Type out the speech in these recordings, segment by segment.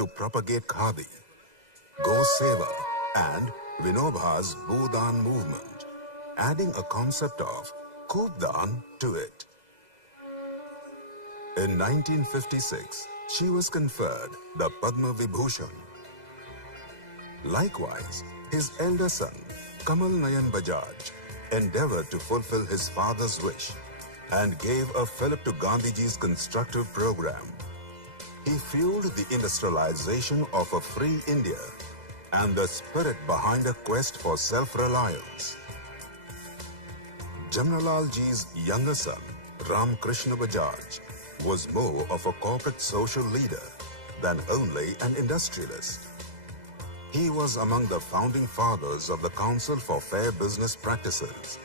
to propagate Khadi, Go Seva and Vinobha's Bhudan movement, adding a concept of Khubdan to it. In 1956, she was conferred the Padma Vibhushan. Likewise, his elder son, Kamal Nayan Bajaj, endeavored to fulfill his father's wish and gave a fillip to Gandhiji's constructive program. He fueled the industrialization of a free India and the spirit behind a quest for self-reliance. Jamnalal Ji's younger son, Ram Krishna Bajaj, was more of a corporate social leader than only an industrialist. He was among the founding fathers of the Council for Fair Business Practices.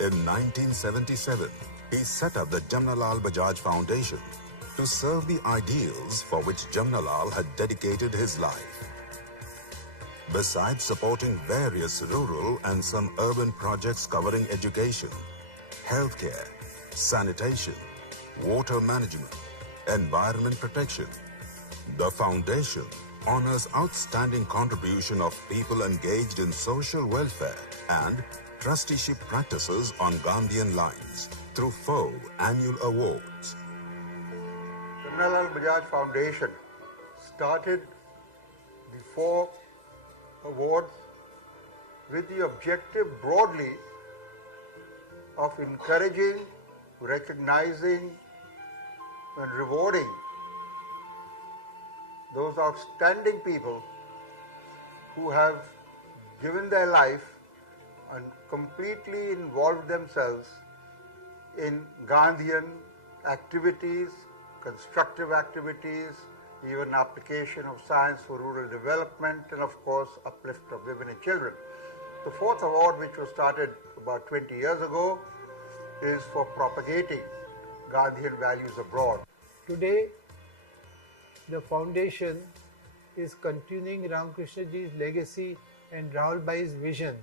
In 1977, he set up the Jamnalal Bajaj Foundation to serve the ideals for which Jamnalal had dedicated his life. Besides supporting various rural and some urban projects covering education, healthcare, sanitation, water management, environment protection, the foundation honors outstanding contribution of people engaged in social welfare and trusteeship practices on Gandhian lines through 4 annual awards. Jamnalal Bajaj Foundation started the 4 awards with the objective broadly of encouraging, recognizing and rewarding those outstanding people who have given their life and completely involved themselves in Gandhian activities, constructive activities, even application of science for rural development, and of course uplift of women and children. The 4th award, which was started about 20 years ago, is for propagating Gandhian values abroad. Today, the foundation is continuing Ramakrishnaji's legacy and Rahul Bhai's vision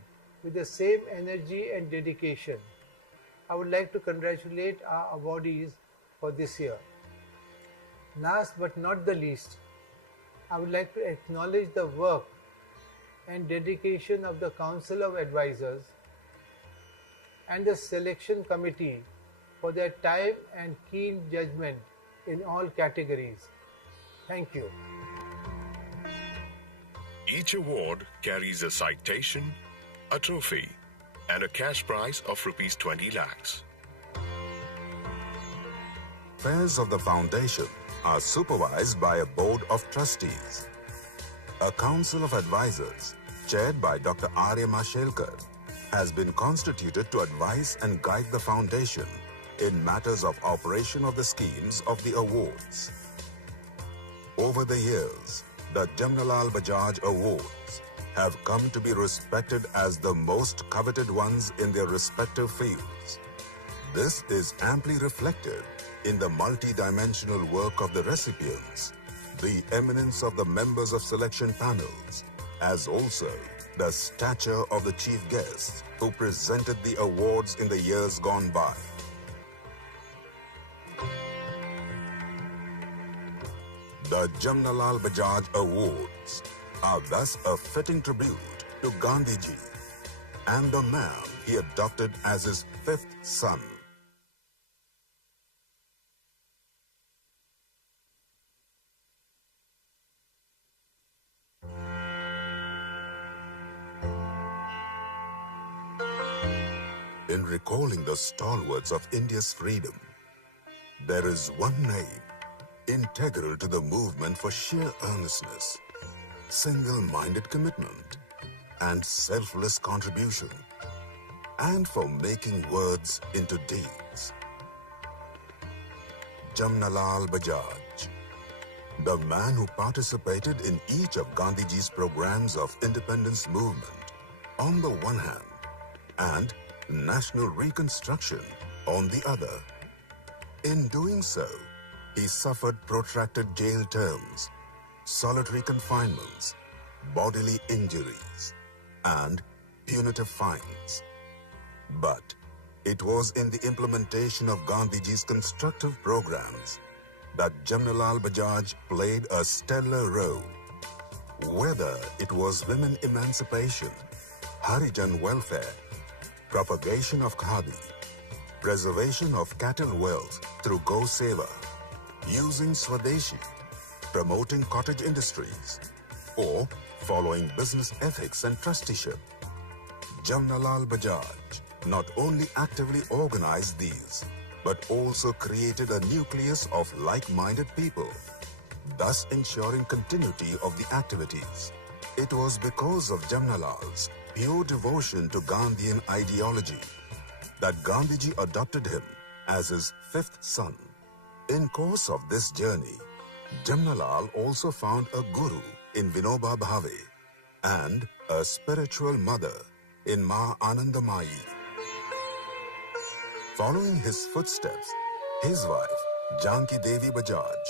with the same energy and dedication. I would like to congratulate our awardees for this year. Last but not the least, I would like to acknowledge the work and dedication of the Council of Advisors and the selection committee for their time and keen judgment in all categories. Thank you. Each award carries a citation, a trophy, and a cash prize of Rs 20 lakhs. Affairs of the foundation are supervised by a board of trustees. A council of advisors, chaired by Dr. Arya Mashelkar, has been constituted to advise and guide the foundation in matters of operation of the schemes of the awards. Over the years, the Jamnalal Bajaj Awards have come to be respected as the most coveted ones in their respective fields. This is amply reflected in the multi-dimensional work of the recipients, the eminence of the members of selection panels, as also the stature of the chief guests who presented the awards in the years gone by. The Jamnalal Bajaj Awards are thus a fitting tribute to Gandhiji and the man he adopted as his 5th son. In recalling the stalwarts of India's freedom, there is one name integral to the movement for sheer earnestness, single-minded commitment, and selfless contribution, and for making words into deeds. Jamnalal Bajaj, the man who participated in each of Gandhiji's programs of independence movement on the one hand, and national reconstruction on the other. In doing so, he suffered protracted jail terms, solitary confinements, bodily injuries, and punitive fines. But it was in the implementation of Gandhiji's constructive programs that Jamnalal Bajaj played a stellar role. Whether it was women emancipation, Harijan welfare, propagation of khadi, preservation of cattle wealth through Go Seva, using Swadeshi, promoting cottage industries, or following business ethics and trusteeship, Jamnalal Bajaj not only actively organized these, but also created a nucleus of like-minded people, thus ensuring continuity of the activities. It was because of Jamnalal's pure devotion to Gandhian ideology that Gandhiji adopted him as his fifth son. In course of this journey, Jamnalal also found a guru in Vinoba Bhave and a spiritual mother in Ma Anandamayi. Following his footsteps, his wife, Janki Devi Bajaj,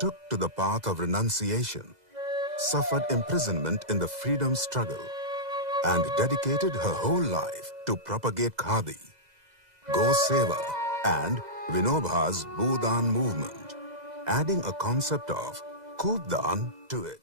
took to the path of renunciation, suffered imprisonment in the freedom struggle, and dedicated her whole life to propagate khadi, Go Seva, and Vinobha's Bhudan movement, adding a concept of Kuddan to it.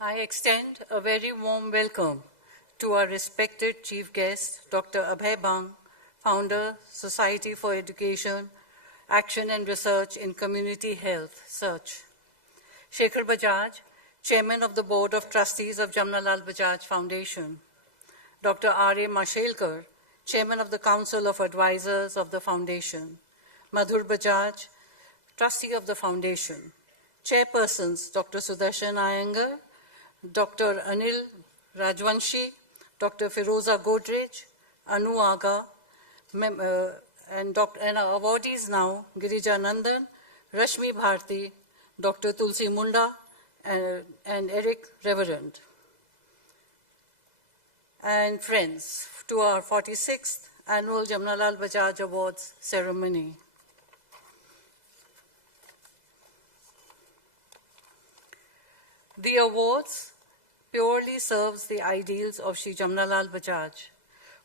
I extend a very warm welcome to our respected chief guest, Dr. Abhay Bang, founder, Society for Education, Action and Research in Community Health, SEARCH. Shekhar Bajaj, Chairman of the Board of Trustees of Jamnalal Bajaj Foundation. Dr. R.A. Mashelkar, Chairman of the Council of Advisors of the Foundation. Madhur Bajaj, Trustee of the Foundation. Chairpersons, Dr. Sudarshan Iyengar, Dr. Anil Rajwanshi, Dr. Firoza Godrej, Anu Aga, and our awardees now, Girija Nandan, Rashmi Bharti, Dr. Tulsi Munda, and Eric Reverend. And friends, to our 46th Annual Jamnalal Bajaj Awards ceremony. The awards purely serves the ideals of Shri Jamnalal Bajaj,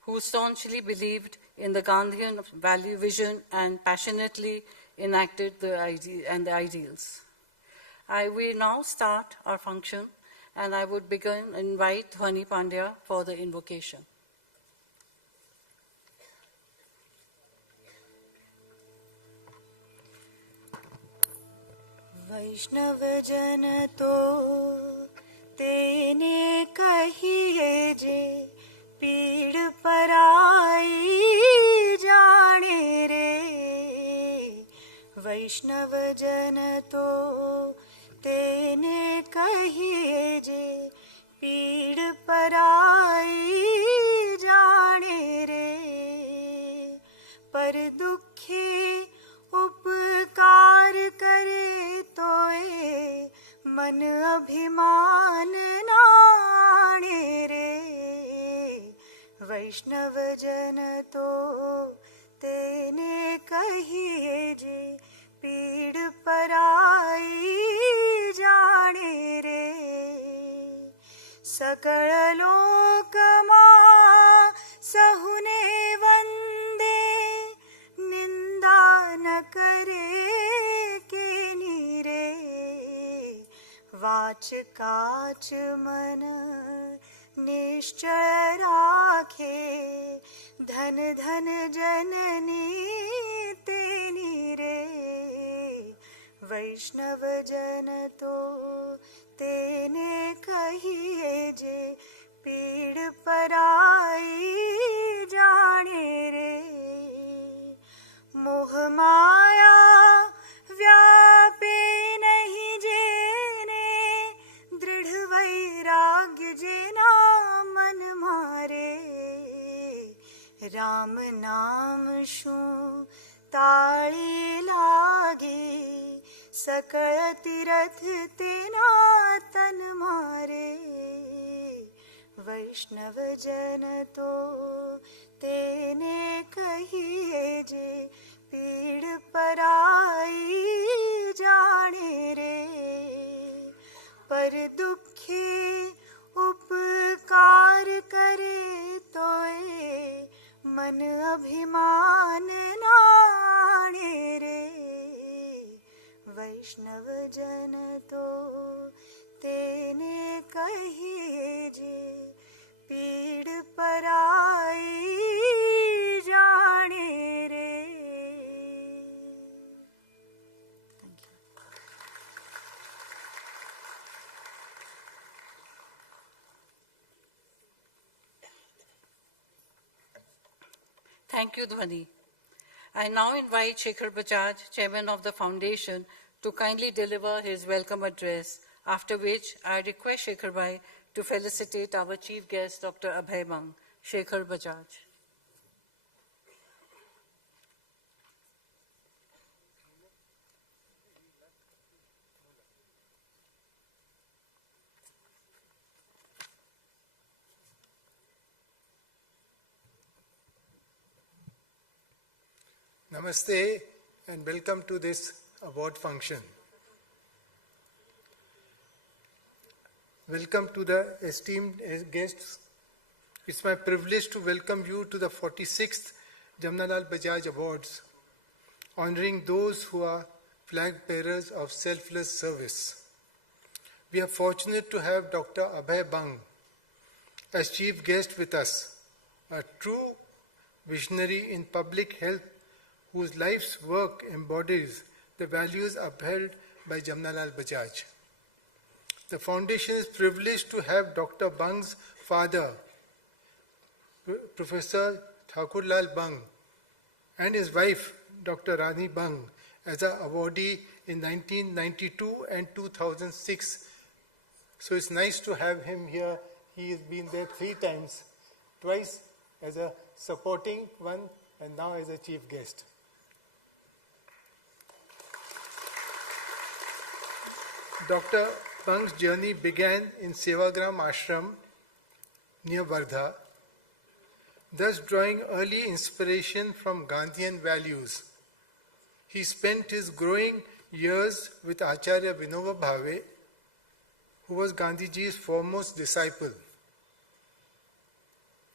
who staunchly believed in the Gandhian value vision and passionately enacted the ideals. I will now start our function, and I would invite Dhwani Pandya for the invocation. वैष्णव जन तो तेने कहिए जे पीड़ पराई जाने रे वैष्णव जन तो तेने कहिए जे पीड़ पराई जाने रे पर दुखी उपकार करे तोए मन अभिमान नाणे रे वैष्णव जन तो तेने कहिए जे पीड़ पराई जाने रे सकल लोक मां सहुने वंदे निंदा न करे के नीरे वाच काच मन निश्चय राखे धन धन जननी तेनी रे वैष्णव जन तो तेने कहिए जे पीड़ पराई जाने रे मोह माया व्यापे नहीं जेने दृढ़ वैराग्य जेना मन मारे राम नाम शू ताली लागे सकल तीरथ तेना तन मारे वैष्णव जन तो तेने कहिए जे पीड़ पराई जाने रे पर दुखी उपकार करे तोए मन अभिमान नाणे रे वैष्णव जन तो तेने कहिए जे पीड़ पराई जाने रे Thank you, Dhwani. I now invite Shekhar Bajaj, Chairman of the Foundation, to kindly deliver his welcome address, after which I request Shekhar Bhai to felicitate our chief guest, Dr. Abhay Bang. Shekhar Bajaj. Namaste and welcome to this award function. Welcome to the esteemed guests. It's my privilege to welcome you to the 46th Jamnalal Bajaj Awards, honoring those who are flag bearers of selfless service. we are fortunate to have Dr. Abhay Bang as chief guest with us, a true visionary in public health whose life's work embodies the values upheld by Jamnalal Bajaj. The foundation is privileged to have Dr. Bang's father, Professor Thakurlal Bang, and his wife, Dr. Rani Bang, as an awardee in 1992 and 2006. So it's nice to have him here. He has been there 3 times, twice as a supporting one and now as a chief guest. Dr. Bang's journey began in Sevagram Ashram near Wardha, thus drawing early inspiration from Gandhian values. He spent his growing years with Acharya Vinoba Bhave, who was Gandhiji's foremost disciple.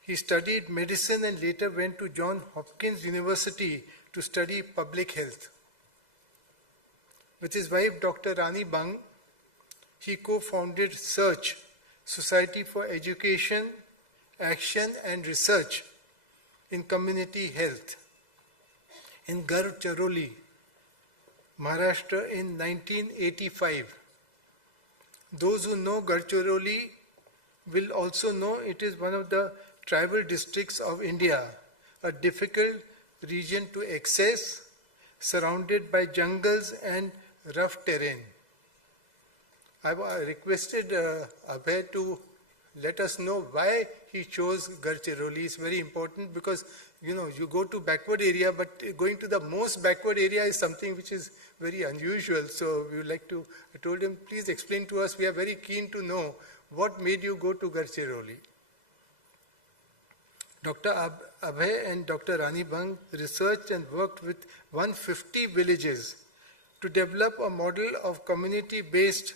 He studied medicine and later went to Johns Hopkins University to study public health. With his wife, Dr. Rani Bang, he co-founded SEARCH, Society for Education, Action and Research in Community Health, in Gadchiroli, Maharashtra in 1985. Those who know Gadchiroli will also know it is one of the tribal districts of India, a difficult region to access, surrounded by jungles and rough terrain. I requested Abhay to let us know why he chose Gadchiroli. It's very important because, you go to backward area, but going to the most backward area is something which is very unusual. So we would like to, I told him, please explain to us. We are very keen to know what made you go to Gadchiroli. Dr. Abhay and Dr. Rani Bang researched and worked with 150 villages to develop a model of community-based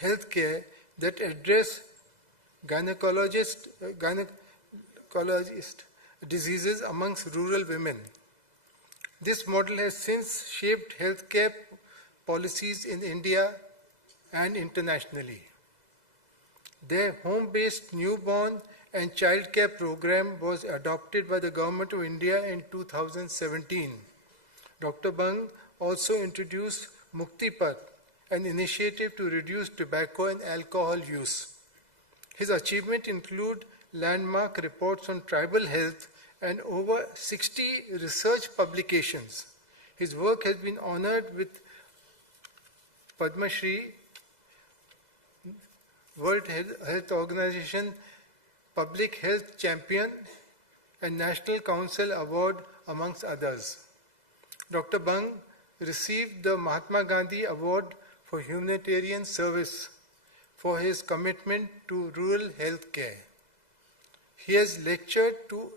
healthcare that address gynecologist diseases amongst rural women. This model has since shaped healthcare policies in India and internationally. Their home-based newborn and childcare program was adopted by the Government of India in 2017. Dr. Bang also introduced Mukti Path, an initiative to reduce tobacco and alcohol use. His achievements include landmark reports on tribal health and over 60 research publications. His work has been honored with Padma Shri, World Health Organization Public Health Champion, and National Council Award, amongst others. Dr. Bang received the Mahatma Gandhi Award for Humanitarian Service for his commitment to rural health care. He has lectured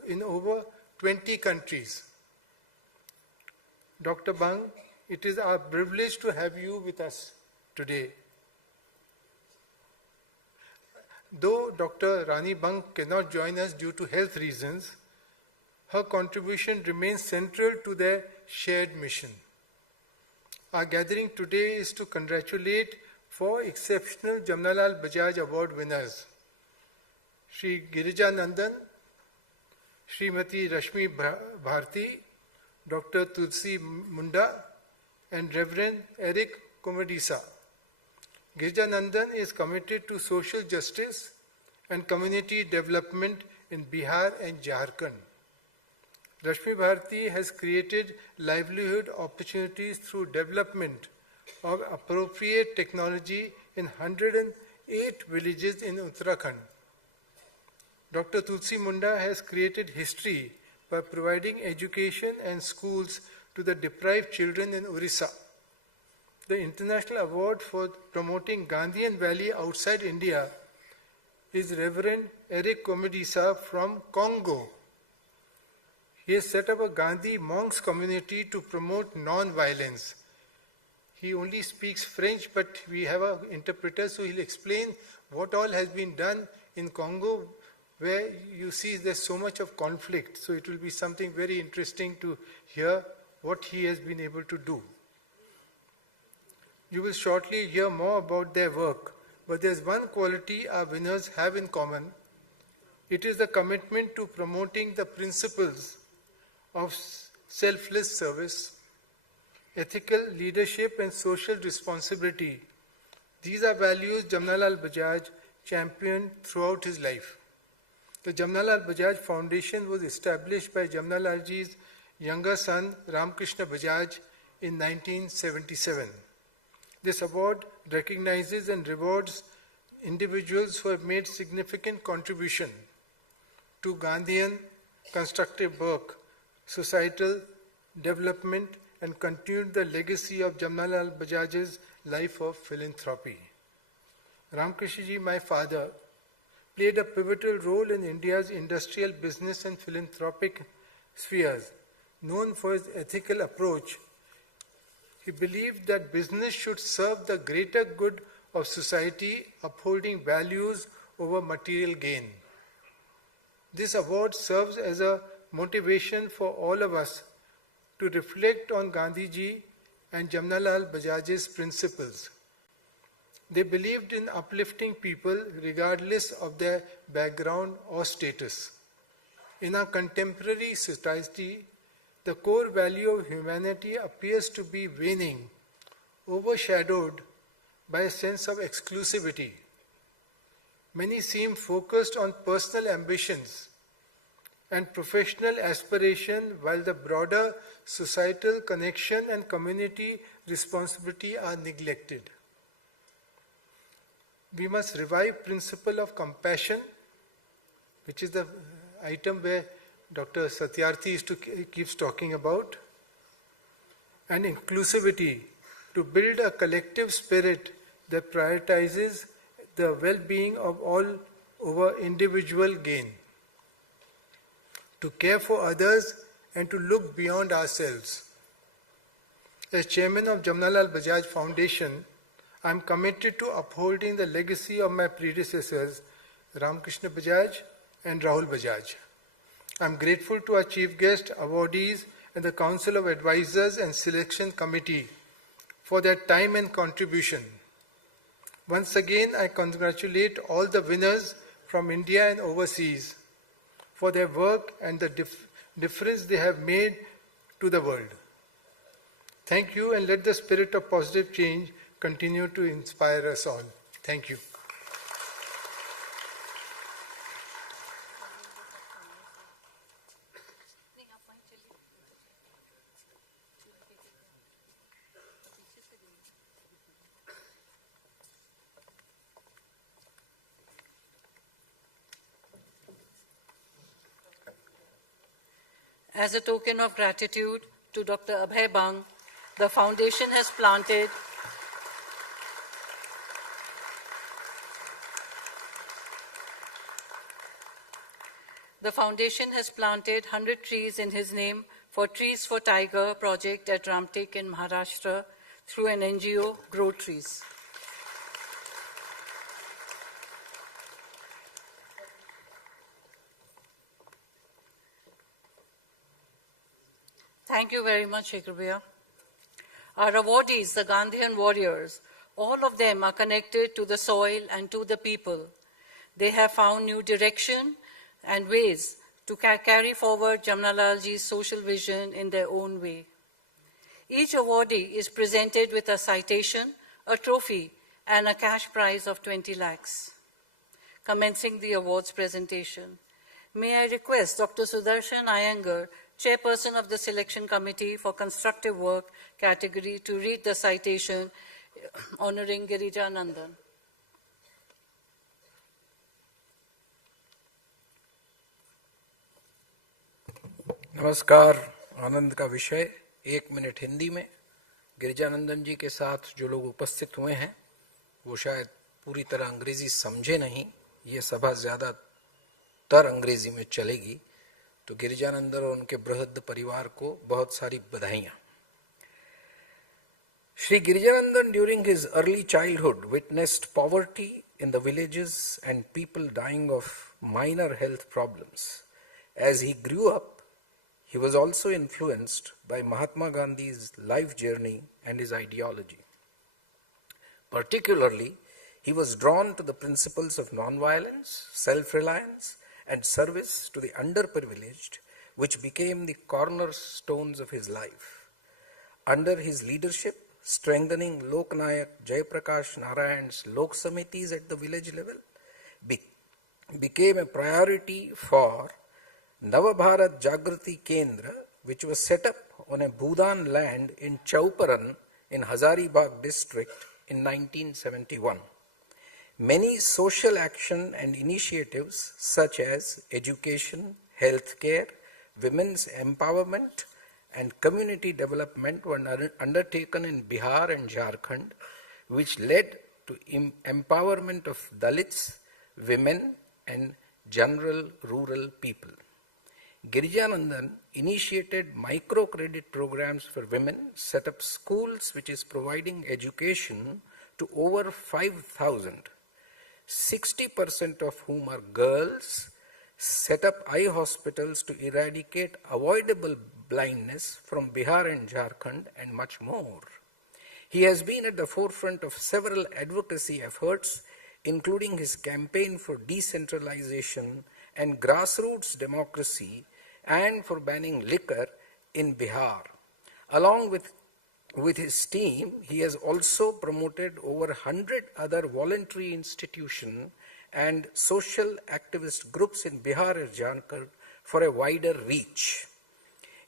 in over 20 countries. Dr. Bang, it is our privilege to have you with us today. Though Dr. Rani Bang cannot join us due to health reasons, her contribution remains central to their shared mission. Our gathering today is to congratulate 4 exceptional Jamnalal Bajaj Award winners: Shri Girija Nandan, Srimati Rashmi Bharti, Dr. Tulsi Munda, and Reverend Eric Komodisa. Girija Nandan is committed to social justice and community development in Bihar and Jharkhand. Rashmi Bharti has created livelihood opportunities through development of appropriate technology in 108 villages in Uttarakhand. Dr. Tulsi Munda has created history by providing education and schools to the deprived children in Orissa. The International Award for promoting Gandhian value outside India is Reverend Eric Komodisa from Congo. He has set up a Gandhi monks community to promote non-violence. He only speaks French, but we have an interpreter, so he'll explain what all has been done in Congo, where you see there's so much of conflict. So it will be something very interesting to hear what he has been able to do. You will shortly hear more about their work, but there's one quality our winners have in common. It is the commitment to promoting the principles of selfless service, ethical leadership and social responsibility. These are values Jamnalal Bajaj championed throughout his life. The Jamnalal Bajaj Foundation was established by Jamnalal ji's younger son Ramkrishna Bajaj in 1977. This award recognizes and rewards individuals who have made significant contribution to Gandhian constructive work, societal development, and continued the legacy of Jamnalal Bajaj's life of philanthropy. Ramkrishna ji, my father, played a pivotal role in India's industrial, business and philanthropic spheres. Known for his ethical approach, he believed that business should serve the greater good of society, upholding values over material gain. This award serves as a motivation for all of us to reflect on Gandhiji and Jamnalal Bajaj's principles. They believed in uplifting people regardless of their background or status. In our contemporary society, the core value of humanity appears to be waning, overshadowed by a sense of exclusivity. Many seem focused on personal ambitions and professional aspiration, while the broader societal connection and community responsibility are neglected. We must revive principle of compassion, which is the item where Dr. Satyarthi keeps talking about, and inclusivity to build a collective spirit that prioritizes the well-being of all over individual gain, to care for others and to look beyond ourselves. As chairman of Jamnalal Bajaj Foundation, I am committed to upholding the legacy of my predecessors, Ramkrishna Bajaj and Rahul Bajaj. I am grateful to our chief guest, awardees, and the Council of Advisors and Selection Committee for their time and contribution. Once again, I congratulate all the winners from India and overseas for their work and the difference they have made to the world. Thank you, and let the spirit of positive change continue to inspire us all. Thank you. As a token of gratitude to Dr. Abhay Bang, the Foundation has planted The foundation has planted 100 trees in his name for Trees for Tiger project at Ramtek in Maharashtra through an NGO, Grow Trees. Thank you very much, Shekhar Bhaiya. Our awardees, the Gandhian warriors, all of them are connected to the soil and to the people. They have found new direction and ways to carry forward Jamnalal ji's social vision in their own way. Each awardee is presented with a citation, a trophy, and a cash prize of 20 lakhs. Commencing the awards presentation, may I request Dr. Sudarshan Iyengar, Chairperson of the Selection Committee for Constructive Work category, to read the citation honoring Girija Nandan. नमस्कार। आनंद का विषय 1 minute Hindi में। गिरिजानंदन जी के साथ जो लोग उपस्थित हुए हैं वो शायद पूरी तरह अंग्रेजी समझे नहीं, ये सभा ज़्यादातर अंग्रेजी में चलेगी, तो गिरिजानंदन और उनके बृहद परिवार को बहुत सारी बधाइयाँ। Shri Girijanandan during his early childhood witnessed poverty in the villages and people dying of minor health problems. As he grew up, he was also influenced by Mahatma Gandhi's life journey and his ideology. Particularly, He was drawn to the principles of nonviolence, self-reliance, and service to the underprivileged, which became the cornerstones of his life. Under his leadership, strengthening Loknayak Jayaprakash Narayan's Lok Samitis at the village level became a priority for Navabharat Jagrati Kendra, which was set up on a Bhudan land in Chauparan in Hazaribagh district in 1971. Many social action and initiatives such as education, healthcare, women's empowerment, and community development were undertaken in Bihar and Jharkhand, which led to empowerment of Dalits, women, and general rural people. Girijanandan initiated microcredit programs for women, set up schools which is providing education to over 5,000, 60% of whom are girls, set up eye hospitals to eradicate avoidable blindness from Bihar and Jharkhand, and much more. He has been at the forefront of several advocacy efforts, including his campaign for decentralization and grassroots democracy and for banning liquor in Bihar. Along with his team, he has also promoted over 100 other voluntary institutions and social activist groups in Bihar and Jharkhand for a wider reach.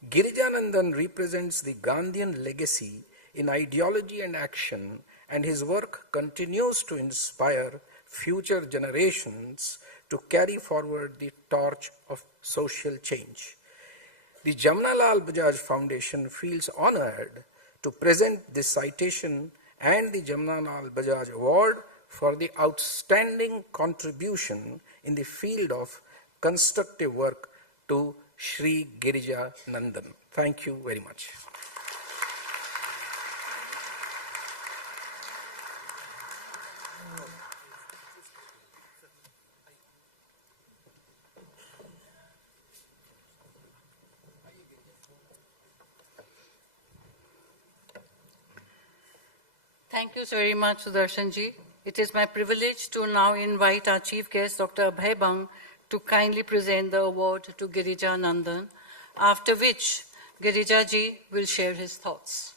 Girijanandan represents the Gandhian legacy in ideology and action, and his work continues to inspire future generations to carry forward the torch of social change. The Jamnalal Bajaj Foundation feels honored to present this citation and the Jamnalal Bajaj Award for the outstanding contribution in the field of constructive work to Shri Girija Nandan. Thank you very much. Thank you so very much, Sudarshan-ji. It is my privilege to now invite our chief guest, Dr. Abhay Bang, to kindly present the award to Girija Nandan, after which Girija-ji will share his thoughts.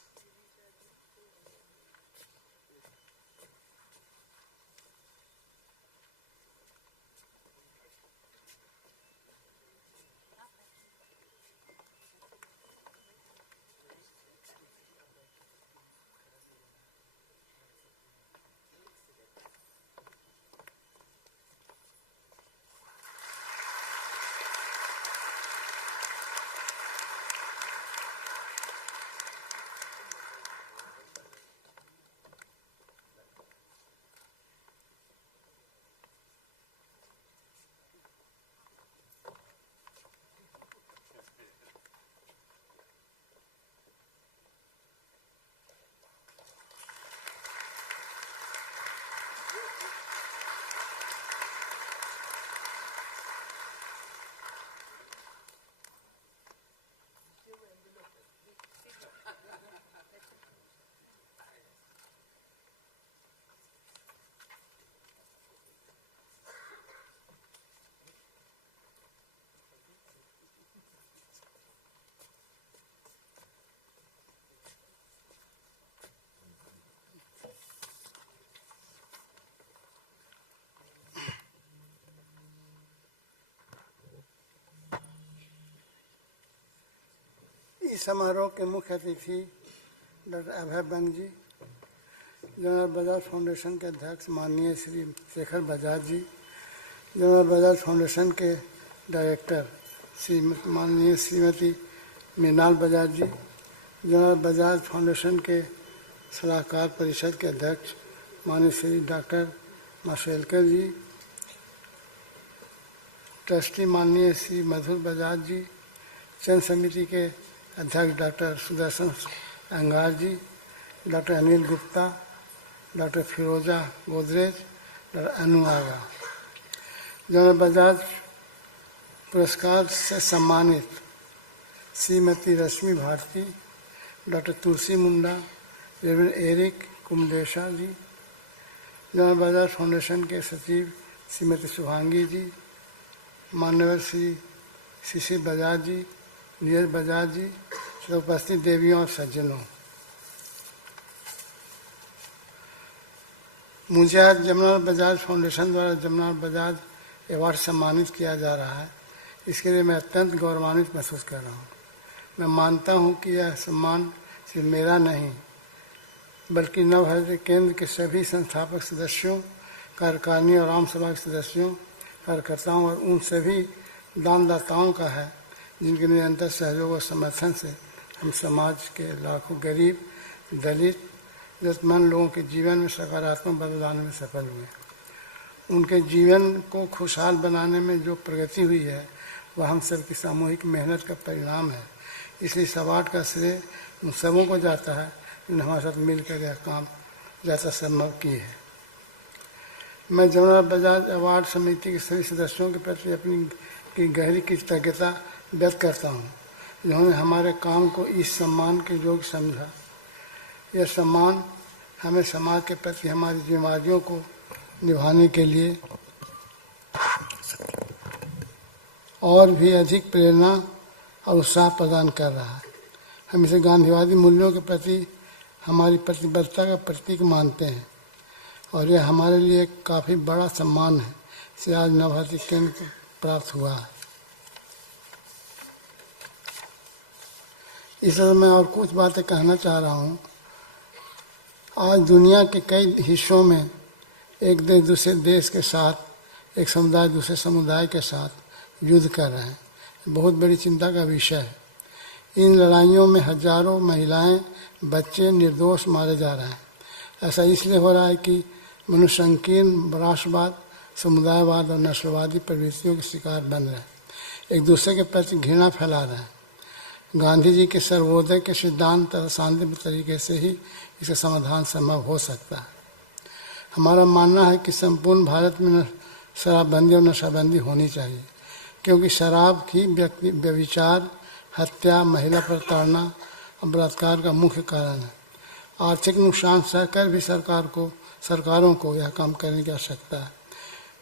इस समारोह के मुख्य अतिथि doctor Abhay Bang जी, general Bajaj foundation के अध्यक्ष माननीय श्री शेखर बजाज जी, general Bajaj foundation के director माननीय श्रीमती मृणाल बजाज जी, जनरल बजाज फाउंडेशन के सलाहकार परिषद के अध्यक्ष माननीय श्री डॉक्टर माशेलकर जी, ट्रस्टी माननीय श्री मधुर बजाज जी, चंद समिति के अध्यक्ष डॉक्टर सुदर्शन अंगार जी, डॉक्टर अनिल गुप्ता, डॉक्टर फिरोजा गोदरेज, डॉक्टर अनु आगा, जनरल बजाज पुरस्कार से सम्मानित श्रीमती रश्मि भारती, डॉक्टर तुलसी मुंडा, रेवरेंड एरिक कुमदेशा जी, जनरल बजाज फाउंडेशन के सचिव श्रीमती शुभांगी जी, मान्यवर श्री बजाज जी, नीरज बजाज जी, उपस्थित देवियों और सज्जनों, मुझे आज जमनालाल बजाज फाउंडेशन द्वारा जमनालाल बजाज अवार्ड सम्मानित किया जा रहा है। इसके लिए मैं अत्यंत गौरवान्वित महसूस कर रहा हूँ। मैं मानता हूँ कि यह सम्मान सिर्फ मेरा नहीं बल्कि नवभारत केंद्र के सभी संस्थापक सदस्यों, कार्यकारिणी और आम सभा के सदस्यों, कार्यकर्ताओं और उन सभी दानदाताओं का है जिनके निरंतर सहयोग और समर्थन से हम समाज के लाखों गरीब, दलित, जरूरतमंद लोगों के जीवन में सकारात्मक बदलाव लाने में सफल हुए। उनके जीवन को खुशहाल बनाने में जो प्रगति हुई है वह हम सब की सामूहिक मेहनत का परिणाम है। इसलिए इस अवार्ड का श्रेय उन सबों को जाता है जिन्होंने हमारे साथ मिलकर यह काम जैसा संभव की है। मैं जमनालाल बजाज अवार्ड समिति के सभी सदस्यों के प्रति अपनी गहरी कृतज्ञता व्यक्त करता हूँ जिन्होंने हमारे काम को इस सम्मान के योग्य समझा। यह सम्मान हमें समाज के प्रति हमारी जिम्मेदारियों को निभाने के लिए और भी अधिक प्रेरणा और उत्साह प्रदान कर रहा है। हम इसे गांधीवादी मूल्यों के प्रति हमारी प्रतिबद्धता का प्रतीक मानते हैं और यह हमारे लिए काफ़ी बड़ा सम्मान है से आज नवभारती केंद्र को प्राप्त हुआ है। इस तरह मैं और कुछ बातें कहना चाह रहा हूँ। आज दुनिया के कई हिस्सों में एक देश दूसरे देश के साथ, एक समुदाय दूसरे समुदाय के साथ युद्ध कर रहे हैं। बहुत बड़ी चिंता का विषय है। इन लड़ाइयों में हजारों महिलाएं, बच्चे निर्दोष मारे जा रहे हैं। ऐसा इसलिए हो रहा है कि मनुष्य संकीर्ण राष्ट्रवाद, समुदायवाद और नस्लवादी प्रवृत्तियों के शिकार बन रहे हैं, एक दूसरे के प्रति घृणा फैला रहे हैं। गांधी जी के सर्वोदय के सिद्धांत तथा शांतिपूर्ण तरीके से ही इसका समाधान संभव हो सकता है। हमारा मानना है कि संपूर्ण भारत में शराबबंदी और नशाबंदी होनी चाहिए, क्योंकि शराब ही व्यभिचार, हत्या, महिला प्रताड़ना और बलात्कार का मुख्य कारण है। आर्थिक नुकसान सहकर भी सरकारों को यह काम करने की आवश्यकता है।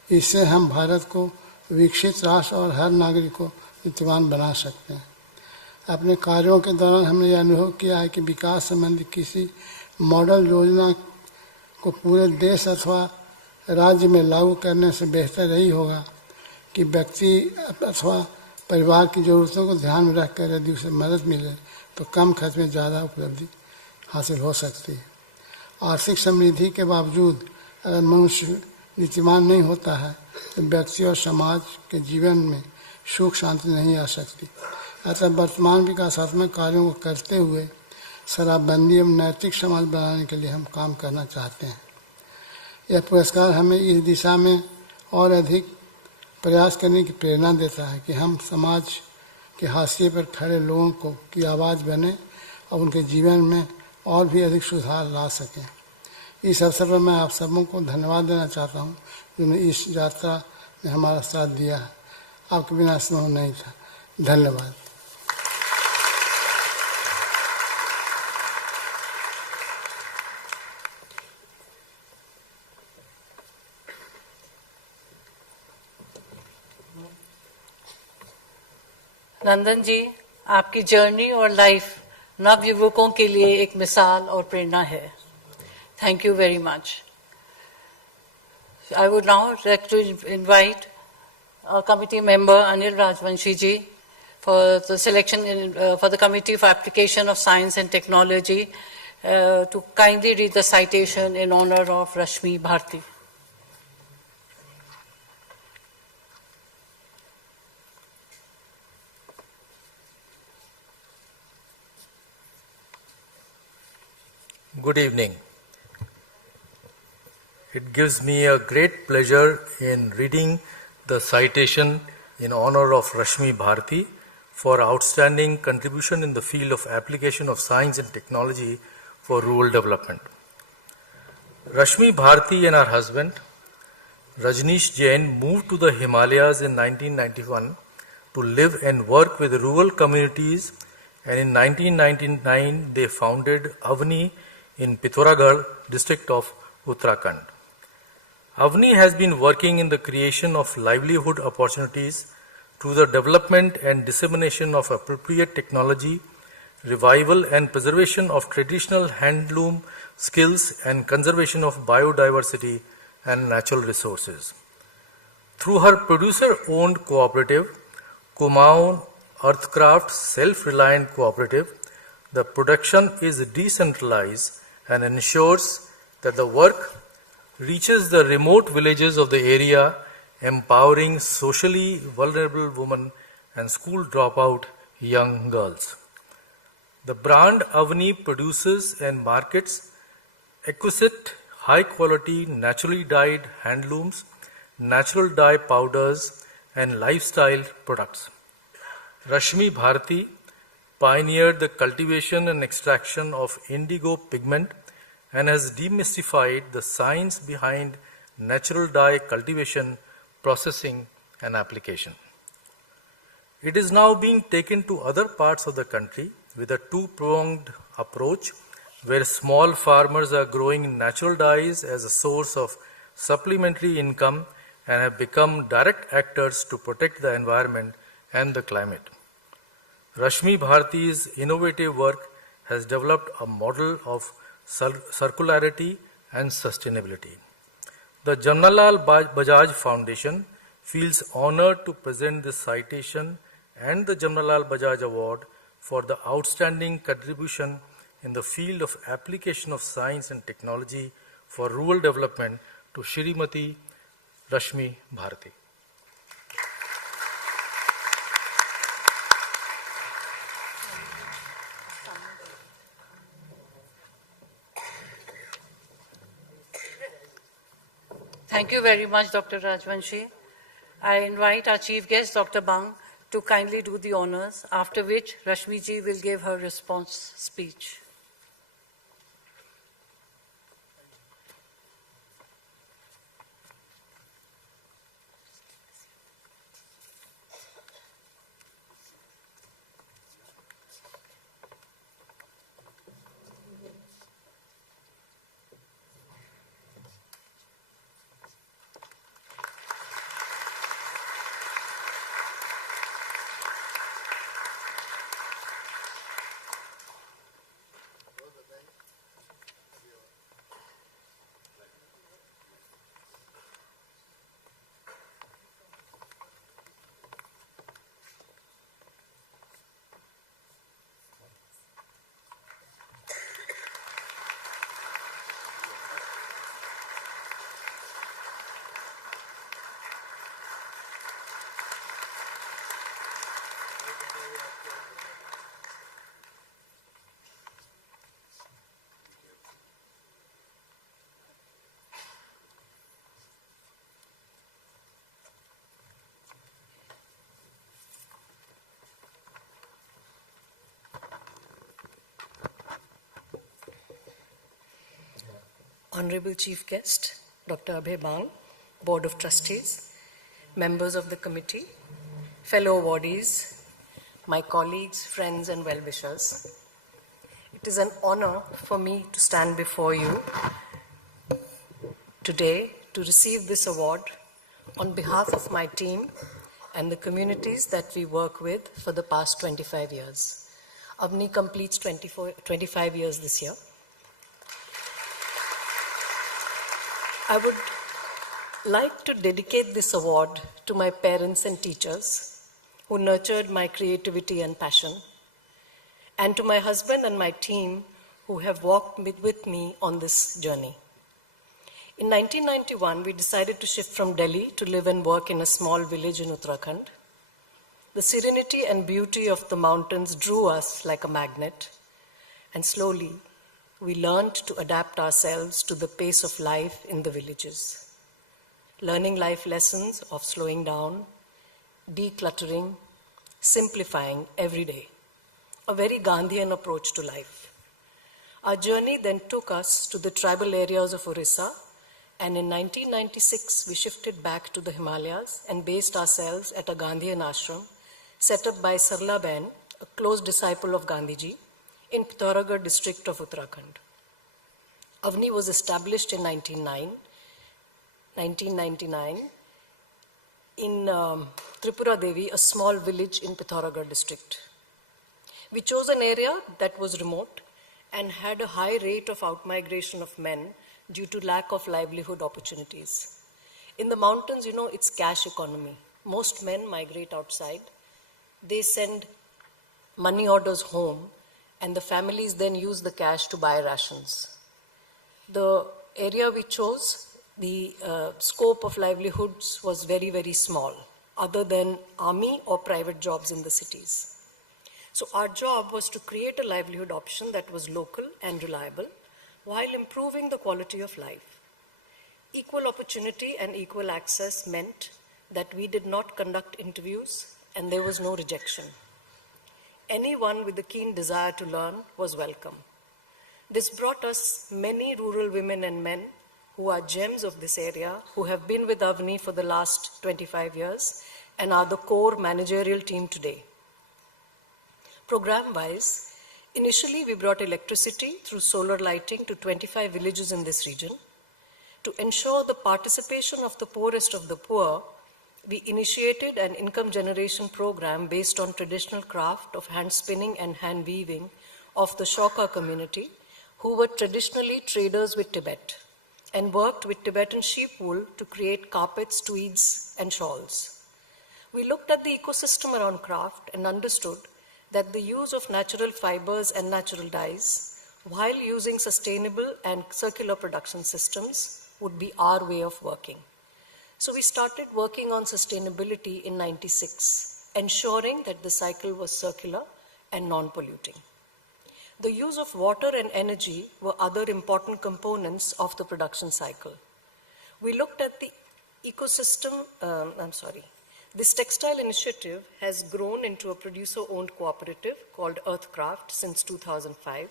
इससे हम भारत को विकसित राष्ट्र और हर नागरिक को नीतिवान बना सकते हैं। अपने कार्यों के दौरान हमने यह अनुभव किया है कि विकास संबंधी किसी मॉडल योजना को पूरे देश अथवा राज्य में लागू करने से बेहतर यही होगा कि व्यक्ति अथवा परिवार की ज़रूरतों को ध्यान में रखकर यदि उसे मदद मिले तो कम खर्च में ज़्यादा उपलब्धि हासिल हो सकती है। आर्थिक समृद्धि के बावजूद अगर मनुष्य नीतिवान नहीं होता है तो व्यक्ति और समाज के जीवन में सुख शांति नहीं आ सकती। अतः वर्तमान विकासात्मक कार्यों को करते हुए शराबबंदी एवं नैतिक समाज बनाने के लिए हम काम करना चाहते हैं। यह पुरस्कार हमें इस दिशा में और अधिक प्रयास करने की प्रेरणा देता है कि हम समाज के हाशिए पर खड़े लोगों की आवाज़ बने और उनके जीवन में और भी अधिक सुधार ला सकें। इस अवसर पर मैं आप सबों को धन्यवाद देना चाहता हूँ जिन्होंने इस यात्रा में हमारा साथ दिया है। आपके बिना संभव नहीं था। धन्यवाद। नंदन जी, आपकी जर्नी और लाइफ नवयुवकों के लिए एक मिसाल और प्रेरणा है। Thank you very much. I would now like to invite our committee member Anil Rajvanshi ji for the selection for the Committee for Application of Science and Technology to kindly read the citation in honor of Rashmi Bharti. Good evening. It gives me a great pleasure in reading the citation in honor of Rashmi Bharti for outstanding contribution in the field of application of science and technology for rural development. Rashmi Bharti and her husband, Rajneesh Jain, moved to the Himalayas in 1991 to live and work with rural communities, and in 1999 they founded Avni in Pithoragarh district of Uttarakhand. Avni has been working in the creation of livelihood opportunities through the development and dissemination of appropriate technology, revival and preservation of traditional handloom skills, and conservation of biodiversity and natural resources. Through her producer-owned cooperative, Kumaon Earthcraft Self-Reliant Cooperative, the production is decentralized and ensures that the work reaches the remote villages of the area, empowering socially vulnerable women and school dropout young girls. The brand Avni produces and markets exquisite, high-quality, naturally dyed handlooms, natural dye powders, and lifestyle products. Rashmi Bharti pioneered the cultivation and extraction of indigo pigment and has demystified the science behind natural dye cultivation, processing, and application. It is now being taken to other parts of the country with a two-pronged approach where small farmers are growing natural dyes as a source of supplementary income and have become direct actors to protect the environment and the climate. Rashmi Bharti's innovative work has developed a model of circularity and sustainability. The Jamnalal Bajaj Foundation feels honored to present this citation and the Jamnalal Bajaj Award for the outstanding contribution in the field of application of science and technology for rural development to Shrimati Rashmi Bharti. Thank you very much, Dr. Rajvanshi. I invite our chief guest, Dr. Bang, to kindly do the honors, after which Rashmi ji will give her response speech. Honorable Chief Guest, Dr. Abhay Bang, Board of Trustees, members of the committee, fellow awardees, my colleagues, friends and well-wishers. It is an honor for me to stand before you today to receive this award on behalf of my team and the communities that we work with for the past 25 years. Avni completes 25 years this year. I would like to dedicate this award to my parents and teachers who nurtured my creativity and passion, and to my husband and my team who have walked with me on this journey. In 1991, we decided to shift from Delhi to live and work in a small village in Uttarakhand. The serenity and beauty of the mountains drew us like a magnet, and slowly we learned to adapt ourselves to the pace of life in the villages, learning life lessons of slowing down, decluttering, simplifying every day, a very Gandhian approach to life. Our journey then took us to the tribal areas of Orissa, and in 1996 we shifted back to the Himalayas and based ourselves at a Gandhian ashram set up by Sarla Ben, a close disciple of Gandhiji, in Pithoragarh district of Uttarakhand. Avni was established in 1909 1999, in Tripura Devi, a small village in Pithoragarh district. We chose an area that was remote and had a high rate of outmigration of men due to lack of livelihood opportunities. In the mountains, it's cash economy. Most men migrate outside. They send money orders home, and the families then use the cash to buy rations. The area we chose, the scope of livelihoods was very, very small, other than army or private jobs in the cities. So our job was to create a livelihood option that was local and reliable while improving the quality of life. Equal opportunity and equal access meant that we did not conduct interviews and there was no rejection. Anyone with a keen desire to learn was welcome. This brought us many rural women and men who are gems of this area, who have been with Avni for the last 25 years and are the core managerial team today. Program-wise, initially we brought electricity through solar lighting to 25 villages in this region. To ensure the participation of the poorest of the poor, we initiated an income generation program based on traditional craft of hand spinning and hand weaving of the Shoka community, who were traditionally traders with Tibet and worked with Tibetan sheep wool to create carpets, tweeds, and shawls. We looked at the ecosystem around craft and understood that the use of natural fibers and natural dyes, while using sustainable and circular production systems, would be our way of working. So we started working on sustainability in '96, ensuring that the cycle was circular and non-polluting. The use of water and energy were other important components of the production cycle. We looked at the ecosystem, This textile initiative has grown into a producer-owned cooperative called Earthcraft since 2005.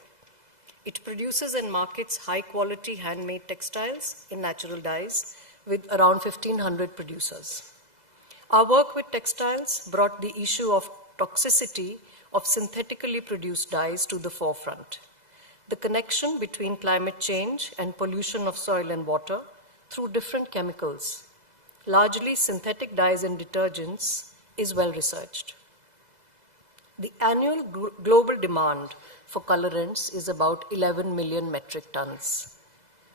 It produces and markets high-quality handmade textiles in natural dyes with around 1,500 producers. Our work with textiles brought the issue of toxicity of synthetically produced dyes to the forefront. The connection between climate change and pollution of soil and water through different chemicals, largely synthetic dyes and detergents, is well researched. The annual global demand for colorants is about 11 million metric tons.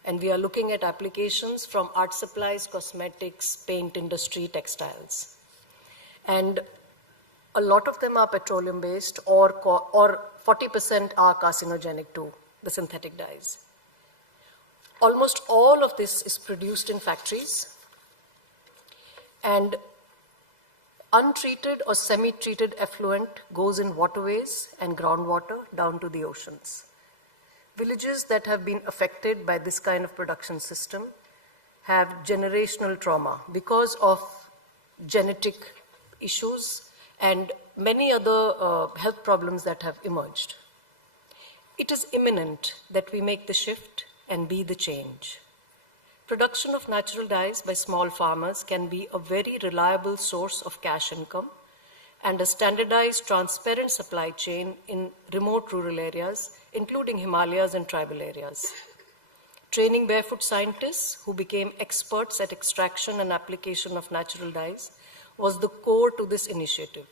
And we are looking at applications from art supplies, cosmetics, paint industry, textiles. And a lot of them are petroleum-based or 40% are carcinogenic too, the synthetic dyes. Almost all of this is produced in factories, and untreated or semi-treated effluent goes in waterways and groundwater down to the oceans. Villages that have been affected by this kind of production system have generational trauma because of genetic issues and many other health problems that have emerged. It is imminent that we make the shift and be the change. Production of natural dyes by small farmers can be a very reliable source of cash income, and a standardized, transparent supply chain in remote rural areas, including Himalayas and tribal areas. Training barefoot scientists who became experts at extraction and application of natural dyes was the core to this initiative.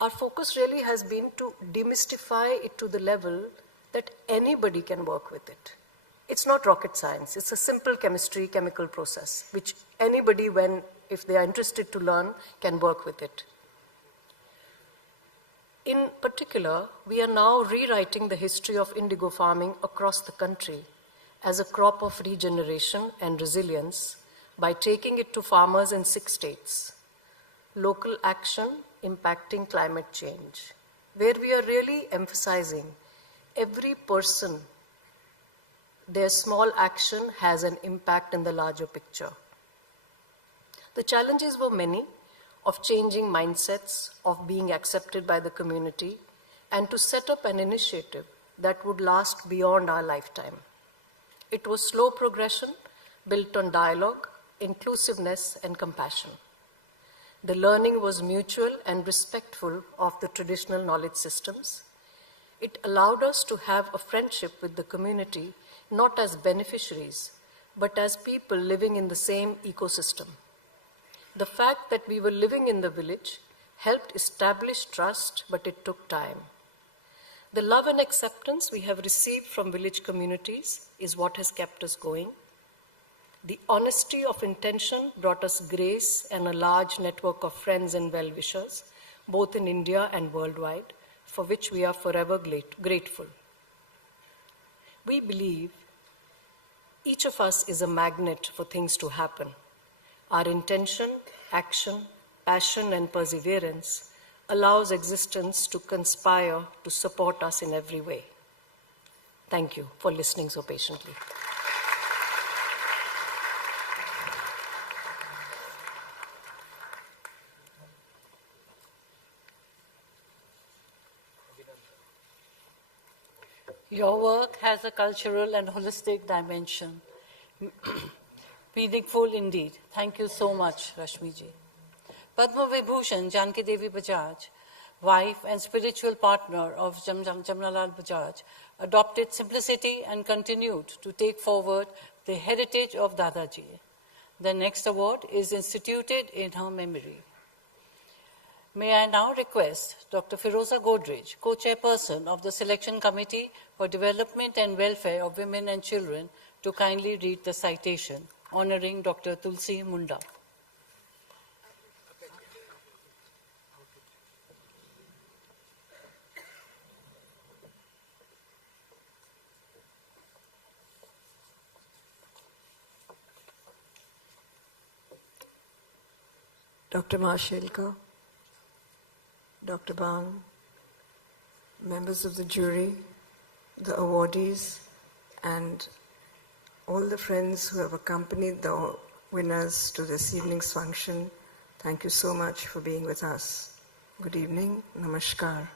Our focus really has been to demystify it to the level that anybody can work with it. It's not rocket science. It's a simple chemical process, which anybody, if they are interested to learn, can work with it. In particular, we are now rewriting the history of indigo farming across the country as a crop of regeneration and resilience by taking it to farmers in 6 states. Local action impacting climate change, where we are really emphasizing every person, their small action has an impact in the larger picture. The challenges were many, of changing mindsets, of being accepted by the community, and to set up an initiative that would last beyond our lifetime. It was slow progression built on dialogue, inclusiveness, and compassion. The learning was mutual and respectful of the traditional knowledge systems. It allowed us to have a friendship with the community, not as beneficiaries, but as people living in the same ecosystem. The fact that we were living in the village helped establish trust, but it took time. The love and acceptance we have received from village communities is what has kept us going. The honesty of intention brought us grace and a large network of friends and well-wishers, both in India and worldwide, for which we are forever grateful. We believe each of us is a magnet for things to happen. Our intention, action, passion, and perseverance allows existence to conspire to support us in every way. Thank you for listening so patiently. Your work has a cultural and holistic dimension. Meaningful indeed. Thank you so much, Rashmi ji. Padma Vibhushan Janki Devi Bajaj, wife and spiritual partner of Jamnalal Bajaj, adopted simplicity and continued to take forward the heritage of Dadaji. The next award is instituted in her memory. May I now request Dr. Firoza Godrej, co-chairperson of the Selection Committee for Development and Welfare of Women and Children, to kindly read the citation honoring Dr. Tulsi Munda. Dr. Mashelka, Dr. Bang, members of the jury, the awardees, and all the friends who have accompanied the winners to this evening's function, thank you so much for being with us. Good evening, namaskar.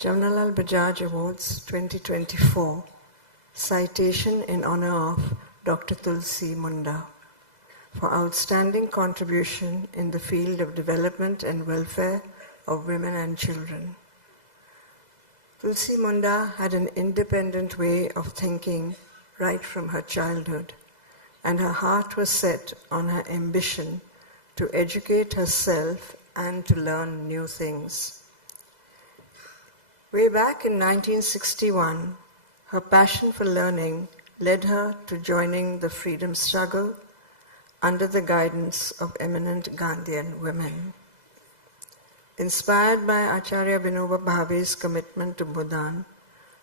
Jamnalal Bajaj Awards 2024, citation in honor of Dr. Tulsi Munda for outstanding contribution in the field of development and welfare of women and children. Tulsi Munda had an independent way of thinking right from her childhood, and her heart was set on her ambition to educate herself and to learn new things. Way back in 1961, her passion for learning led her to joining the freedom struggle under the guidance of eminent Gandhian women. Inspired by Acharya Vinoba Bhave's commitment to Bhudan,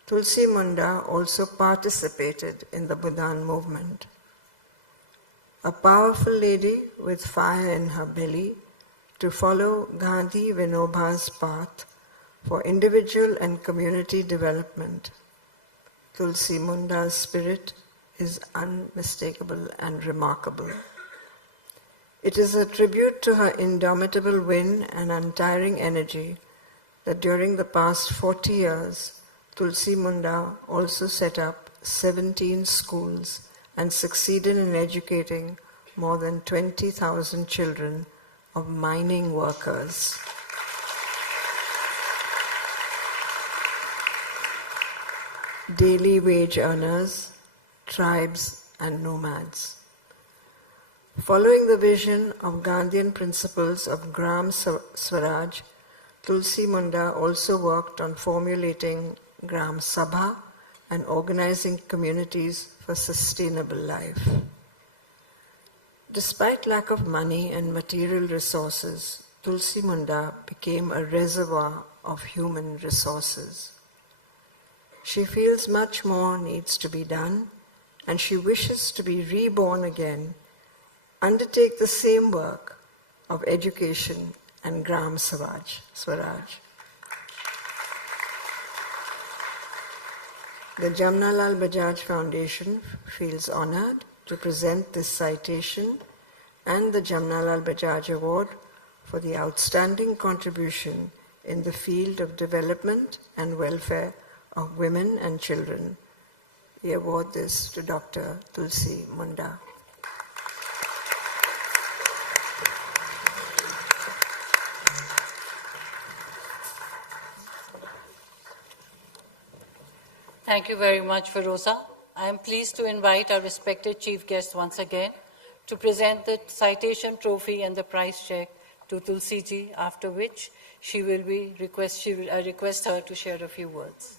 Tulsi Munda also participated in the Bhudan movement. A powerful lady with fire in her belly to follow Gandhi Vinoba's path for individual and community development, Tulsi Munda's spirit is unmistakable and remarkable. It is a tribute to her indomitable win and untiring energy that during the past 40 years, Tulsi Munda also set up 17 schools and succeeded in educating more than 20,000 children of mining workers. Daily wage earners, tribes, and nomads. Following the vision of Gandhian principles of Gram Swaraj, Tulsi Munda also worked on formulating Gram Sabha and organizing communities for sustainable life. Despite lack of money and material resources, Tulsi Munda became a reservoir of human resources. She feels much more needs to be done, and she wishes to be reborn again, undertake the same work of education and Gram Swaraj. The Jamnalal Bajaj Foundation feels honored to present this citation and the Jamnalal Bajaj Award for the outstanding contribution in the field of development and welfare of women and children. We award this to Dr. Tulsi Munda. Thank you very much, Firoza. I am pleased to invite our respected chief guest once again to present the citation trophy and the prize check to Tulsi ji, after which I request her to share a few words.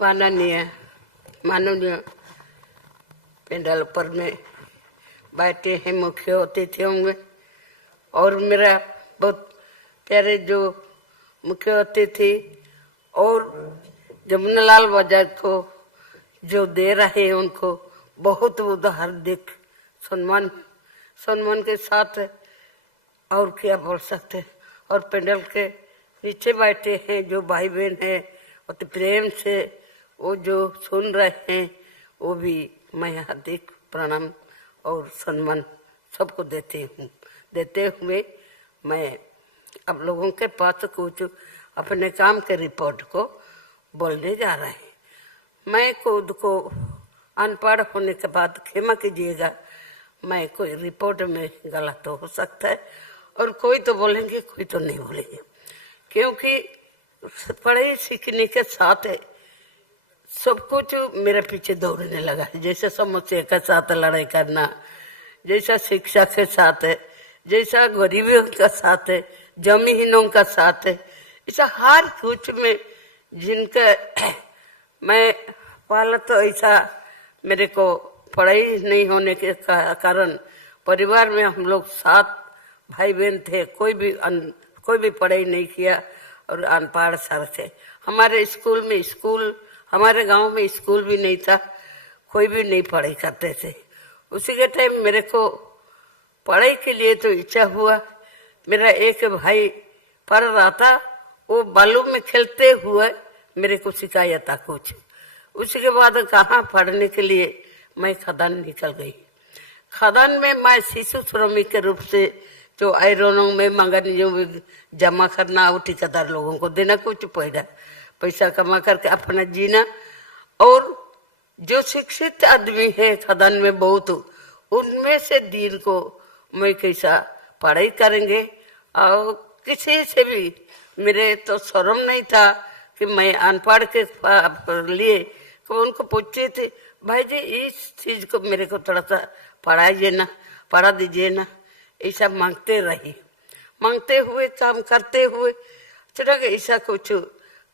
माननीय पेंडल पर में बैठे हैं मुख्य अतिथि होंगे और मेरा बहुत प्यारे जो मुख्य अतिथि और जमनालाल बजाज को जो दे रहे हैं उनको बहुत हार्दिक सम्मान के साथ और क्या बोल सकते। और पेंडल के नीचे बैठे हैं जो भाई बहन हैं अति प्रेम से वो जो सुन रहे हैं वो भी मैं हार्दिक प्रणाम और सम्मान सबको देते हुए मैं आप लोगों के पास कुछ अपने काम के रिपोर्ट को बोलने जा रहे हैं। मैं खुद को अनपढ़ होने के बाद क्षमा कीजिएगा, मैं कोई रिपोर्ट में गलत तो हो सकता है और कोई तो बोलेंगे कोई तो नहीं बोलेंगे, क्योंकि पढ़ाई सीखने के साथ सब कुछ मेरे पीछे दौड़ने लगा है। जैसे समस्या के साथ लड़ाई करना, जैसा शिक्षा के साथ है, जैसा गरीबों का साथ है, जमीनों का साथ है, ऐसा हर कुछ में जिनका मैं पहले तो ऐसा मेरे को पढ़ाई नहीं होने के कारण परिवार में हम लोग 7 भाई बहन थे, कोई भी पढ़ाई नहीं किया और अनपढ़ सर थे। हमारे हमारे गांव में स्कूल भी नहीं था, कोई भी नहीं पढ़ाई करते थे। उसी के टाइम मेरे को पढ़ाई के लिए तो इच्छा हुआ। मेरा एक भाई पढ़ रहा था, वो बालू में खेलते हुए मेरे को सिखाया था कुछ। उसी के बाद कहाँ पढ़ने के लिए मैं खदान निकल गई। खदान में मैं शिशु श्रमिक के रूप से जो आयरनों में मंगनियों में जमा करना और ठेकेदार लोगों को देना, कुछ पैसा कमा करके अपना जीना। और जो शिक्षित आदमी है खदान में बहुत, उनमें से दिन को मैं कैसा पढ़ाई करेंगे। और किसी से भी मेरे तो शर्म नहीं था कि मैं अनपढ़ के लिए तो उनको पूछते थे, भाई जी इस चीज को मेरे को थोड़ा सा पढ़ा दीजिए ना। ऐसा मांगते हुए काम करते हुए चला ऐसा कुछ,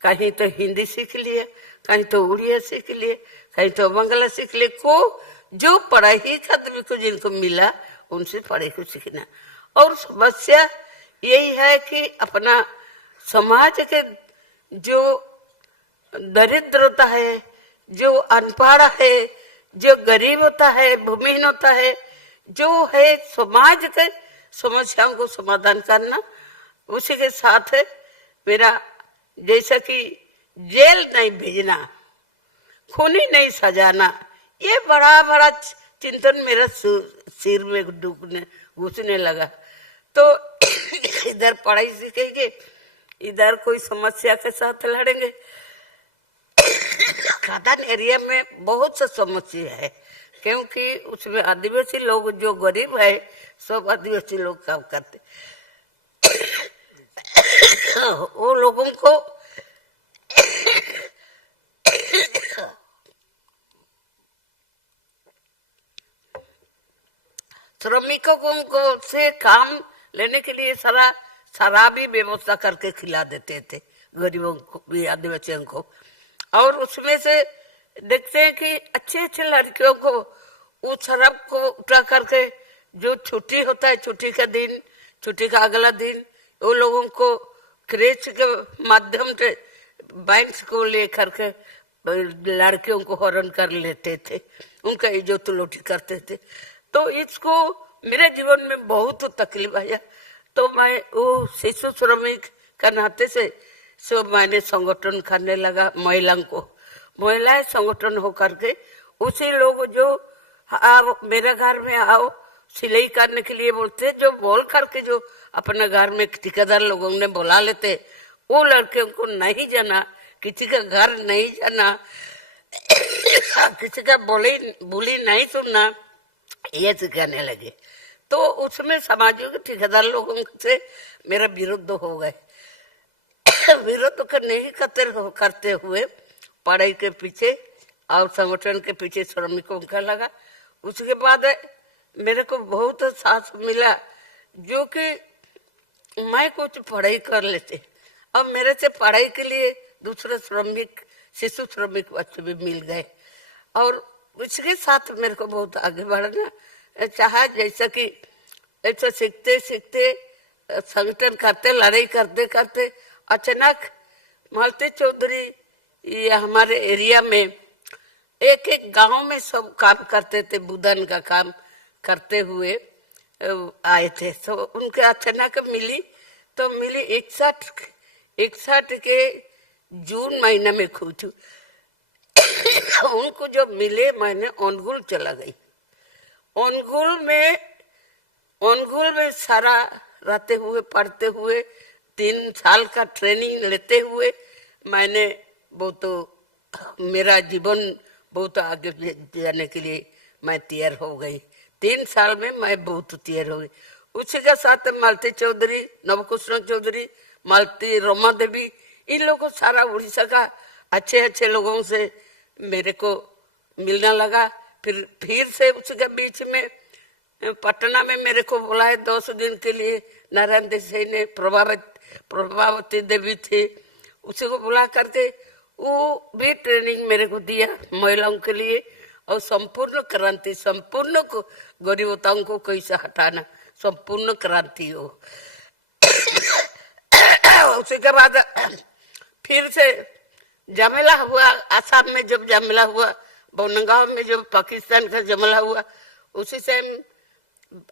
कहीं तो हिंदी सीख लिए, कहीं तो उड़िया सीख लिए, कहीं तो बंगला सीख लिए। को जो पढ़ाई आदमी को जिनको मिला उनसे पढ़ाई को सीखना। और समस्या यही है कि अपना समाज के जो दरिद्रता है, जो अनपढ़ है, जो गरीब होता है, भूमिहीन होता है, जो है समाज के समस्याओं को समाधान करना। उसी के साथ मेरा जैसा कि जेल नहीं भेजना, खूनी नहीं सजाना, ये बड़ा चिंतन मेरा सिर में घुसने लगा। तो इधर पढ़ाई सीखेंगे, इधर कोई समस्या के साथ लड़ेंगे। खदान एरिया में बहुत सा समस्या है, क्योंकि उसमें आदिवासी लोग जो गरीब है सब आदिवासी लोग काम करते। वो लोगों को श्रमिकों को से काम लेने के लिए शराबी व्यवस्था करके खिला देते थे गरीबों को भी, आदिवासियों को। और उसमें से देखते हैं कि अच्छे अच्छे लड़कियों को उस शराब को उठा करके जो छुट्टी होता है, छुट्टी का दिन, छुट्टी का अगला दिन, वो लोगों को क्रेच के माध्यम से बैंक को लेकर के लड़कियों को हरण कर लेते थे, उनका इज्जत लूटी करते थे। तो इसको मेरे जीवन में बहुत तकलीफ आया। तो मैं वो शिशु श्रमिक का नाते से मैंने संगठन करने लगा महिलाएं संगठन होकर के उसी लोग जो मेरे घर में आओ सिलाई करने के लिए बोलते, जो बोल करके जो अपने घर में ठेकेदार लोगों ने बुला लेते, वो लड़कियों को नहीं जाना, किसी का घर नहीं जाना, किसी का बोली नहीं सुनना, ये सिखाने लगे। तो उसमें सामाजिक ठेकेदार लोगों से मेरा विरोध हो गए। विरोध को नहीं करते हुए पढ़ाई के पीछे और संगठन के पीछे श्रमिकों का लगा। उसके बाद मेरे को बहुत साथ मिला जो कि मैं कुछ पढ़ाई कर लेते। अब मेरे से पढ़ाई के लिए दूसरे श्रमिक, शिशु श्रमिक बच्चे भी मिल गए और उसके साथ मेरे को बहुत आगे बढ़ना चाहा। जैसा कि ऐसा सीखते सीखते संगठन करते, लड़ाई करते करते अचानक मालती चौधरी ये हमारे एरिया में एक एक गांव में सब काम करते थे, बुदन का काम करते हुए आए थे। तो उनके अचानक मिली 61 के जून महीने में खुद उनको जो मिले, मैंने ओनगुल चला गई। ओनगुल में सारा रहते हुए पढ़ते हुए 3 साल का ट्रेनिंग लेते हुए मैंने मेरा जीवन बहुत आगे जाने के लिए मैं तैयार हो गई। 3 साल में मैं बहुत तैयार हो गई। उसी के साथ मालती चौधरी, नवकृष्ण चौधरी, मालती रोमा देवी, इन लोगों सारा उड़ीसा का अच्छे अच्छे लोगों से मेरे को मिलना लगा। फिर से उसके बीच में पटना में मेरे को बुलाए 10 दिन के लिए। नारायण देसाई ने, प्रभावती देवी थी, उसी को बुला करके वो भी ट्रेनिंग मेरे को दिया महिलाओं के लिए। और संपूर्ण क्रांति, संपूर्ण गरीबताओं को कैसे हटाना, संपूर्ण क्रांति हो। उसी के बाद फिर से जमेला हुआ आसाम में। जब जमेला हुआ बनगांव में, जब पाकिस्तान का जमेला हुआ, उसी से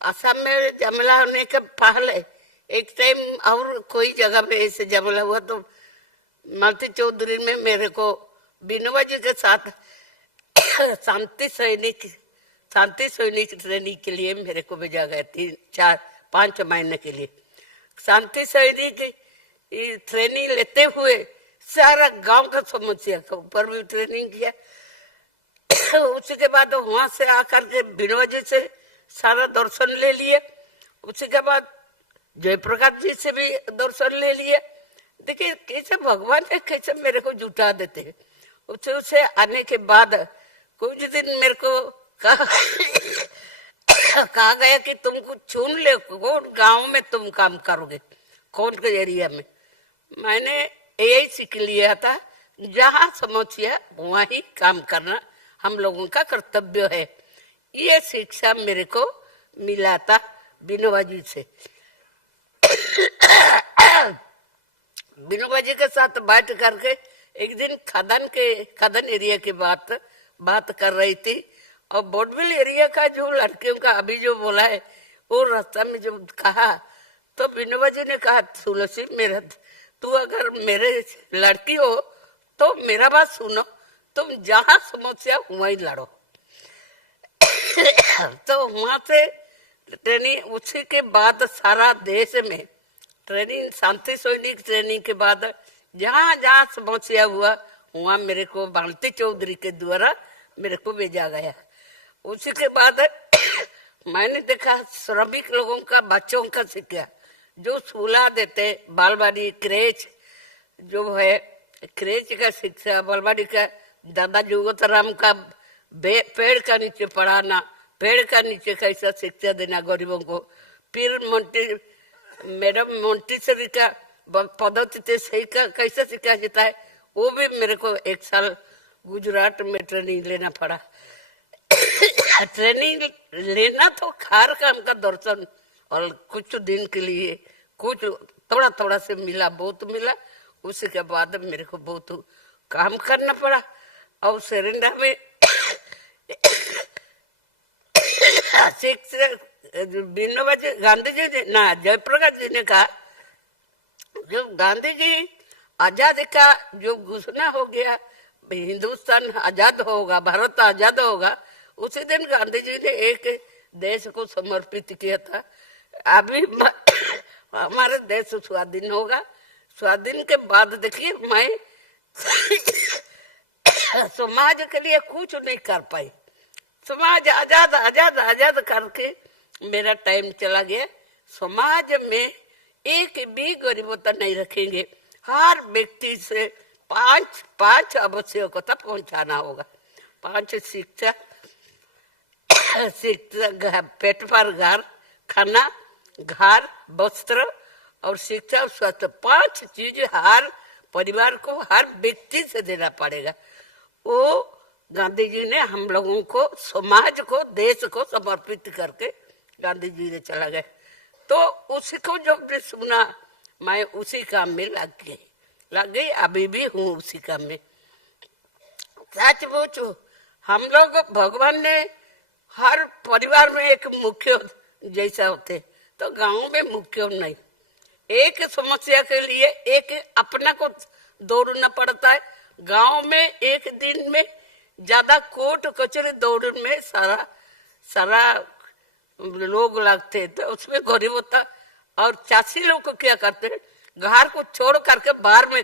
आसाम में जमेला होने के पहले एक टाइम और कोई जगह में ऐसे जमेला हुआ तो मालती चौधरी में मेरे को बिनोबा जी के साथ शांति सैनिक ट्रेनिंग के लिए मेरे को भेजा गया 3-4-5 महीने के लिए। शांति सैनिक ट्रेनिंग लेते हुए सारा गांव का समस्या के ऊपर भी ट्रेनिंग किया। उसी के बाद वहां से आकर के बिनोबा जी से सारा दर्शन ले लिए। उसी के बाद जयप्रकाश जी से भी दर्शन ले लिए। देखिए कैसे भगवान ने कैसे मेरे को जुटा देते हैं। उसे आने के बाद कुछ दिन मेरे को कहा गया कि तुम कुछ चुन ले, कौन गांव में तुम काम करोगे, कौन के एरिया में। मैंने यही सीख लिया था, जहाँ समस्या वहाँ ही काम करना हम लोगों का कर्तव्य है। ये शिक्षा मेरे को मिला था बिनोबा जी से। बिनोबा जी के साथ बैठ करके एक दिन खदन एरिया की बात कर रही थी और बोडविल एरिया का जो लड़कियों का अभी जो बोला है, वो रास्ता में जो कहा तो बिनोबा जी ने कहा, तुलसी तू अगर मेरे लड़की हो तो मेरा बात सुनो, तुम जहाँ समस्या वहीं लड़ो। तो वहां से ट्रेनिंग, उसी के बाद सारा देश में ट्रेनिंग, शांति सैनिक ट्रेनिंग के बाद जहाँ जहाँ समस्या हुआ वहाँ मेरे को मालती चौधरी के द्वारा मेरे को भेजा गया। उसी के बाद मैंने देखा श्रमिक लोगों का, बच्चों का शिक्षा जो सुला देते, बालवाड़ी क्रेच जो है, क्रेच का शिक्षा, बालवाड़ी का दादा जुगत राम का पेड़ का नीचे पढ़ाना, पेड़ का नीचे कैसा शिक्षा देना गरीबों को, फिर मैडम मोंटेसरी का पद्धति से कैसा सिखाया जाता है, वो भी मेरे को 1 साल गुजरात में ट्रेनिंग लेना पड़ा। ट्रेनिंग लेना तो खार काम का दर्शन, और कुछ दिन के लिए कुछ थोड़ा थोड़ा से मिला, बहुत मिला। उसके बाद मेरे को बहुत काम करना पड़ा। और सेरेंडा में गांधी जी ना जयप्रकाश जी ने कहा, जो गांधी जी आजादी का जो घोषणा हो गया, हिंदुस्तान आजाद होगा, भारत आजाद होगा, उसी दिन गांधी जी ने एक देश को समर्पित किया था। अभी हमारे देश स्वाधीन होगा। स्वाधीन के बाद देखिए मैं समाज के लिए कुछ नहीं कर पाई। समाज आजाद आजाद आजाद करके मेरा टाइम चला गया। समाज में एक भी गरीबता नहीं रखेंगे। हर व्यक्ति से पांच आवश्यकता पहुंचाना होगा। 5 शिक्षा, पेट पर घर, खाना, घर, वस्त्र और शिक्षा और स्वास्थ्य, 5 चीज हर परिवार को, हर व्यक्ति से देना पड़ेगा। वो गांधी जी ने हम लोगों को, समाज को, देश को समर्पित करके गांधी जी ने चला गए। तो उसी को जब भी सुना मैं उसी काम में लग गई। अभी भी हूँ उसी काम में। सच पूछो, हम लोग भगवान ने हर परिवार में एक मुख्य जैसा होते, तो गांव में मुख्य नहीं। एक समस्या के लिए एक अपना को दौड़ना पड़ता है। गांव में एक दिन में ज्यादा कोर्ट कचहरी दौड़ में सारा लोग लगते, तो उसमें गरीब होता। और चासी लोग को क्या करते, घर को छोड़ करके बाहर में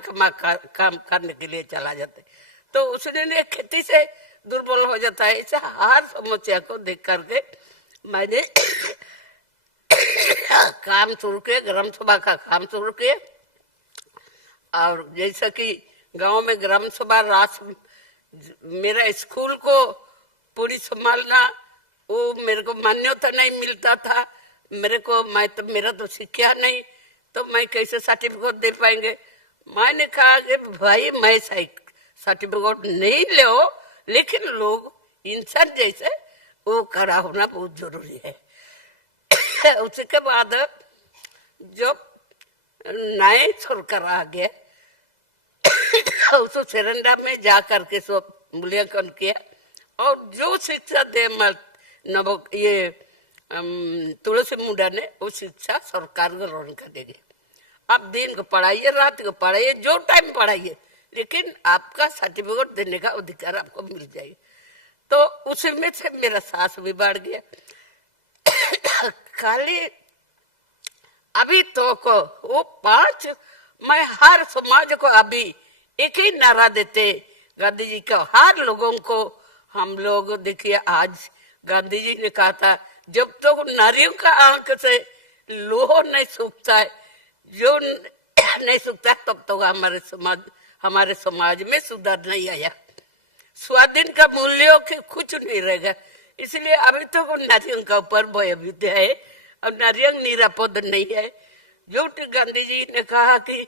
काम करने के लिए चला जाते, तो उसने खेती से दुर्बल हो जाता है। ऐसा हर समस्या को देख करके मैंने काम शुरू किया, ग्राम सभा का काम शुरू किया। और जैसा कि गांव में ग्राम सभा मेरा स्कूल को पूरी संभालना, वो मेरे को मान्यता नहीं मिलता था। मेरा तो शिक्षा नहीं, तो मैं कैसे सर्टिफिकेट दे पाएंगे। मैंने कहा कि भाई मैं सर्टिफिकेट नहीं ले, लेकिन लोग इंसान जैसे वो खड़ा होना बहुत जरूरी है। उसके बाद जब नए सरकार आ गया, उसको सेरेंडा में जा करके सब मूल्यांकन किया, और जो शिक्षा दे ये तुलसी मुंडा ने, वो शिक्षा सरकार ग्रहण करेगी। आप दिन को पढ़ाइए, रात को पढ़ाइए, जो टाइम पढ़ाइए, लेकिन आपका सर्टिफिकेट देने का अधिकार आपको मिल जाएगा। तो उसी में से मेरा सास भी बढ़ गया। खाली अभी तो को वो 5 मैं हर समाज को अभी एक ही नारा देते गांधी जी का, हर लोगों को। हम लोग देखिए, आज गांधी जी ने कहा था, जब तक तो नारियों का आंख से लोह नहीं सूखता है, जो नहीं सूखता है, तब तक हमारे समाज में सुधार नहीं आया। स्वाधीन का मूल्यों के कुछ नहीं रहेगा। इसलिए अभी तो नारियों का ऊपर भयभीत है और नारियों निरापद नहीं है। जो गांधी जी ने कहा कि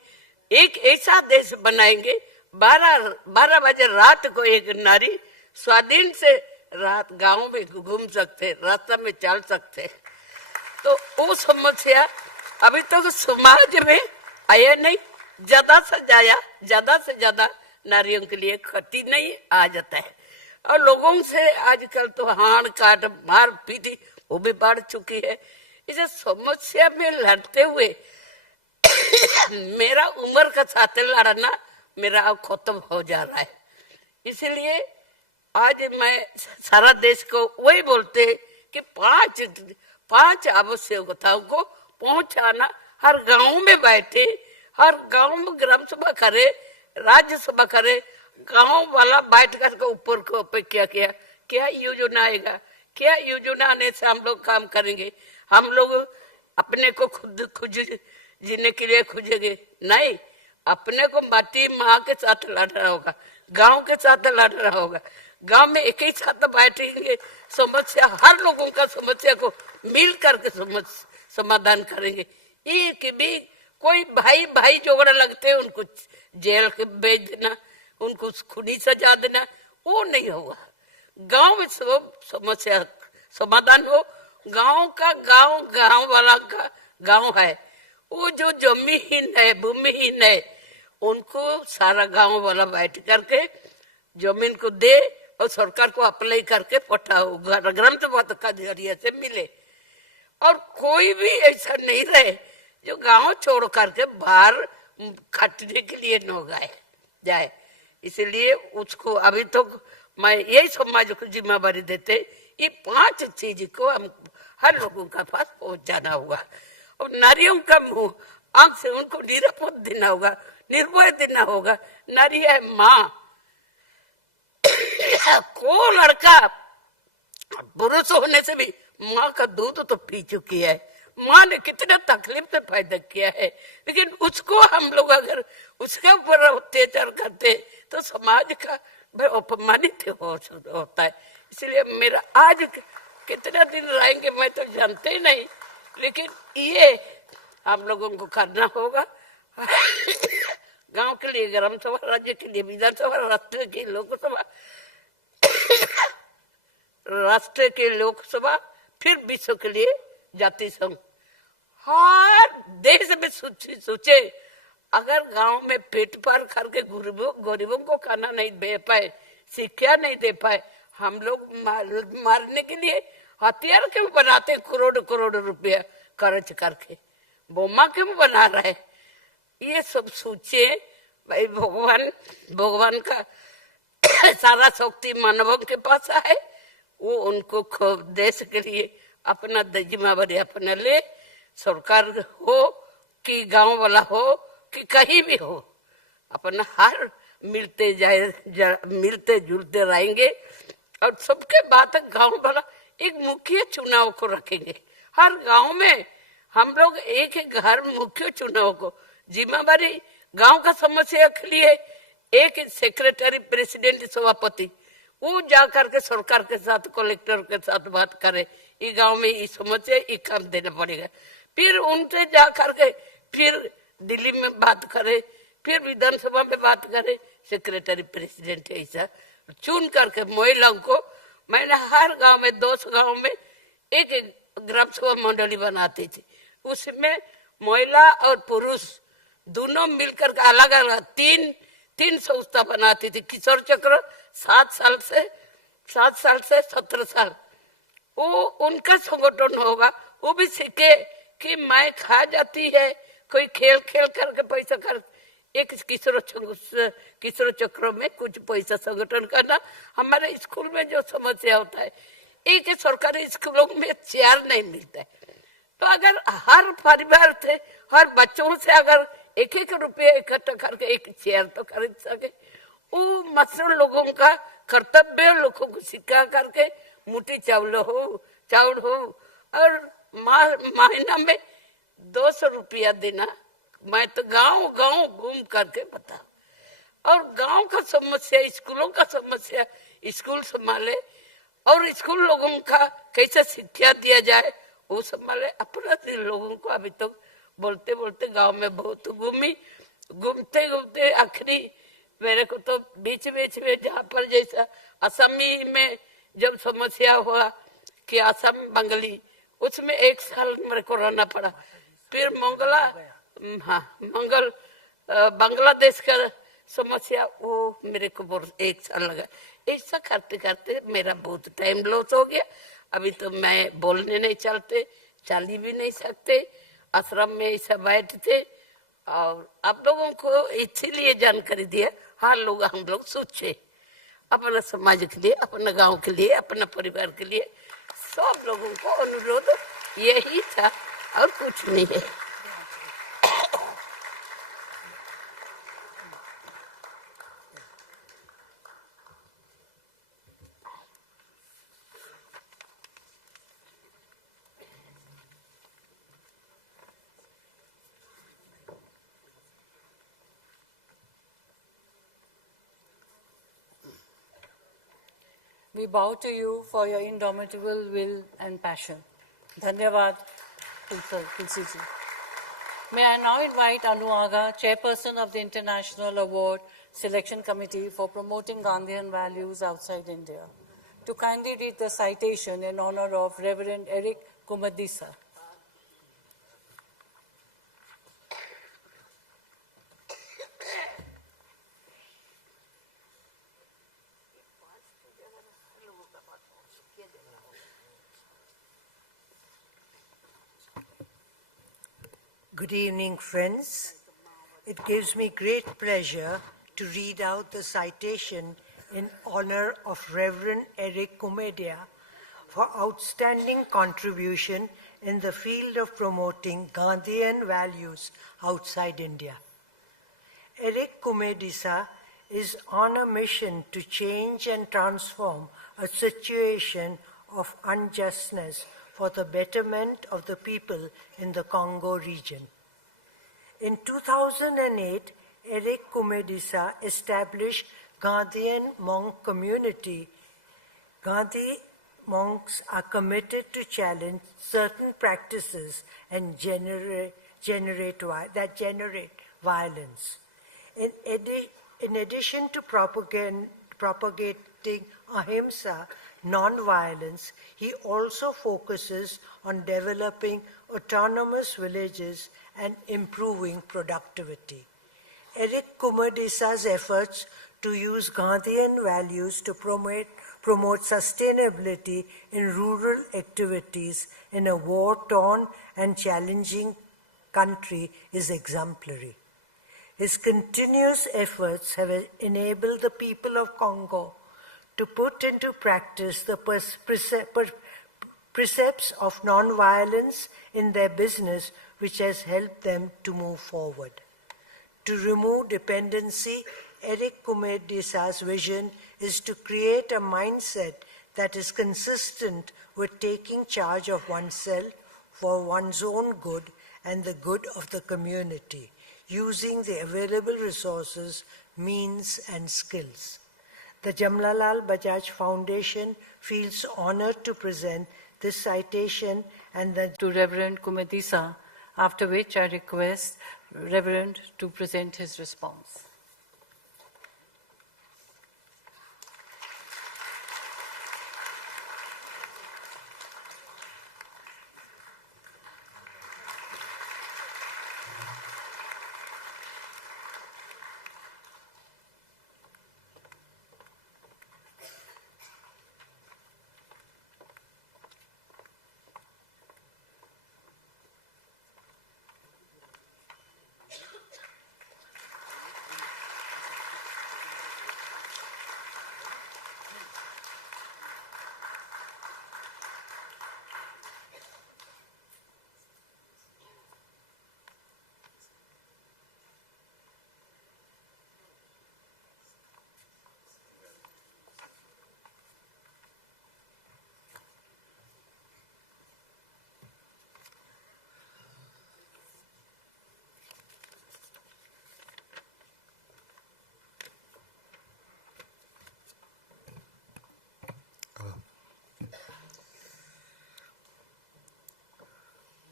एक ऐसा देश बनाएंगे, 12 बजे रात को एक नारी स्वाधीन से रात गांव में घूम सकते, रास्ता में चल सकते। तो वो समस्या अभी तक तो समाज में आया नहीं। ज्यादा से ज्यादा नारियों के लिए खटी नहीं आ जाता है। और लोगों से आजकल तो हाड़ काट मार पीटी वो भी बढ़ चुकी है। इसे समस्या में लड़ते हुए मेरा उम्र का साथ लड़ना मेरा अब खत्म हो जा रहा है। इसलिए आज मैं सारा देश को वही बोलते हैं कि 5 आवश्यकताओं को पहुंचाना। हर गांव में बैठे, हर गांव में ग्राम सभा करे, राज्य सभा करे, गांव वाला बैठ करके ऊपर को क्या योजना आएगा, क्या योजना आने से हम लोग काम करेंगे। हम लोग अपने को खुद जीने के लिए खोजेंगे नहीं, अपने को माटी माँ के साथ लड़ना होगा। गांव के साथ लड़ना होगा। गांव में एक ही साथ बैठेंगे, समस्या हर लोगों का समस्या को मिल करके समाधान करेंगे। एक भी कोई भाई भाई झगड़ा लगते हैं उनको जेल के भेज देना, उनको खुदी सजा देना, वो नहीं होगा। गांव में सब समस्या समाधान हो। गांव का गांव गांव वाला का गांव है, वो जो जमीन है भूमिहीन है उनको सारा गांव वाला बैठ करके जमीन को दे और सरकार को अप्लाई करके पठाओ, ग्राम सभा का जरिए से मिले। और कोई भी ऐसा नहीं रहे जो गांव छोड़ करके बाहर खटने के लिए न जाए। इसलिए उसको अभी तो मैं यही समाज को जिम्मेवारी देते, ये 5 चीज को हम हर लोगों का पास पहुंचाना होगा। और नारियों का मुंह आंख से उनको निरापद देना होगा, निर्भय देना होगा। नारी है माँ। को लड़का पुरुष होने से भी माँ का दूध तो पी चुकी है, माँ ने कितना तकलीफ से पैदा किया है, लेकिन उसको हम लोग अगर उसके ऊपर अत्याचार करते तो समाज का अपमानित होता है। इसलिए मेरा आज कितना दिन रहेंगे मैं तो जानते ही नहीं, लेकिन ये हम लोगों को करना होगा। गांव के लिए ग्राम सभा, राज्य के लिए विधानसभा, राष्ट्र की लोकसभा, राष्ट्र के लोकसभा, फिर विश्व के लिए जाति संघ। हर देश में सोचे अगर गांव में पेट पार करके गरीबों को खाना नहीं दे पाए, शिक्षा नहीं दे पाए, हम लोग मारने के लिए हथियार क्यों बनाते, करोड़ करोड़ रुपया खर्च करके बोमा क्यों बना रहे। ये सब सोचे भाई, भगवान का सारा शक्ति मानवों के पास है, वो उनको देश के लिए अपना जिम्मेवारी अपने ले, सरकार हो कि गांव वाला हो कि कहीं भी हो, अपना हर मिलते जुलते रहेंगे। और सबके बाद गांव वाला एक मुख्य चुनाव को रखेंगे। हर गांव में हम लोग एक एक घर मुख्य चुनाव को जिम्मेवारी गांव का समस्या के लिए एक सेक्रेटरी, प्रेसिडेंट, सभापति, वो जाकर के सरकार के साथ, कलेक्टर के साथ बात करे, ये गांव में ये समस्या, ये काम देना पड़ेगा। फिर उनसे जाकर के फिर दिल्ली में बात करे, फिर विधानसभा में बात करे, सेक्रेटरी, प्रेसिडेंट ऐसा चुन करके महिलाओं को मैंने हर गांव में 200 गांव में एक एक ग्राम सभा मंडली बनाती थी। उसमें महिला और पुरुष दोनों मिलकर के अलग अलग तीन संस्था बनाती थी। किशोर चक्र 7 साल से 17 साल, वो उनका संगठन होगा। वो भी सीखे कि मैं खा जाती है, कोई खेल खेल करके पैसा कर, एक किशोर चक्र में कुछ पैसा संगठन करना। हमारे स्कूल में जो समस्या होता है, एक सरकारी स्कूलों में चेयर नहीं मिलता है, तो अगर हर परिवार से, हर बच्चों से अगर 1-1 रुपया इकट्ठा करके एक चेयर तो खरीद सके, वो मसरूम लोगों का कर्तव्य लोगों को सिखा करके मुट्ठी चावल हो और महीना में 200 रुपया देना। मैं तो गांव घूम करके बता, और गांव का समस्या, स्कूलों का समस्या, स्कूल संभाले और स्कूल लोगों का कैसे शिक्षा दिया जाए वो संभाले। अपना लोगों को अभी तक बोलते बोलते गांव में बहुत घूमते आखिरी मेरे को तो बीच में जहाँ पर जैसा असमी में जब समस्या हुआ कि असम बंगाली, उसमें 1 साल मेरे को रहना पड़ा। फिर बांग्लादेश का समस्या, वो मेरे को 1 साल लगा। ऐसा करते करते मेरा बहुत टाइम लॉस हो गया। अभी तो मैं बोलने नहीं चल भी नहीं सकते, आश्रम में ऐसा बैठते। और आप लोगों को इसीलिए जानकारी दिया, हर लोग हम लोग सोचे अपना समाज के लिए, अपना गांव के लिए, अपना परिवार के लिए। सब लोगों को अनुरोध यही था और कुछ नहीं है। We bow to you for your indomitable will and passion. Dhanyavad, Tulsi ji. May I now invite Anu Aga, Chairperson of the International Award Selection Committee for Promoting Gandhian Values Outside India, to kindly read the citation in honor of Reverend Eric Kumadisa. Good evening, friends. It gives me great pleasure to read out the citation in honor of Reverend Eric Kumedia for outstanding contribution in the field of promoting Gandhian values outside India. Eric Kumedisa is on a mission to change and transform a situation of unjustness for the betterment of the people in the Congo region. In 2008, Eric Kumedisa established Gandhian monk community. Gandhi monks are committed to challenge certain practices and that generate violence. In addition to propagating ahimsa, non-violence, he also focuses on developing autonomous villages and improving productivity. Eric Kumadisa's efforts to use Gandhian values to promote sustainability in rural activities in a war-torn and challenging country is exemplary. His continuous efforts have enabled the people of Congo to put into practice the precepts of non-violence in their business, which has helped them to move forward. To remove dependency, Eric Kumedisa's vision is to create a mindset that is consistent with taking charge of oneself for one's own good and the good of the community, using the available resources, means, and skills. The Jamnalal Bajaj Foundation feels honored to present this citation and to Reverend Kumedisa, after which I request Reverend to present his response.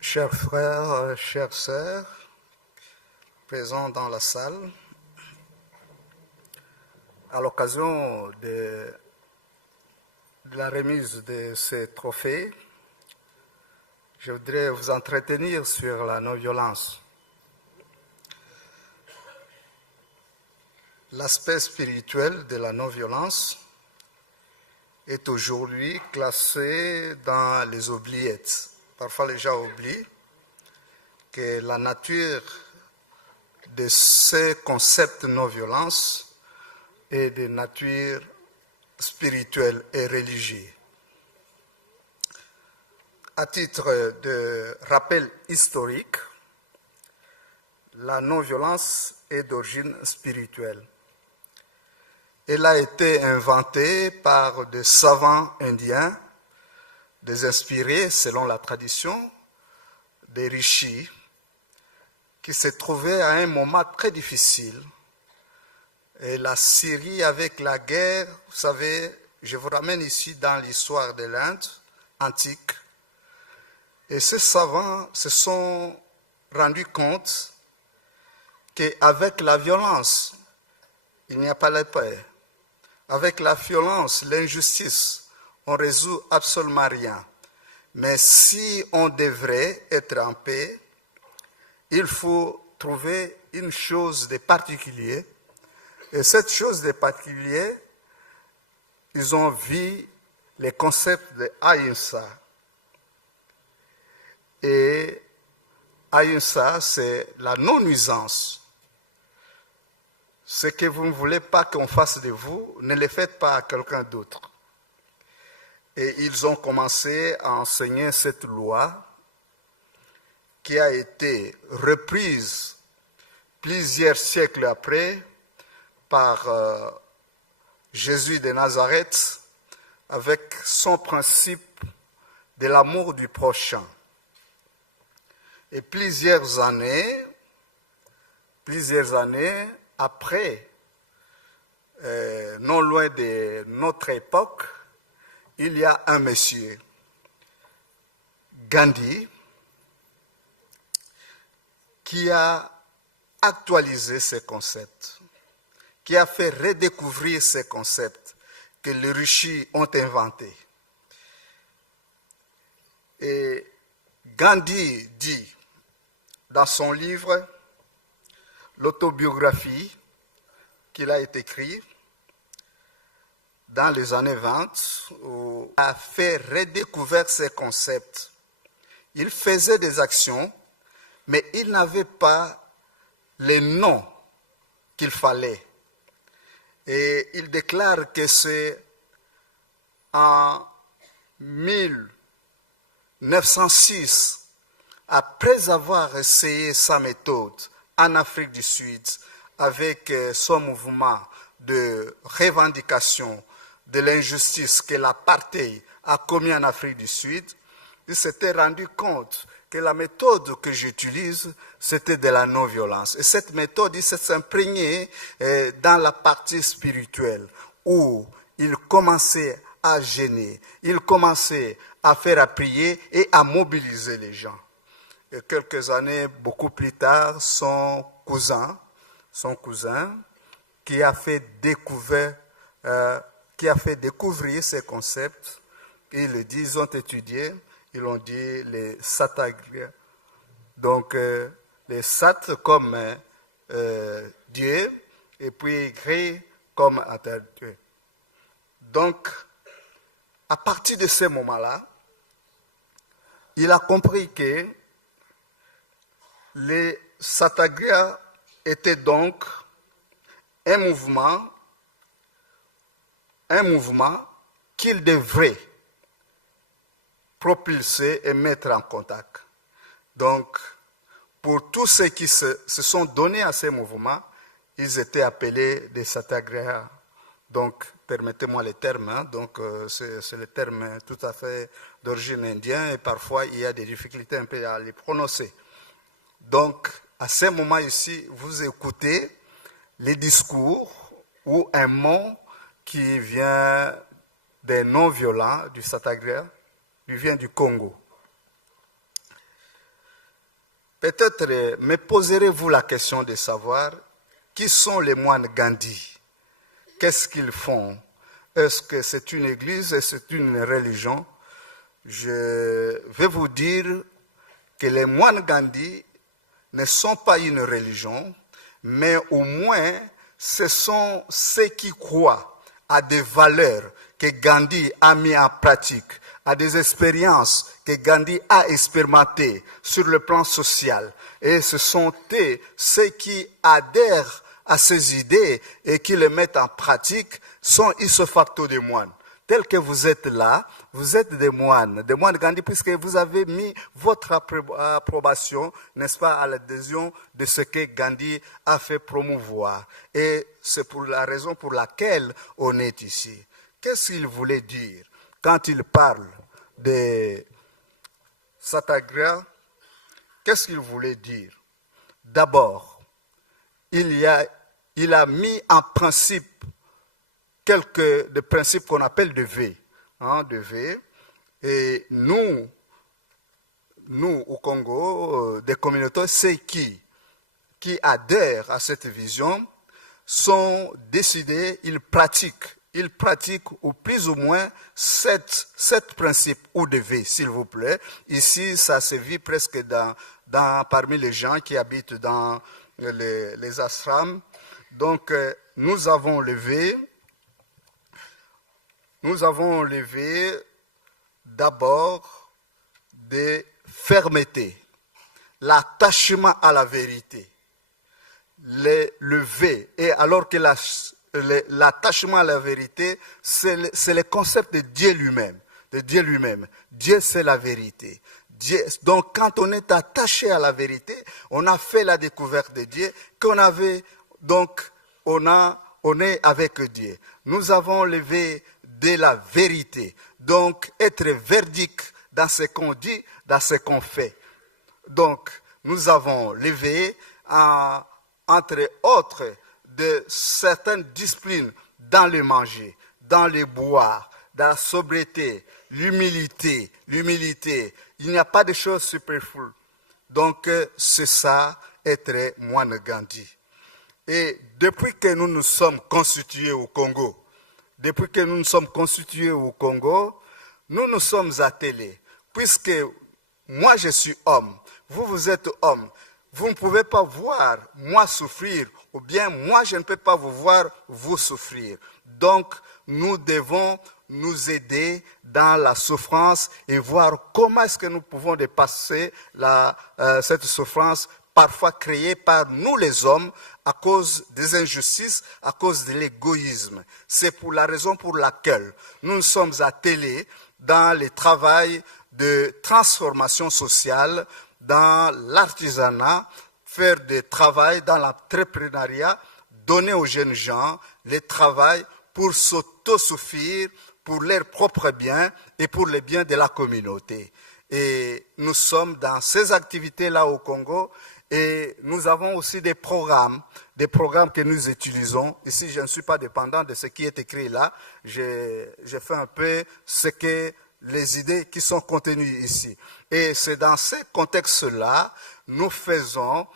Chers frères, chères sœurs, présents dans la salle, à l'occasion de la remise de ces trophées, je voudrais vous entretenir sur la non-violence. L'aspect spirituel de la non-violence est aujourd'hui classé dans les oubliettes. Parfois, les gens oublient que la nature de ces concepts non-violence est de nature spirituelle et religieuse. À titre de rappel historique, la non-violence est d'origine spirituelle. Elle a été inventée par des savants indiens, des inspirés, selon la tradition, des rishis, qui se trouvaient à un moment très difficile. Et la Syrie, avec la guerre, vous savez, je vous ramène ici dans l'histoire de l'Inde antique. Et ces savants se sont rendus compte qu'avec la violence, il n'y a pas la paix. Avec la violence, l'injustice, on ne résout absolument rien. Mais si on devrait être en paix, il faut trouver une chose de particulier. Et cette chose de particulier, ils ont vu le concept de ahimsa. Et ahimsa, c'est la non-nuisance. Ce que vous ne voulez pas qu'on fasse de vous, ne le faites pas à quelqu'un d'autre. Et ils ont commencé à enseigner cette loi qui a été reprise plusieurs siècles après par Jésus de Nazareth avec son principe de l'amour du prochain. Et plusieurs années après, non loin de notre époque, il y a un monsieur, Gandhi, qui a actualisé ces concepts, qui a fait redécouvrir ces concepts que les rishis ont inventés. Et Gandhi dit dans son livre, l'autobiographie qu'il a écrit dans les années 20, où il a fait redécouvrir ces concepts. Il faisait des actions, mais il n'avait pas les noms qu'il fallait. Et il déclare que c'est en 1906, après avoir essayé sa méthode en Afrique du Sud, avec son mouvement de revendication de l'injustice que l'apartheid a commis en Afrique du Sud, il s'était rendu compte que la méthode que j'utilise, c'était de la non-violence. Et cette méthode, il s'est imprégné dans la partie spirituelle, où il commençait à gêner, il commençait à faire prier et à mobiliser les gens. Et quelques années, beaucoup plus tard, son cousin, qui a fait découvrir ces concepts, ils ont étudié, ils ont dit les satagrias. Donc, les sat comme Dieu, et puis gris comme Dieu. Donc, à partir de ce moment-là, il a compris que les satagrias étaient donc un mouvement qu'il devrait propulser et mettre en contact. Donc, pour tous ceux qui se sont donnés à ces mouvements, ils étaient appelés des satagrias. Donc, permettez-moi le terme, hein, donc c'est le terme tout à fait d'origine indienne et parfois il y a des difficultés un peu à les prononcer. Donc, à ce moment ici, vous écoutez les discours ou un mot qui vient des non-violents du satagria, qui vient du Congo. Peut-être me poserez-vous la question de savoir qui sont les moines Gandhi? Qu'est-ce qu'ils font? Est-ce que c'est une église? Est-ce que c'est une religion? Je vais vous dire que les moines Gandhi ne sont pas une religion, mais au moins ce sont ceux qui croient à des valeurs que Gandhi a mis en pratique, à des expériences que Gandhi a expérimentées sur le plan social. Et ce sont ceux qui adhèrent à ces idées et qui les mettent en pratique, sont ipso facto des moines. Tels que vous êtes là, vous êtes des moines Gandhi, puisque vous avez mis votre approbation, n'est-ce pas, à l'adhésion de ce que Gandhi a fait promouvoir. Et c'est pour la raison pour laquelle on est ici. Qu'est-ce qu'il voulait dire quand il parle de satagria? Qu'est-ce qu'il voulait dire? D'abord, il a mis en principe quelques des principes qu'on appelle de V. De V. Et nous au Congo, des communautés, ceux qui adhèrent à cette vision sont décidés, ils pratiquent ou plus ou moins sept principes ou de V, s'il vous plaît. Ici, ça se vit presque parmi les gens qui habitent dans les ashrams. Donc, nous avons levé d'abord de fermeté, l'attachement à la vérité, le V. Et alors que l'attachement à la vérité, c'est le concept de Dieu lui-même. Dieu, c'est la vérité. Donc, quand on est attaché à la vérité, on a fait la découverte de Dieu, on est avec Dieu. Nous avons levé de la vérité. Donc, être verdict dans ce qu'on dit, dans ce qu'on fait. Donc, nous avons levé, entre autres, de certaines disciplines dans le manger, dans le boire, dans la sobriété, l'humilité. Il n'y a pas de choses superflues. Donc, c'est ça, être moine Gandhi. Et depuis que nous nous sommes constitués au Congo, nous nous sommes attelés, puisque moi je suis homme, vous êtes homme, vous ne pouvez pas voir moi souffrir, ou bien moi je ne peux pas vous voir vous souffrir. Donc nous devons nous aider dans la souffrance et voir comment est-ce que nous pouvons dépasser cette souffrance parfois créée par nous les hommes à cause des injustices, à cause de l'égoïsme. C'est pour la raison pour laquelle nous nous sommes attelés dans le travail de transformation sociale, dans l'artisanat, faire des travail dans l'entrepreneuriat, donner aux jeunes gens le travail pour s'autosuffire, pour leur propre bien et pour le bien de la communauté. Et nous sommes dans ces activités-là au Congo. Et nous avons aussi des programmes que nous utilisons. Ici, je ne suis pas dépendant de ce qui est écrit là. J'ai fait un peu les idées qui sont contenues ici. Et c'est dans ce contexte-là, nous faisons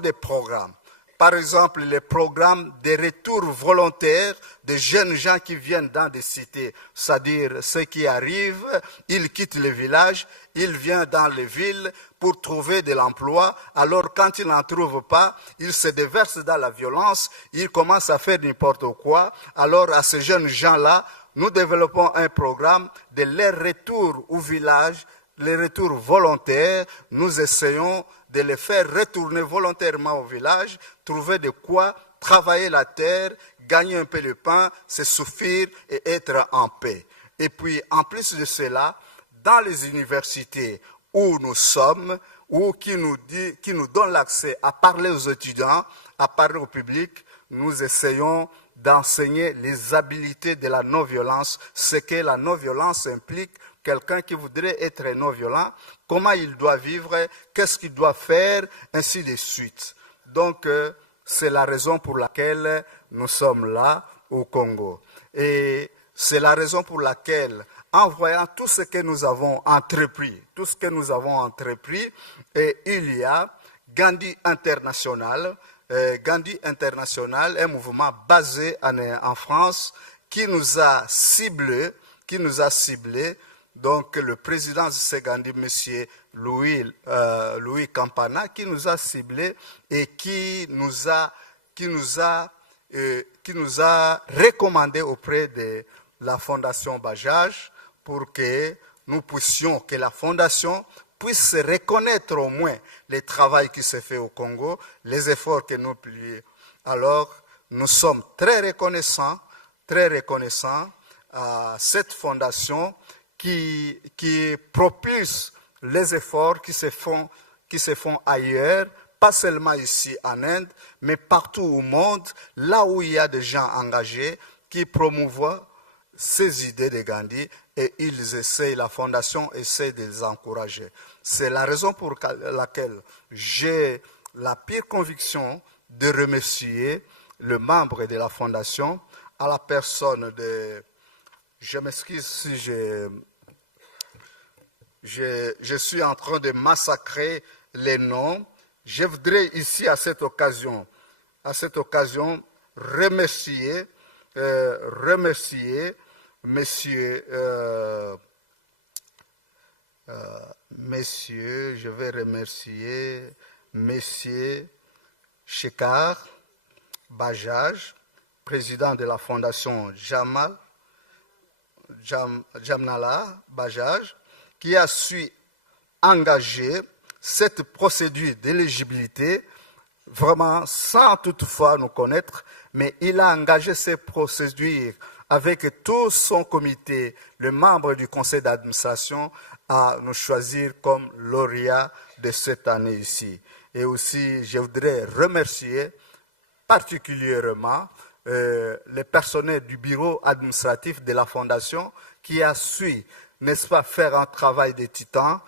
des programmes. Par exemple, les programmes de retour volontaire de jeunes gens qui viennent dans des cités. C'est-à-dire, ceux qui arrivent, ils quittent le village, ils viennent dans les villes pour trouver de l'emploi. Alors, quand ils n'en trouvent pas, ils se déversent dans la violence, ils commencent à faire n'importe quoi. Alors, à ces jeunes gens-là, nous développons un programme de leur retour au village, les retours volontaires. Nous essayons de les faire retourner volontairement au village, trouver de quoi travailler la terre, gagner un peu le pain, se suffire et être en paix. Et puis, en plus de cela, dans les universités où nous sommes, ou qui nous donnent l'accès à parler aux étudiants, à parler au public, nous essayons d'enseigner les habiletés de la non-violence, ce que la non-violence implique. Quelqu'un qui voudrait être non-violent, comment il doit vivre, qu'est-ce qu'il doit faire, ainsi de suite. Donc, c'est la raison pour laquelle nous sommes là au Congo. Et c'est la raison pour laquelle, en voyant tout ce que nous avons entrepris, et il y a Gandhi International, un mouvement basé en France qui nous a ciblés. Donc, le président de Gandhi, M. Louis Campana, qui nous a ciblés et qui nous a recommandé auprès de la Fondation Bajaj pour que la Fondation puisse reconnaître au moins le travail qui se fait au Congo, les efforts que nous plions. Alors, nous sommes très reconnaissants à cette fondation qui propulse les efforts qui se font ailleurs, pas seulement ici en Inde, mais partout au monde, là où il y a des gens engagés qui promouvoient ces idées de Gandhi et la fondation essaie de les encourager. C'est la raison pour laquelle j'ai la pire conviction de remercier le membre de la fondation, à la personne de... Je m'excuse si je suis en train de massacrer les noms. Je voudrais ici, à cette occasion, remercier messieurs, je vais remercier messieurs Jamnalal Bajaj, président de la Fondation Jamnalal Bajaj, qui a su engager cette procédure d'éligibilité, vraiment sans toutefois nous connaître, mais il a engagé ces procédures avec tout son comité, le membre du conseil d'administration, à nous choisir comme lauréat de cette année ici. Et aussi, je voudrais remercier particulièrement le personnel du bureau administratif de la Fondation qui a su, n'est-ce pas, faire un travail de titan.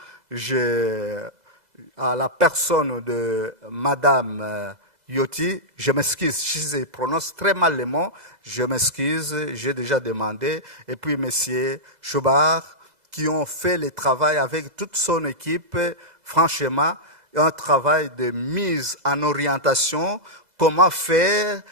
À la personne de Madame Yoti, je m'excuse, si je prononce très mal les mots, je m'excuse, j'ai déjà demandé. Et puis Messieurs Chobar, qui ont fait le travail avec toute son équipe, franchement, un travail de mise en orientation, comment faire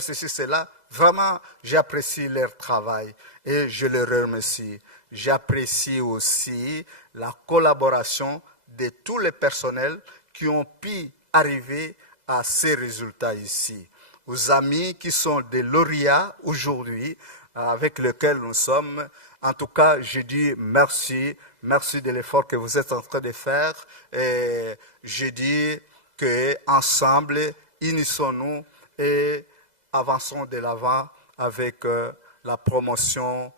ceci, cela. Vraiment, j'apprécie leur travail et je les remercie. J'apprécie aussi la collaboration de tous les personnels qui ont pu arriver à ces résultats ici. Aux amis qui sont des lauréats aujourd'hui, avec lesquels nous sommes, en tout cas, je dis merci, merci de l'effort que vous êtes en train de faire. Et je dis qu'ensemble, unissons-nous et avançons de l'avant avec la promotion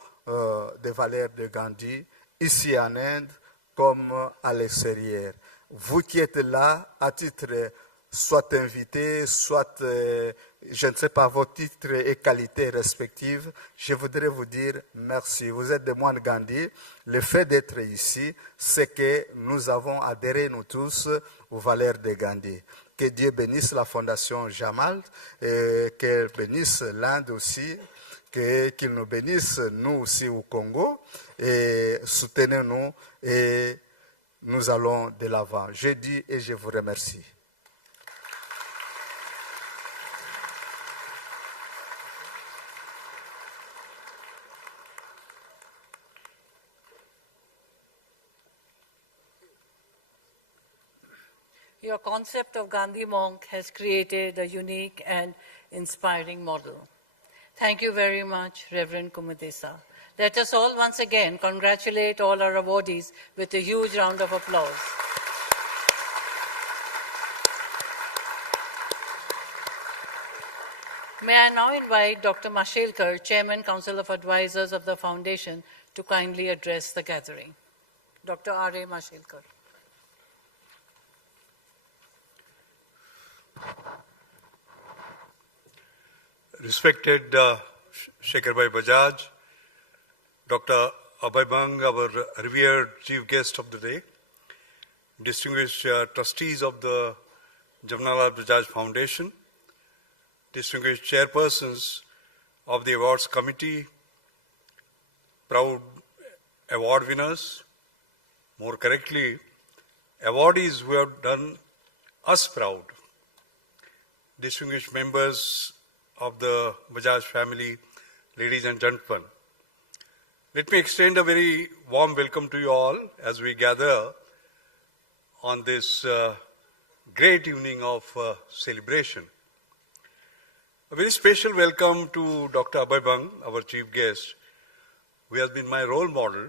des valeurs de Gandhi, ici en Inde comme à l'extérieur. Vous qui êtes là, à titre soit invité, soit, je ne sais pas, vos titres et qualités respectives, je voudrais vous dire merci. Vous êtes des moines Gandhi. Le fait d'être ici, c'est que nous avons adhéré, nous tous, aux valeurs de Gandhi. Que Dieu bénisse la Fondation Jamal, et qu'elle bénisse l'Inde aussi, qu'il nous bénisse, nous aussi au Congo, et soutenez-nous, et nous allons de l'avant. Je dis et je vous remercie. Your concept of Gandhi monk has created a unique and inspiring model. Thank you very much, Reverend Kumudesa. Let us all once again congratulate all our awardees with a huge round of applause. May I now invite Dr. Mashelkar, Chairman, Council of Advisors of the Foundation, to kindly address the gathering. Dr. R.A. Mashelkar. Respected Shekharbhai Bajaj, Dr. Abhay Bang, our revered chief guest of the day, distinguished trustees of the Jamnalal Bajaj Foundation, distinguished chairpersons of the awards committee, proud award winners, more correctly, awardees who have done us proud, distinguished members of the Bajaj family, ladies and gentlemen. Let me extend a very warm welcome to you all as we gather on this great evening of celebration. A very special welcome to Dr. Abhay Bang, our chief guest, who has been my role model,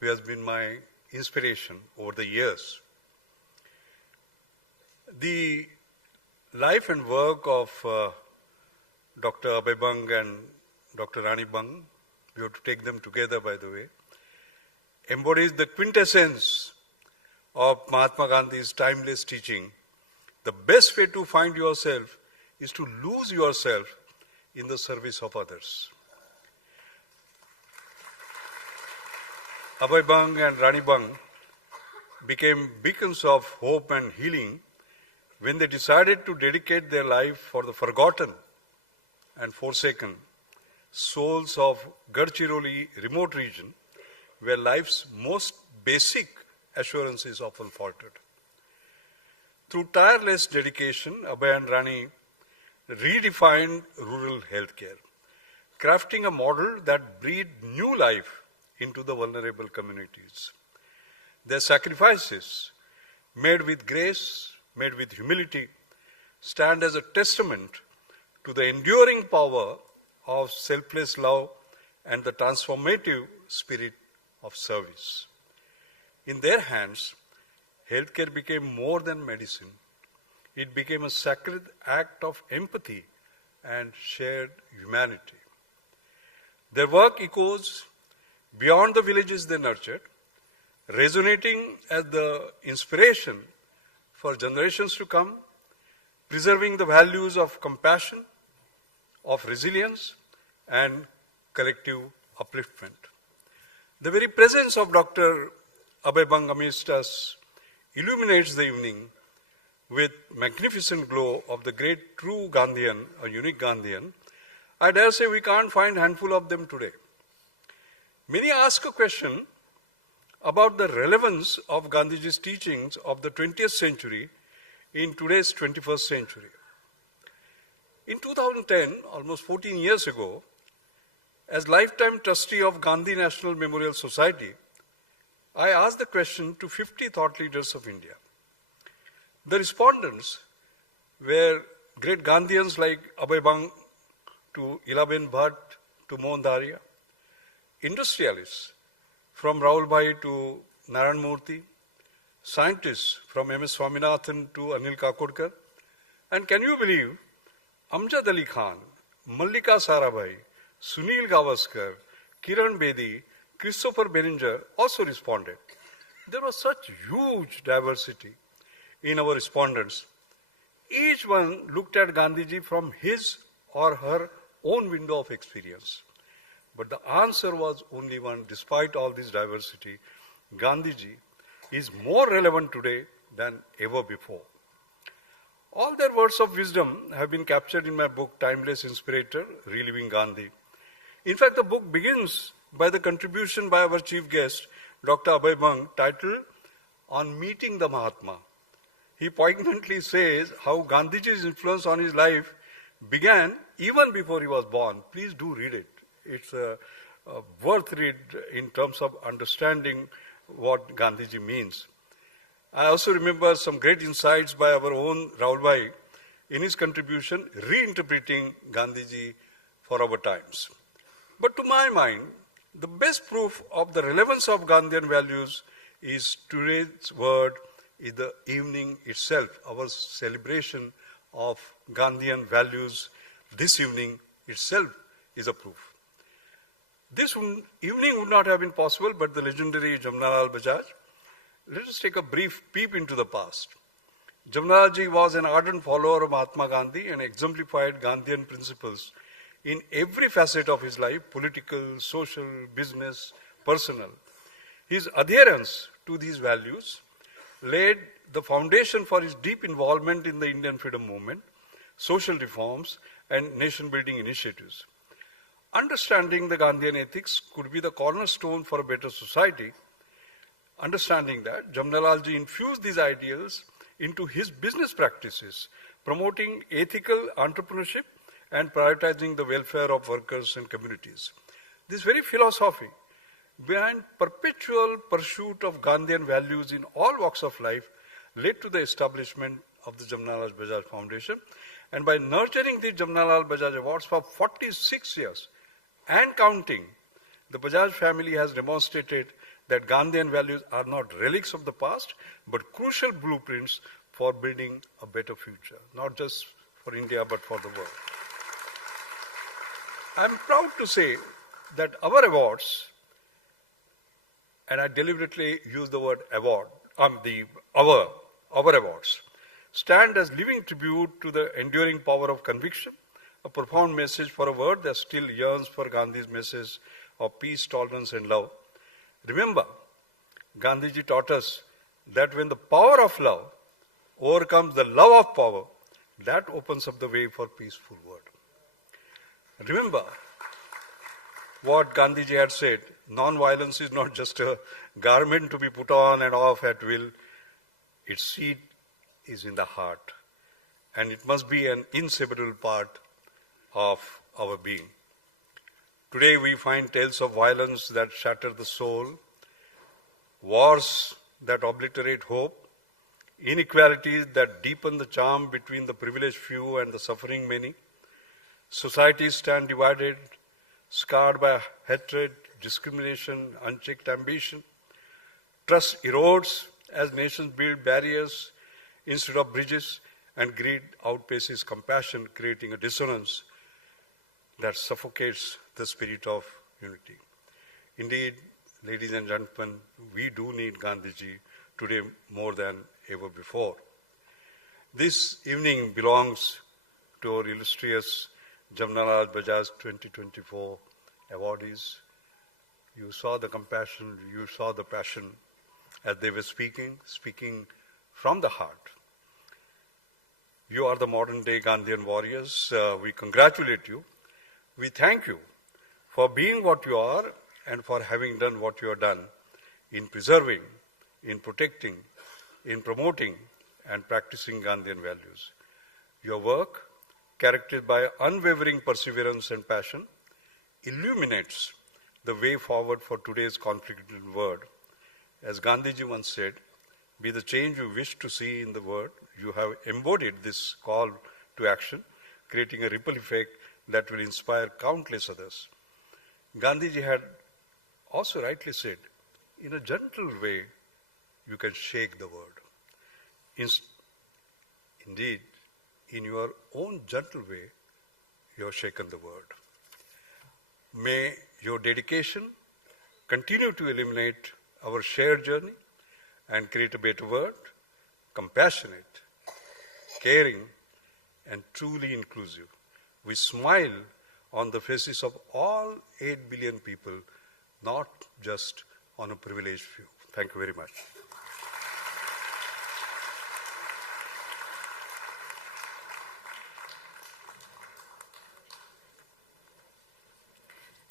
who has been my inspiration over the years. The life and work of Dr. Abhay Bang and Dr. Rani Bang, we have to take them together by the way, embodies the quintessence of Mahatma Gandhi's timeless teaching. The best way to find yourself is to lose yourself in the service of others. Abhay Bang and Rani Bang became beacons of hope and healing when they decided to dedicate their life for the forgotten and forsaken souls of Gadchiroli remote region, where life's most basic assurances often faltered. Through tireless dedication, Abhay and Rani redefined rural healthcare, crafting a model that breathed new life into the vulnerable communities. Their sacrifices, made with grace, made with humility, stand as a testament to the enduring power of selfless love and the transformative spirit of service. In their hands, healthcare became more than medicine. It became a sacred act of empathy and shared humanity. Their work echoes beyond the villages they nurtured, resonating as the inspiration for generations to come, preserving the values of compassion, of resilience, and collective upliftment. The very presence of Dr. Abhay Bang amidst us illuminates the evening with magnificent glow of the great true Gandhian, a unique Gandhian. I dare say we can't find a handful of them today. Many ask a question about the relevance of Gandhiji's teachings of the 20th century in today's 21st century. In 2010, almost 14 years ago, as lifetime trustee of Gandhi National Memorial Society, I asked the question to 50 thought leaders of India. The respondents were great Gandhians like Abhay Bang to Ilaben Bhatt to Mohan Daria, industrialists from Rahul Bhai to Narayan Murthy, scientists from M.S. Swaminathan to Anil Kakodkar, and can you believe Amjad Ali Khan, Mallika Sarabhai, Sunil Gavaskar, Kiran Bedi, Christopher Berenger also responded. There was such huge diversity in our respondents. Each one looked at Gandhiji from his or her own window of experience. But the answer was only one. Despite all this diversity, Gandhiji is more relevant today than ever before. All their words of wisdom have been captured in my book, Timeless Inspirator, Reliving Gandhi. In fact, the book begins by the contribution by our chief guest, Dr. Abhay Bang, titled On Meeting the Mahatma. He poignantly says how Gandhiji's influence on his life began even before he was born. Please do read it. It's a worth read in terms of understanding what Gandhiji means. I also remember some great insights by our own Rahul Bhai in his contribution, reinterpreting Gandhiji for our times. But to my mind, the best proof of the relevance of Gandhian values is today's word, is the evening itself. Our celebration of Gandhian values this evening itself is a proof. This evening would not have been possible but the legendary Jamnalal Bajaj. Let us take a brief peep into the past. Jamnalalji was an ardent follower of Mahatma Gandhi and exemplified Gandhian principles in every facet of his life, political, social, business, personal. His adherence to these values laid the foundation for his deep involvement in the Indian freedom movement, social reforms, and nation-building initiatives. Understanding the Gandhian ethics could be the cornerstone for a better society. Understanding that, Jamnalalji infused these ideals into his business practices, promoting ethical entrepreneurship and prioritizing the welfare of workers and communities. This very philosophy behind perpetual pursuit of Gandhian values in all walks of life led to the establishment of the Jamnalal Bajaj Foundation. And by nurturing the Jamnalal Bajaj Awards for 46 years and counting, the Bajaj family has demonstrated that Gandhian values are not relics of the past, but crucial blueprints for building a better future, not just for India, but for the world. I'm proud to say that our awards, and I deliberately use the word award, our awards, stand as living tribute to the enduring power of conviction, a profound message for a world that still yearns for Gandhi's message of peace, tolerance, and love. Remember, Gandhiji taught us that when the power of love overcomes the love of power, that opens up the way for peaceful world. Remember what Gandhiji had said, non-violence is not just a garment to be put on and off at will. Its seed is in the heart, and it must be an inseparable part of our being. Today we find tales of violence that shatter the soul, wars that obliterate hope, inequalities that deepen the charm between the privileged few and the suffering many. Societies stand divided, scarred by hatred, discrimination, unchecked ambition. Trust erodes as nations build barriers instead of bridges, and greed outpaces compassion, creating a dissonance that suffocates the spirit of unity. Indeed, ladies and gentlemen, we do need Gandhiji today more than ever before. This evening belongs to our illustrious Jamnalal Bajaj 2024 awardees. You saw the compassion, you saw the passion as they were speaking from the heart. You are the modern day Gandhian warriors. We congratulate you. We thank you for being what you are and for having done what you have done in preserving, in protecting, in promoting and practicing Gandhian values. Your work, characterized by unwavering perseverance and passion, illuminates the way forward for today's conflicted world. As Gandhiji once said, be the change you wish to see in the world. You have embodied this call to action, creating a ripple effect that will inspire countless others. Gandhiji had also rightly said, in a gentle way, you can shake the world. Indeed, in your own gentle way, you have shaken the world. May your dedication continue to illuminate our shared journey and create a better world, compassionate, caring, and truly inclusive. We smile on the faces of all 8 billion people, not just on a privileged few. Thank you very much.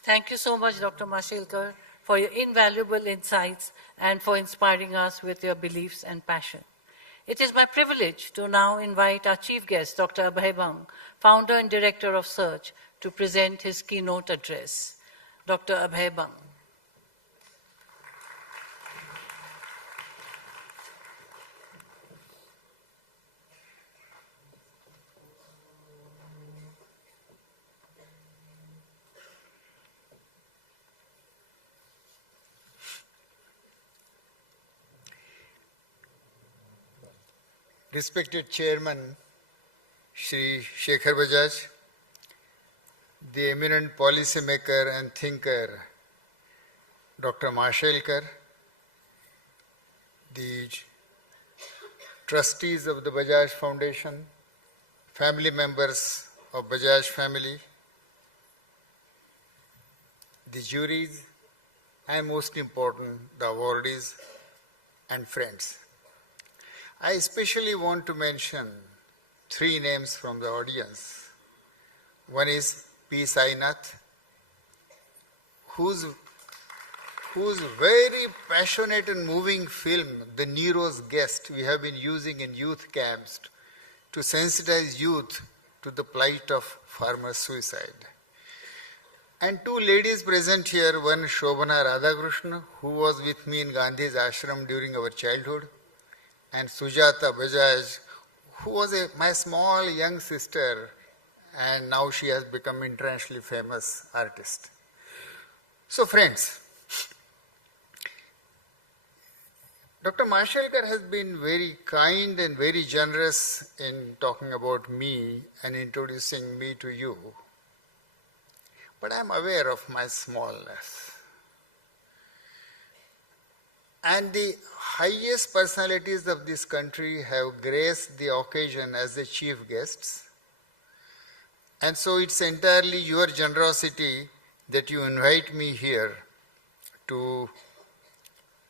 Thank you so much, Dr. Mashelkar, for your invaluable insights and for inspiring us with your beliefs and passion. It is my privilege to now invite our chief guest, Dr. Abhay Bang, founder and director of Search, to present his keynote address. Dr. Abhay Bang. Respected Chairman, Shri Shekhar Bajaj, the eminent policymaker and thinker, Dr. Mashelkar, the trustees of the Bajaj Foundation, family members of Bajaj family, the juries, and most important, the awardees and friends. I especially want to mention 3 names from the audience. One is P. Sainath, whose very passionate and moving film, The Nero's Guest, we have been using in youth camps to sensitize youth to the plight of farmer suicide. And 2 ladies present here, one Shobhana Radhakrishna, who was with me in Gandhi's ashram during our childhood, and Sujata Bajaj, who was my small young sister, and now she has become internationally famous artist. So friends, Dr. Mashelkar has been very kind and very generous in talking about me and introducing me to you. But I am aware of my smallness. And the highest personalities of this country have graced the occasion as the chief guests. And so it's entirely your generosity that you invite me here to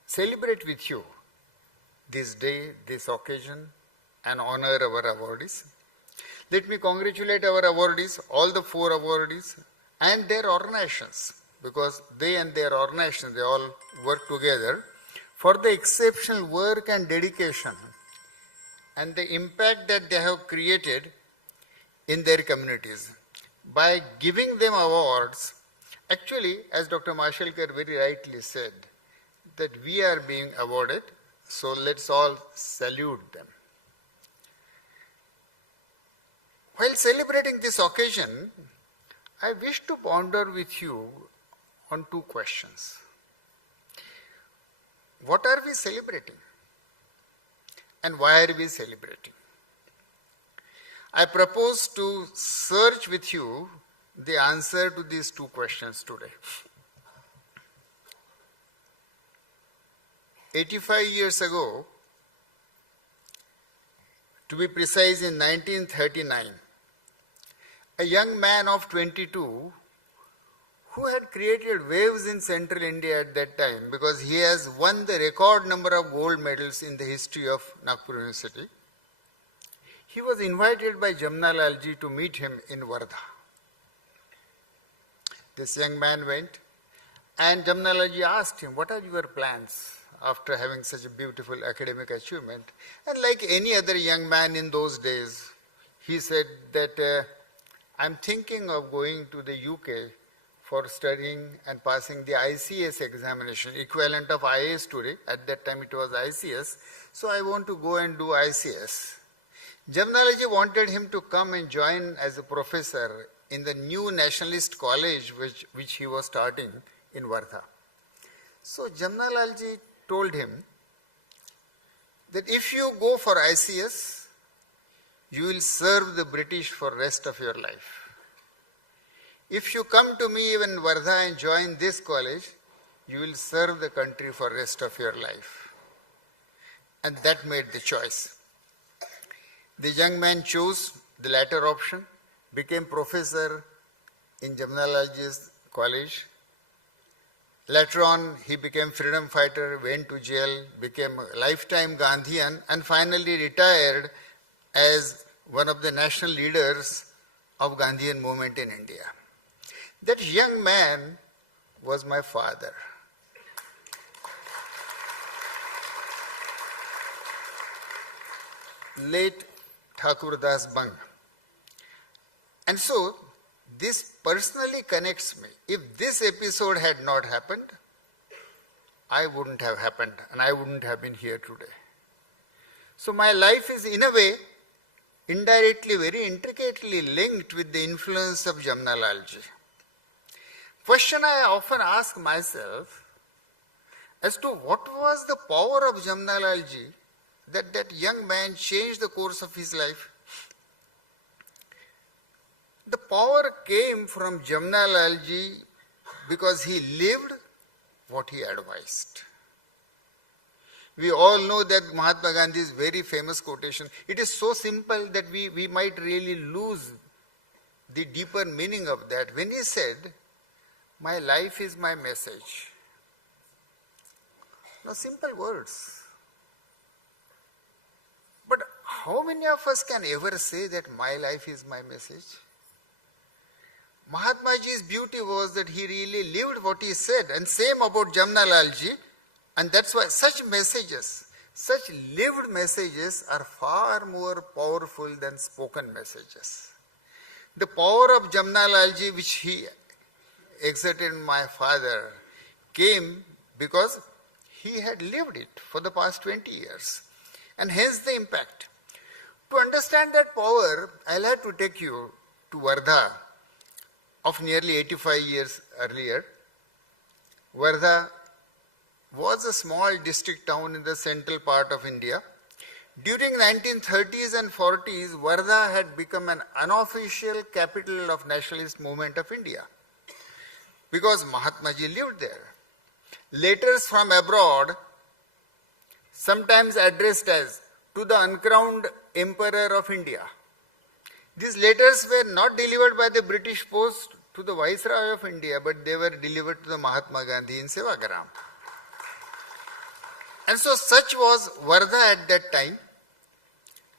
celebrate with you this day, this occasion, and honor our awardees. Let me congratulate our awardees, all the 4 awardees, and their organizations, because they and their organizations, they all work together for the exceptional work and dedication and the impact that they have created in their communities. By giving them awards, actually, as Dr. Mashelkar very rightly said, that we are being awarded, so let's all salute them. While celebrating this occasion, I wish to ponder with you on 2 questions. What are we celebrating? And why are we celebrating? I propose to search with you the answer to these 2 questions today. 85 years ago, to be precise in 1939, a young man of 22 who had created waves in central India at that time because he has won the record number of gold medals in the history of Nagpur University. He was invited by Jamnalal ji to meet him in Wardha. This young man went and Jamnalal ji asked him, what are your plans after having such a beautiful academic achievement? And like any other young man in those days, he said that I'm thinking of going to the UK for studying and passing the ICS examination, equivalent of IAS today. At that time it was ICS. So I want to go and do ICS. Jamnalal ji wanted him to come and join as a professor in the new nationalist college which he was starting in Wardha. So Jamnalal ji told him that if you go for ICS, you will serve the British for rest of your life. If you come to me in Wardha and join this college, you will serve the country for rest of your life. And that made the choice. The young man chose the latter option, became professor in Jamnalal ji's college. Later on, he became freedom fighter, went to jail, became a lifetime Gandhian, and finally retired as one of the national leaders of Gandhian movement in India. That young man was my father. Late Thakur Das Bang. And so, this personally connects me. If this episode had not happened, I wouldn't have happened and I wouldn't have been here today. So my life is in a way, indirectly, very intricately linked with the influence of Jamnalal ji. Question I often ask myself as to what was the power of Jamnalal ji that young man changed the course of his life. The power came from Jamnalal ji because he lived what he advised. We all know that Mahatma Gandhi's very famous quotation. It is so simple that we might really lose the deeper meaning of that. When he said, my life is my message. Now, simple words. But how many of us can ever say that my life is my message? Mahatma ji's beauty was that he really lived what he said, and same about Jamnalal ji, and that's why such messages, such lived messages are far more powerful than spoken messages. The power of Jamnalal ji, which he exerted in my father, came because he had lived it for the past 20 years, and hence the impact. To understand that power, I'll have to take you to Wardha of nearly 85 years earlier. Wardha was a small district town in the central part of India. During 1930s and 40s, Wardha had become an unofficial capital of nationalist movement of India because Mahatma ji lived there. Letters from abroad, sometimes addressed as to the uncrowned Emperor of India. These letters were not delivered by the British post to the Viceroy of India, but they were delivered to the Mahatma Gandhi in Sevagram. And so such was Wardha at that time.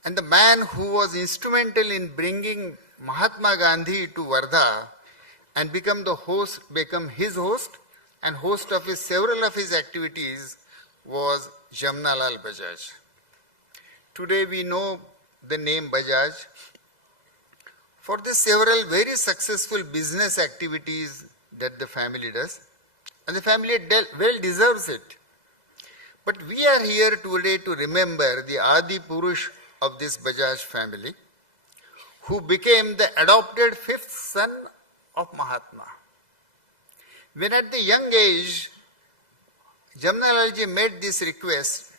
and the man who was instrumental in bringing Mahatma Gandhi to Wardha and become his host and host of several of his activities was Jamnalal Bajaj. Today we know the name Bajaj for the several very successful business activities that the family does, and the family well deserves it. But we are here today to remember the Adi Purush of this Bajaj family, who became the adopted fifth son of Mahatma. When at the young age, Jamnalalji made this request,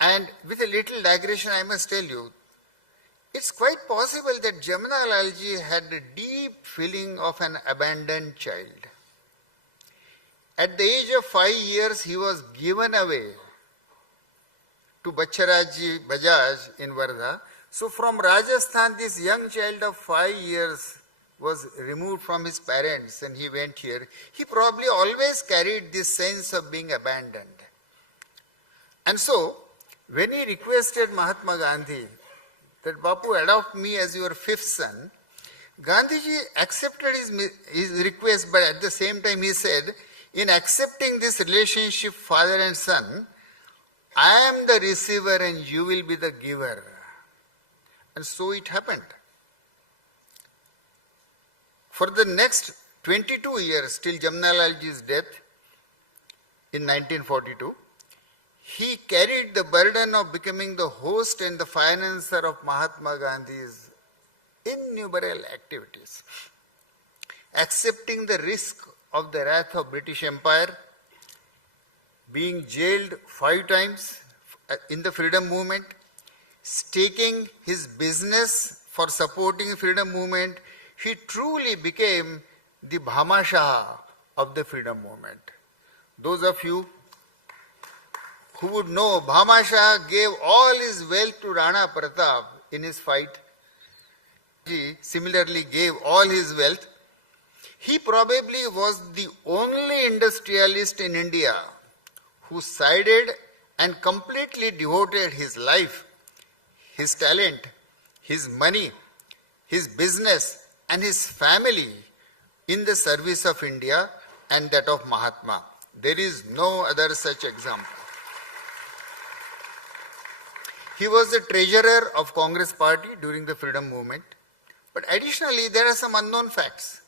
and with a little digression I must tell you, it's quite possible that Jamnalalji had a deep feeling of an abandoned child. At the age of 5 years, he was given away to Bachcharajji Bajaj in Wardha. So from Rajasthan, this young child of 5 years was removed from his parents and he went here. He probably always carried this sense of being abandoned. And so, when he requested Mahatma Gandhi that Bapu adopt me as your fifth son, Gandhiji accepted his request, but at the same time he said, in accepting this relationship father and son, I am the receiver and you will be the giver. And so it happened. For the next 22 years, till Jamnalalji's death in 1942, he carried the burden of becoming the host and the financer of Mahatma Gandhi's innumerable activities, accepting the risk of the wrath of British Empire, being jailed 5 times in the freedom movement, staking his business for supporting the freedom movement. He truly became the Bhamashaha of the freedom movement. Those of you who would know, Bhamashaha gave all his wealth to Rana Pratap in his fight. He similarly gave all his wealth. He probably was the only industrialist in India who sided and completely devoted his life, his talent, his money, his business and his family in the service of India and that of Mahatma. There is no other such example. He was the treasurer of Congress party during the freedom movement. But additionally, there are some unknown facts.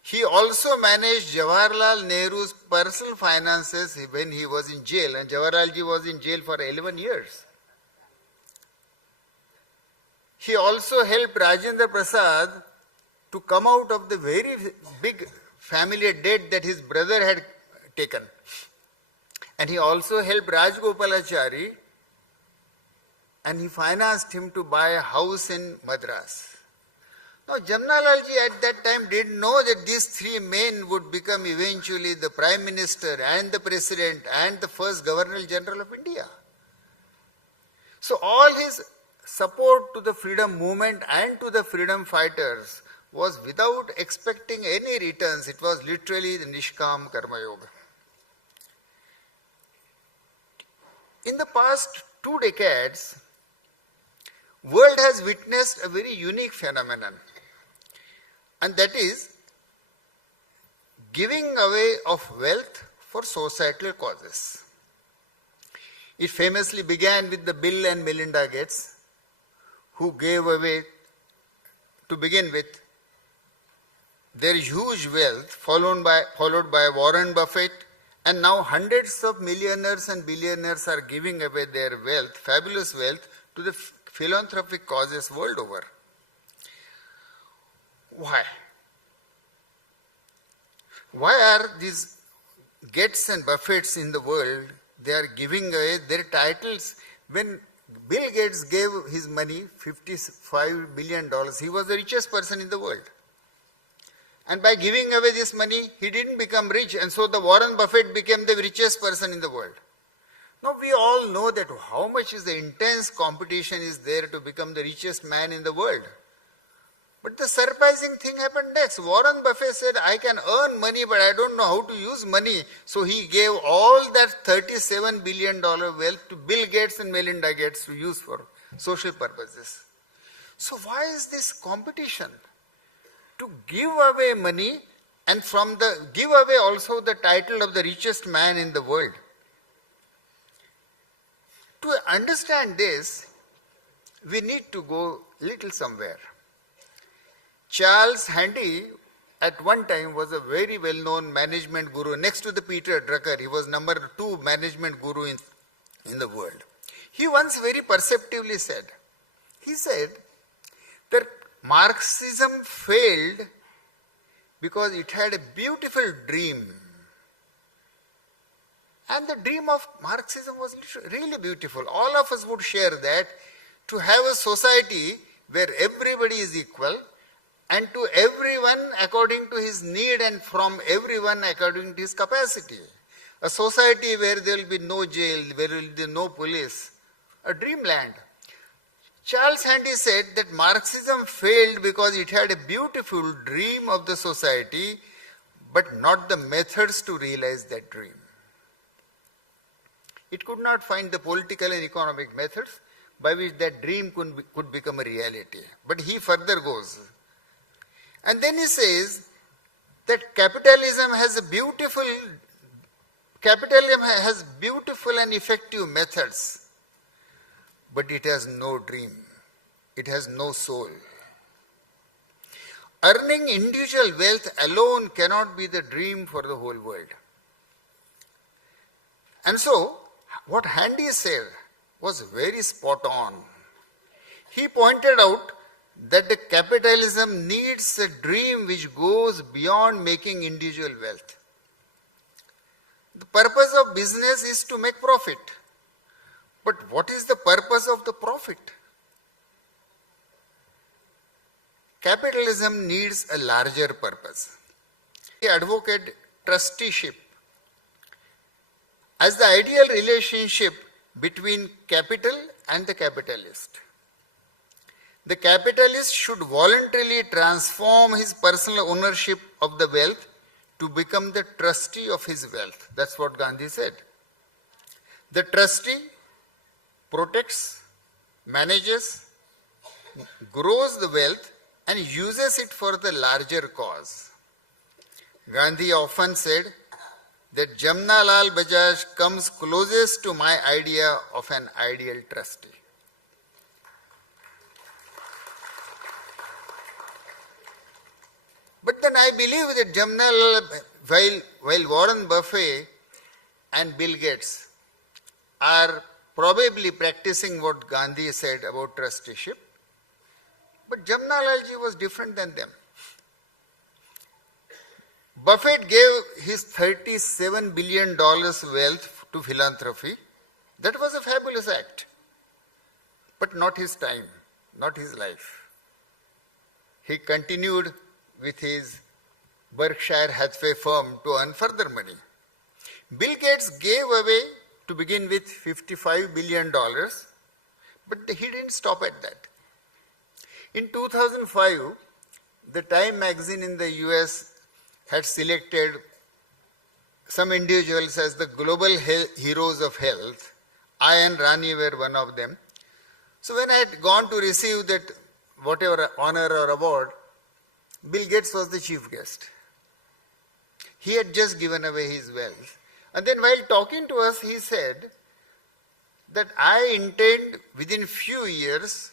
He also managed Jawaharlal Nehru's personal finances when he was in jail, and Jawaharlalji was in jail for 11 years. He also helped Rajendra Prasad to come out of the very big family debt that his brother had taken. And he also helped Rajgopalachari, and he financed him to buy a house in Madras. Now, Jamnalalji at that time didn't know that these 3 men would become eventually the Prime Minister and the President and the first Governor General of India. So all his support to the freedom movement and to the freedom fighters was without expecting any returns. It was literally the Nishkam Karma Yoga. In the past 2 decades, world has witnessed a very unique phenomenon, and that is giving away of wealth for societal causes. It famously began with the Bill and Melinda Gates, who gave away, to begin with, their huge wealth, followed by Warren Buffett, and now hundreds of millionaires and billionaires are giving away their wealth, fabulous wealth, to the philanthropic causes world over. Why? Why are these Gates and Buffetts in the world, they are giving away their titles? When Bill Gates gave his money, $55 billion, he was the richest person in the world. And by giving away this money, he didn't become rich, and so the Warren Buffett became the richest person in the world. Now we all know that how much is the intense competition is there to become the richest man in the world. But the surprising thing happened next. Warren Buffett said, I can earn money, but I don't know how to use money. So he gave all that $37 billion wealth to Bill Gates and Melinda Gates to use for social purposes. So why is this competition to give away money and give away also the title of the richest man in the world? To understand this, we need to go little somewhere. Charles Handy at one time was a very well-known management guru. Next to the Peter Drucker, he was number 2 management guru in the world. He once very perceptively said, that Marxism failed because it had a beautiful dream. And the dream of Marxism was really beautiful. All of us would share that, to have a society where everybody is equal and to everyone according to his need and from everyone according to his capacity. A society where there will be no jail, where there will be no police. A dreamland. Charles Handy said that Marxism failed because it had a beautiful dream of the society, but not the methods to realize that dream. It could not find the political and economic methods by which that dream could become a reality. But he further goes. And then he says that capitalism has beautiful and effective methods, but it has no dream. It has no soul. Earning individual wealth alone cannot be the dream for the whole world. And so, what Handy said was very spot on. He pointed out that the capitalism needs a dream which goes beyond making individual wealth. The purpose of business is to make profit. But what is the purpose of the profit? Capitalism needs a larger purpose. He advocated trusteeship as the ideal relationship between capital and the capitalist. The capitalist should voluntarily transform his personal ownership of the wealth to become the trustee of his wealth. That's what Gandhi said. The trustee protects, manages, grows the wealth and uses it for the larger cause. Gandhi often said that Jamnalal Bajaj comes closest to my idea of an ideal trustee. But then I believe that Jamnalal, while Warren Buffett and Bill Gates are probably practicing what Gandhi said about trusteeship, but Jamnalal ji was different than them. Buffett gave his $37 billion wealth to philanthropy. That was a fabulous act. But not his time, not his life. He continued with his Berkshire Hathaway firm to earn further money. Bill Gates gave away, to begin with, $55 billion, but he didn't stop at that. In 2005, the Time magazine in the US had selected some individuals as the global heroes of health. I and Rani were one of them. So when I had gone to receive that whatever honor or award, Bill Gates was the chief guest. He had just given away his wealth. And then while talking to us, he said that I intend within few years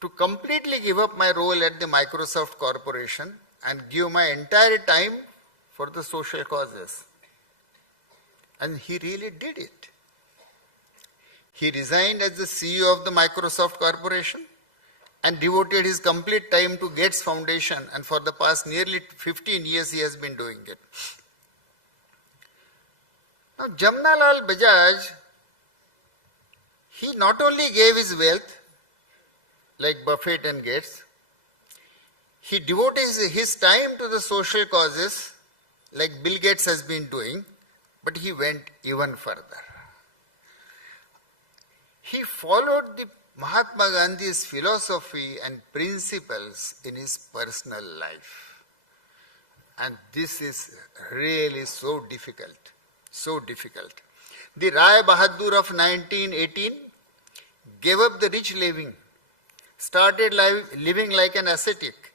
to completely give up my role at the Microsoft Corporation and give my entire time for the social causes. And he really did it. He resigned as the CEO of the Microsoft Corporation and devoted his complete time to Gates Foundation, and for the past nearly 15 years he has been doing it. Now Jamnalal Bajaj, he not only gave his wealth like Buffett and Gates, he devoted his time to the social causes like Bill Gates has been doing, but he went even further. He followed the Mahatma Gandhi's philosophy and principles in his personal life. And this is really so difficult, so difficult. The Rai Bahadur of 1918 gave up the rich living, started living like an ascetic,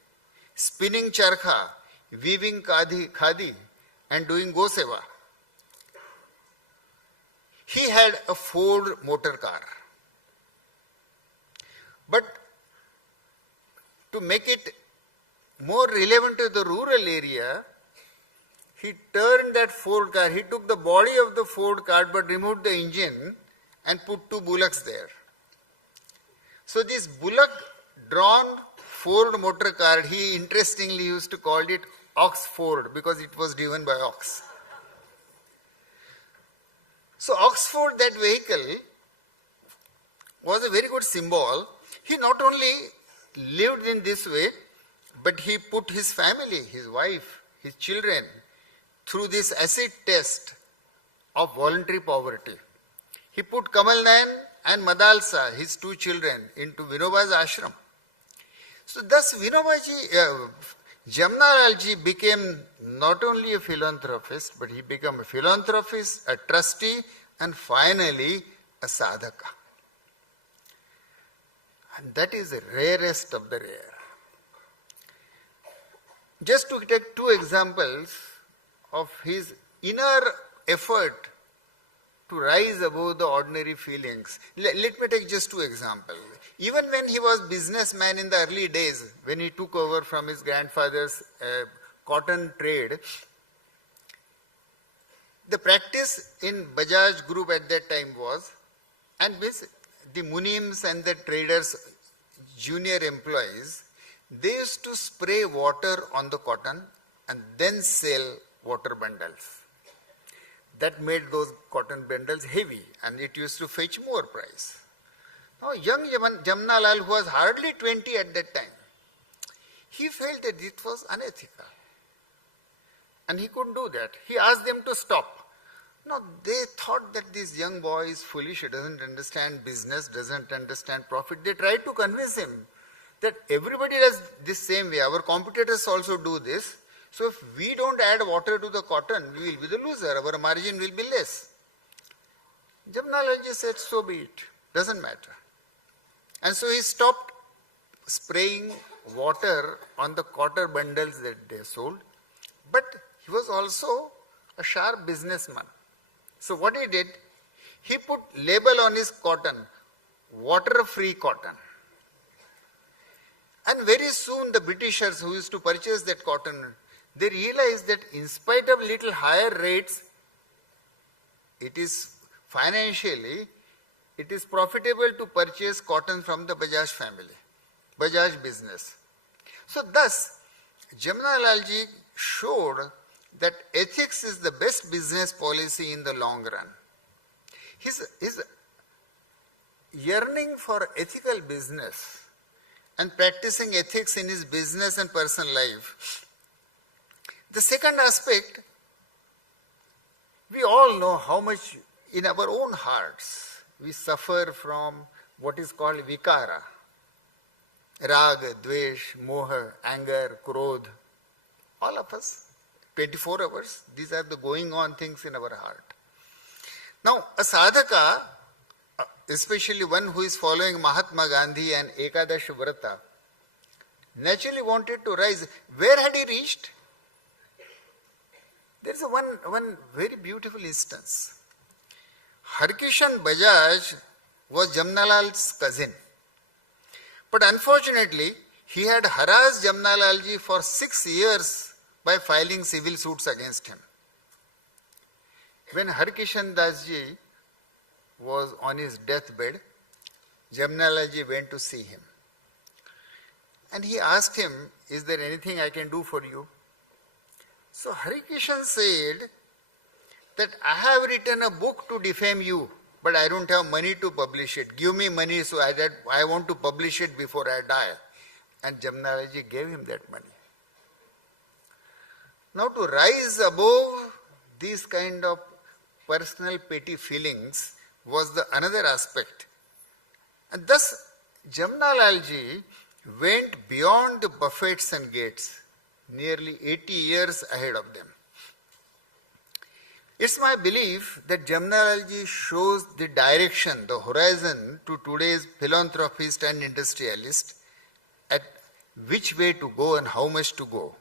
spinning charkha, weaving khadi, and doing goseva. He had a Ford motor car. But to make it more relevant to the rural area, he turned that Ford car, he took the body of the Ford car but removed the engine and put 2 bullocks there. So this bullock-drawn Ford motor car, he interestingly used to call it Oxford because it was driven by ox. So Oxford, that vehicle, was a very good symbol. He not only lived in this way, but he put his family, his wife, his children, through this acid test of voluntary poverty. He put Kamal Nayan and Madalsa, his 2 children, into Vinoba's ashram. So thus Jamnalal ji became not only a philanthropist, but he became a philanthropist, a trustee, and finally a sadhaka. And that is the rarest of the rare. Just to take 2 examples of his inner effort to rise above the ordinary feelings. Let me take just 2 examples. Even when he was businessman in the early days, when he took over from his grandfather's cotton trade, the practice in Bajaj group at that time was, and the Munims and the traders, junior employees, they used to spray water on the cotton and then sell water bundles. That made those cotton bundles heavy and it used to fetch more price. Now young Jamnalal, who was hardly 20 at that time, he felt that it was unethical and he couldn't do that. He asked them to stop. No, they thought that this young boy is foolish, he doesn't understand business, doesn't understand profit. They tried to convince him that everybody does this same way, our competitors also do this. So if we don't add water to the cotton, we will be the loser, our margin will be less. Jamnalal ji said, so be it, doesn't matter. And so he stopped spraying water on the cotton bundles that they sold, but he was also a sharp businessman. So what he did, he put label on his cotton, water-free cotton. And very soon the Britishers who used to purchase that cotton, they realized that in spite of little higher rates, it is financially, it is profitable to purchase cotton from the Bajaj family, Bajaj business. So thus, Jamnalal ji showed that ethics is the best business policy in the long run. His yearning for ethical business and practicing ethics in his business and personal life. The second aspect, we all know how much in our own hearts we suffer from what is called vikara. Raga, dvesh, moha, anger, krodh. All of us, 24 hours, these are the going on things in our heart. Now, a sadhaka, especially one who is following Mahatma Gandhi and Ekadash Vrata, naturally wanted to rise. Where had he reached? There is one very beautiful instance. Harkishan Bajaj was Jamnalal's cousin. But unfortunately, he had harassed Jamnalal ji for 6 years by filing civil suits against him. When Harkishan Das ji was on his deathbed, Jamnalal ji went to see him. And he asked him, is there anything I can do for you? So Harkishan said that I have written a book to defame you, but I don't have money to publish it. Give me money so I want to publish it before I die. And Jamnalal ji gave him that money. Now to rise above these kind of personal petty feelings was the another aspect. And thus Jamnalal ji went beyond the buffets and gates, nearly 80 years ahead of them. It's my belief that Jamnalal ji shows the direction, the horizon to today's philanthropist and industrialist at which way to go and how much to go.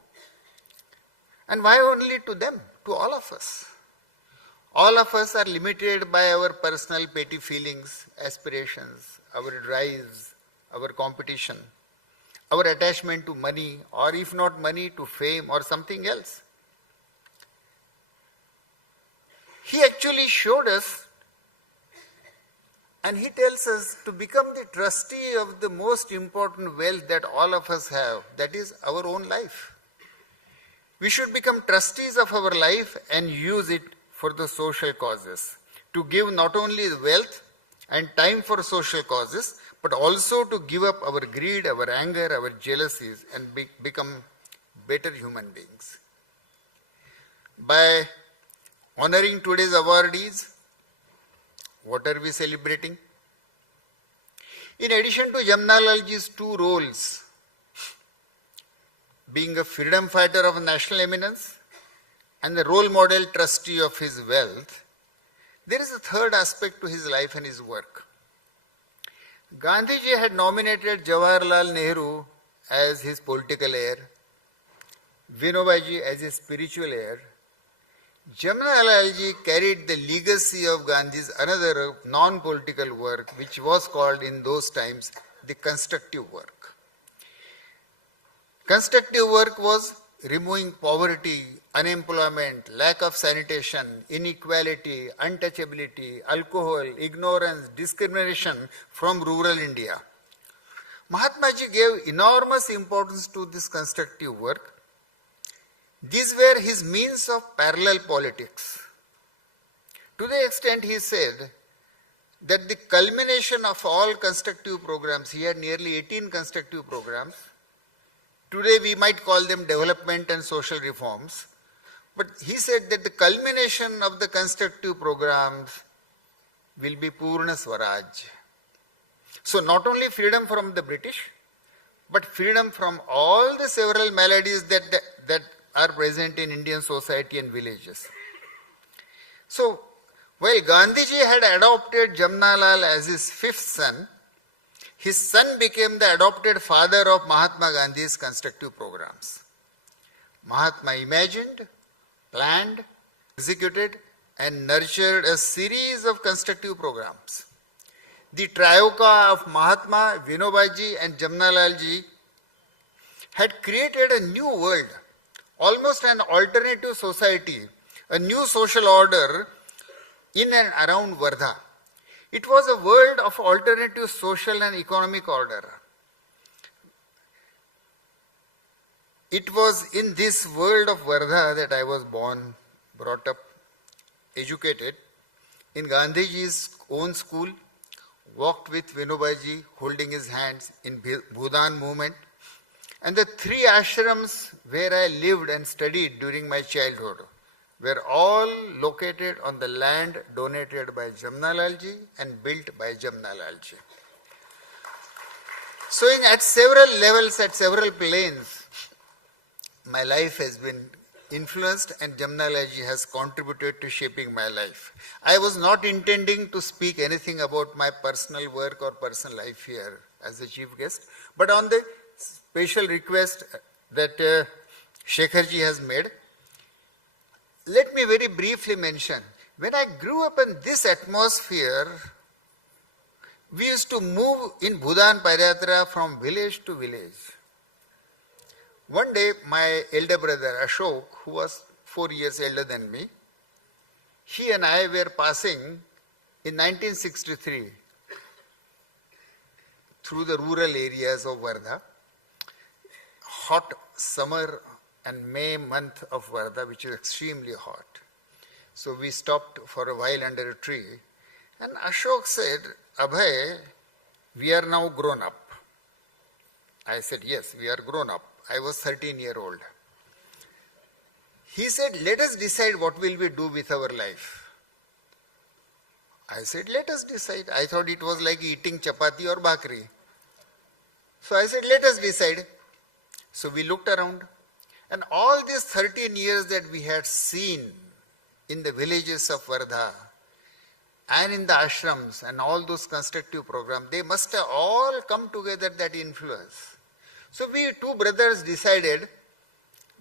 And why only to them? To all of us. All of us are limited by our personal petty feelings, aspirations, our drives, our competition, our attachment to money, or if not money, to fame or something else. He actually showed us, and he tells us to become the trustee of the most important wealth that all of us have, that is our own life. We should become trustees of our life and use it for the social causes, to give not only the wealth and time for social causes, but also to give up our greed, our anger, our jealousies, and become better human beings. By honoring today's awardees, what are we celebrating? In addition to Jamnalal ji's two roles, being a freedom fighter of national eminence and the role model trustee of his wealth, there is a third aspect to his life and his work. Gandhiji had nominated Jawaharlal Nehru as his political heir, Vinobaji as his spiritual heir. Jamnalal ji carried the legacy of Gandhi's another non-political work, which was called in those times the constructive work. Constructive work was removing poverty, unemployment, lack of sanitation, inequality, untouchability, alcohol, ignorance, discrimination from rural India. Mahatma ji gave enormous importance to this constructive work. These were his means of parallel politics. To the extent he said that the culmination of all constructive programs, he had nearly 18 constructive programs. Today we might call them development and social reforms. But he said that the culmination of the constructive programs will be Purna Swaraj. So not only freedom from the British, but freedom from all the several maladies that are present in Indian society and villages. So, while Gandhiji had adopted Jamnalal as his fifth son, his son became the adopted father of Mahatma Gandhi's constructive programs. Mahatma imagined, planned, executed, and nurtured a series of constructive programs. The Trioka of Mahatma, Vinobaji, and Jamnalalji had created a new world, almost an alternative society, a new social order in and around Wardha. It was a world of alternative social and economic order. It was in this world of Wardha that I was born, brought up, educated, in Gandhiji's own school, walked with Vinobaji holding his hands in Bhudan movement, and the three ashrams where I lived and studied during my childhood were all located on the land donated by Jamnalalji and built by Jamnalalji. So at several levels, at several planes, my life has been influenced and Jamnalalji has contributed to shaping my life. I was not intending to speak anything about my personal work or personal life here as a chief guest, but on the special request that Shekharji has made, let me very briefly mention, when I grew up in this atmosphere, we used to move in Bhudan Padayatra from village to village. One day, my elder brother Ashok, who was 4 years elder than me, he and I were passing in 1963 through the rural areas of Wardha, hot summer and May month of Wardha, which is extremely hot. So we stopped for a while under a tree, and Ashok said, "Abhay, we are now grown up." I said, "Yes, we are grown up." I was 13-year-old. He said, "Let us decide what will we do with our life." I said, "Let us decide." I thought it was like eating chapati or bhakri. So I said, "Let us decide." So we looked around, and all these 13 years that we had seen in the villages of Wardha and in the ashrams and all those constructive programs, they must have all come together, that influence. So we two brothers decided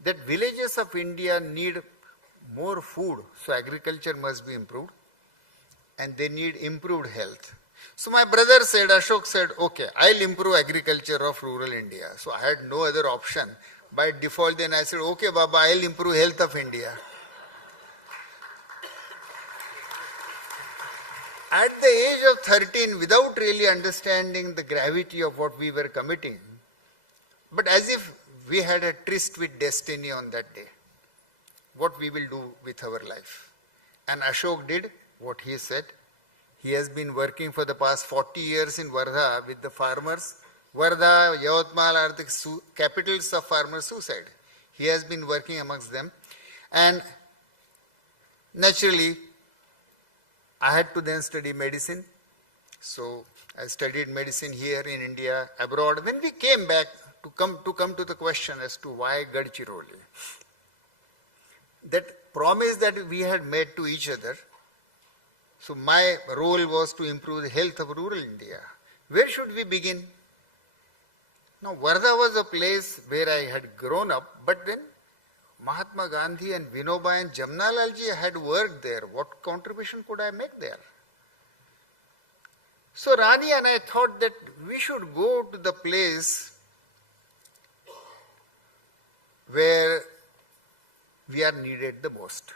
that villages of India need more food, so agriculture must be improved, and they need improved health. So my brother said, Ashok said, okay, I'll improve agriculture of rural India. So I had no other option. By default then I said, okay Baba, I'll improve health of India. At the age of 13, without really understanding the gravity of what we were committing, but as if we had a tryst with destiny on that day, what we will do with our life. And Ashok did what he said. He has been working for the past 40 years in Wardha with the farmers. Wardha, Yavatmal are the capitals of farmer suicide. He has been working amongst them. And naturally, I had to then study medicine. So I studied medicine here in India, abroad. When we came back to come to the question as to why Gadchiroli, that promise that we had made to each other. So my role was to improve the health of rural India. Where should we begin? Now Wardha was a place where I had grown up, but then Mahatma Gandhi and Vinoba and Jamnalal ji had worked there. What contribution could I make there? So Rani and I thought that we should go to the place where we are needed the most.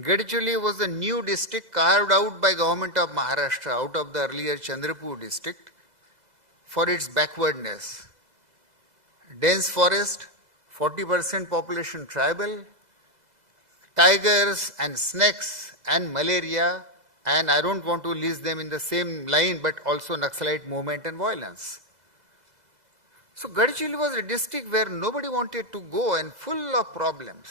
Gadchiroli was a new district carved out by government of Maharashtra out of the earlier Chandrapur district for its backwardness. Dense forest, 40% population tribal, tigers and snakes and malaria, and I don't want to list them in the same line, but also Naxalite movement and violence. So Gadchiroli was a district where nobody wanted to go and full of problems.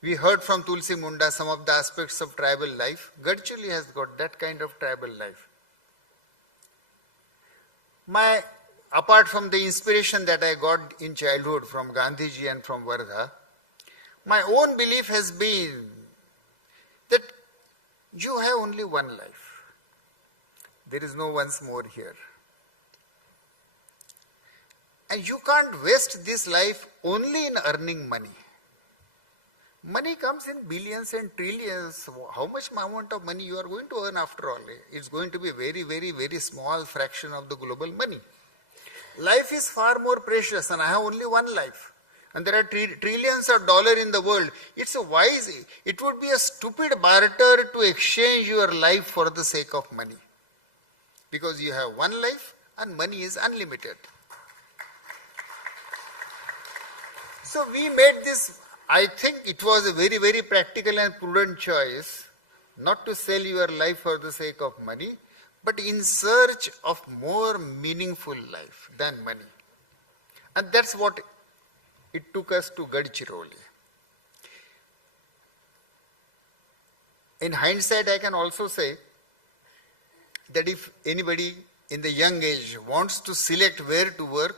We heard from Tulsi Munda some of the aspects of tribal life. Gadchiroli has got that kind of tribal life. Apart from the inspiration that I got in childhood from Gandhiji and from Wardha, my own belief has been that you have only one life. There is no once more here. And you can't waste this life only in earning money. Money comes in billions and trillions. How much amount of money you are going to earn after all? It's going to be very, very, very small fraction of the global money. Life is far more precious, and I have only one life. And there are trillions of dollars in the world. It would be a stupid barter to exchange your life for the sake of money. Because you have one life and money is unlimited. So we made this, I think it was a very, very practical and prudent choice not to sell your life for the sake of money, but in search of more meaningful life than money. And that's what it took us to Gadchiroli. In hindsight, I can also say that if anybody in the young age wants to select where to work,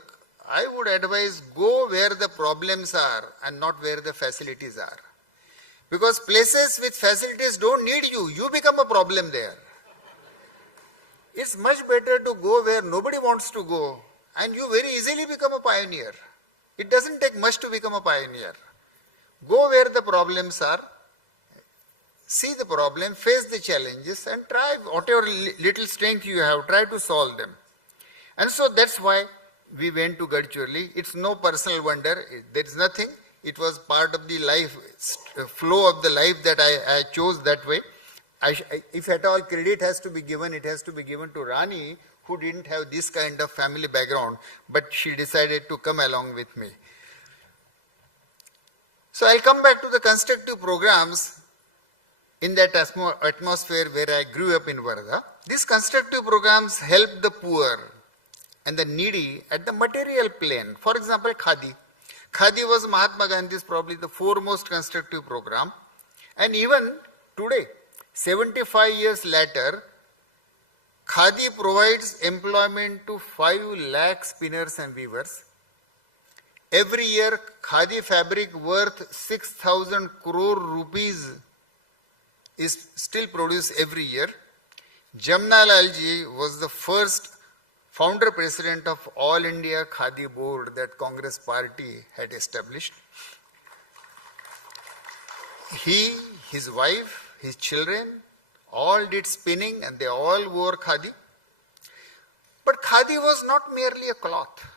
I would advise go where the problems are and not where the facilities are. Because places with facilities don't need you, you become a problem there. It's much better to go where nobody wants to go and you very easily become a pioneer. It doesn't take much to become a pioneer. Go where the problems are, see the problem, face the challenges and try whatever little strength you have, try to solve them. And so that's why we went to Gadchiroli. It's no personal wonder. There is nothing. It was part of the life, flow of the life that I chose that way. If at all credit has to be given, it has to be given to Rani, who didn't have this kind of family background, but she decided to come along with me. So I'll come back to the constructive programs in that atmosphere where I grew up in Wardha. These constructive programs help the poor and the needy at the material plane. For example, Khadi. Khadi was Mahatma Gandhi's probably the foremost constructive program. And even today, 75 years later, Khadi provides employment to 5 lakh spinners and weavers. Every year, khadi fabric worth 6,000 crore rupees is still produced every year. Jamnalal ji was the first founder president of All India Khadi Board that Congress party had established. He, his wife, his children, all did spinning and they all wore khadi. But khadi was not merely a cloth.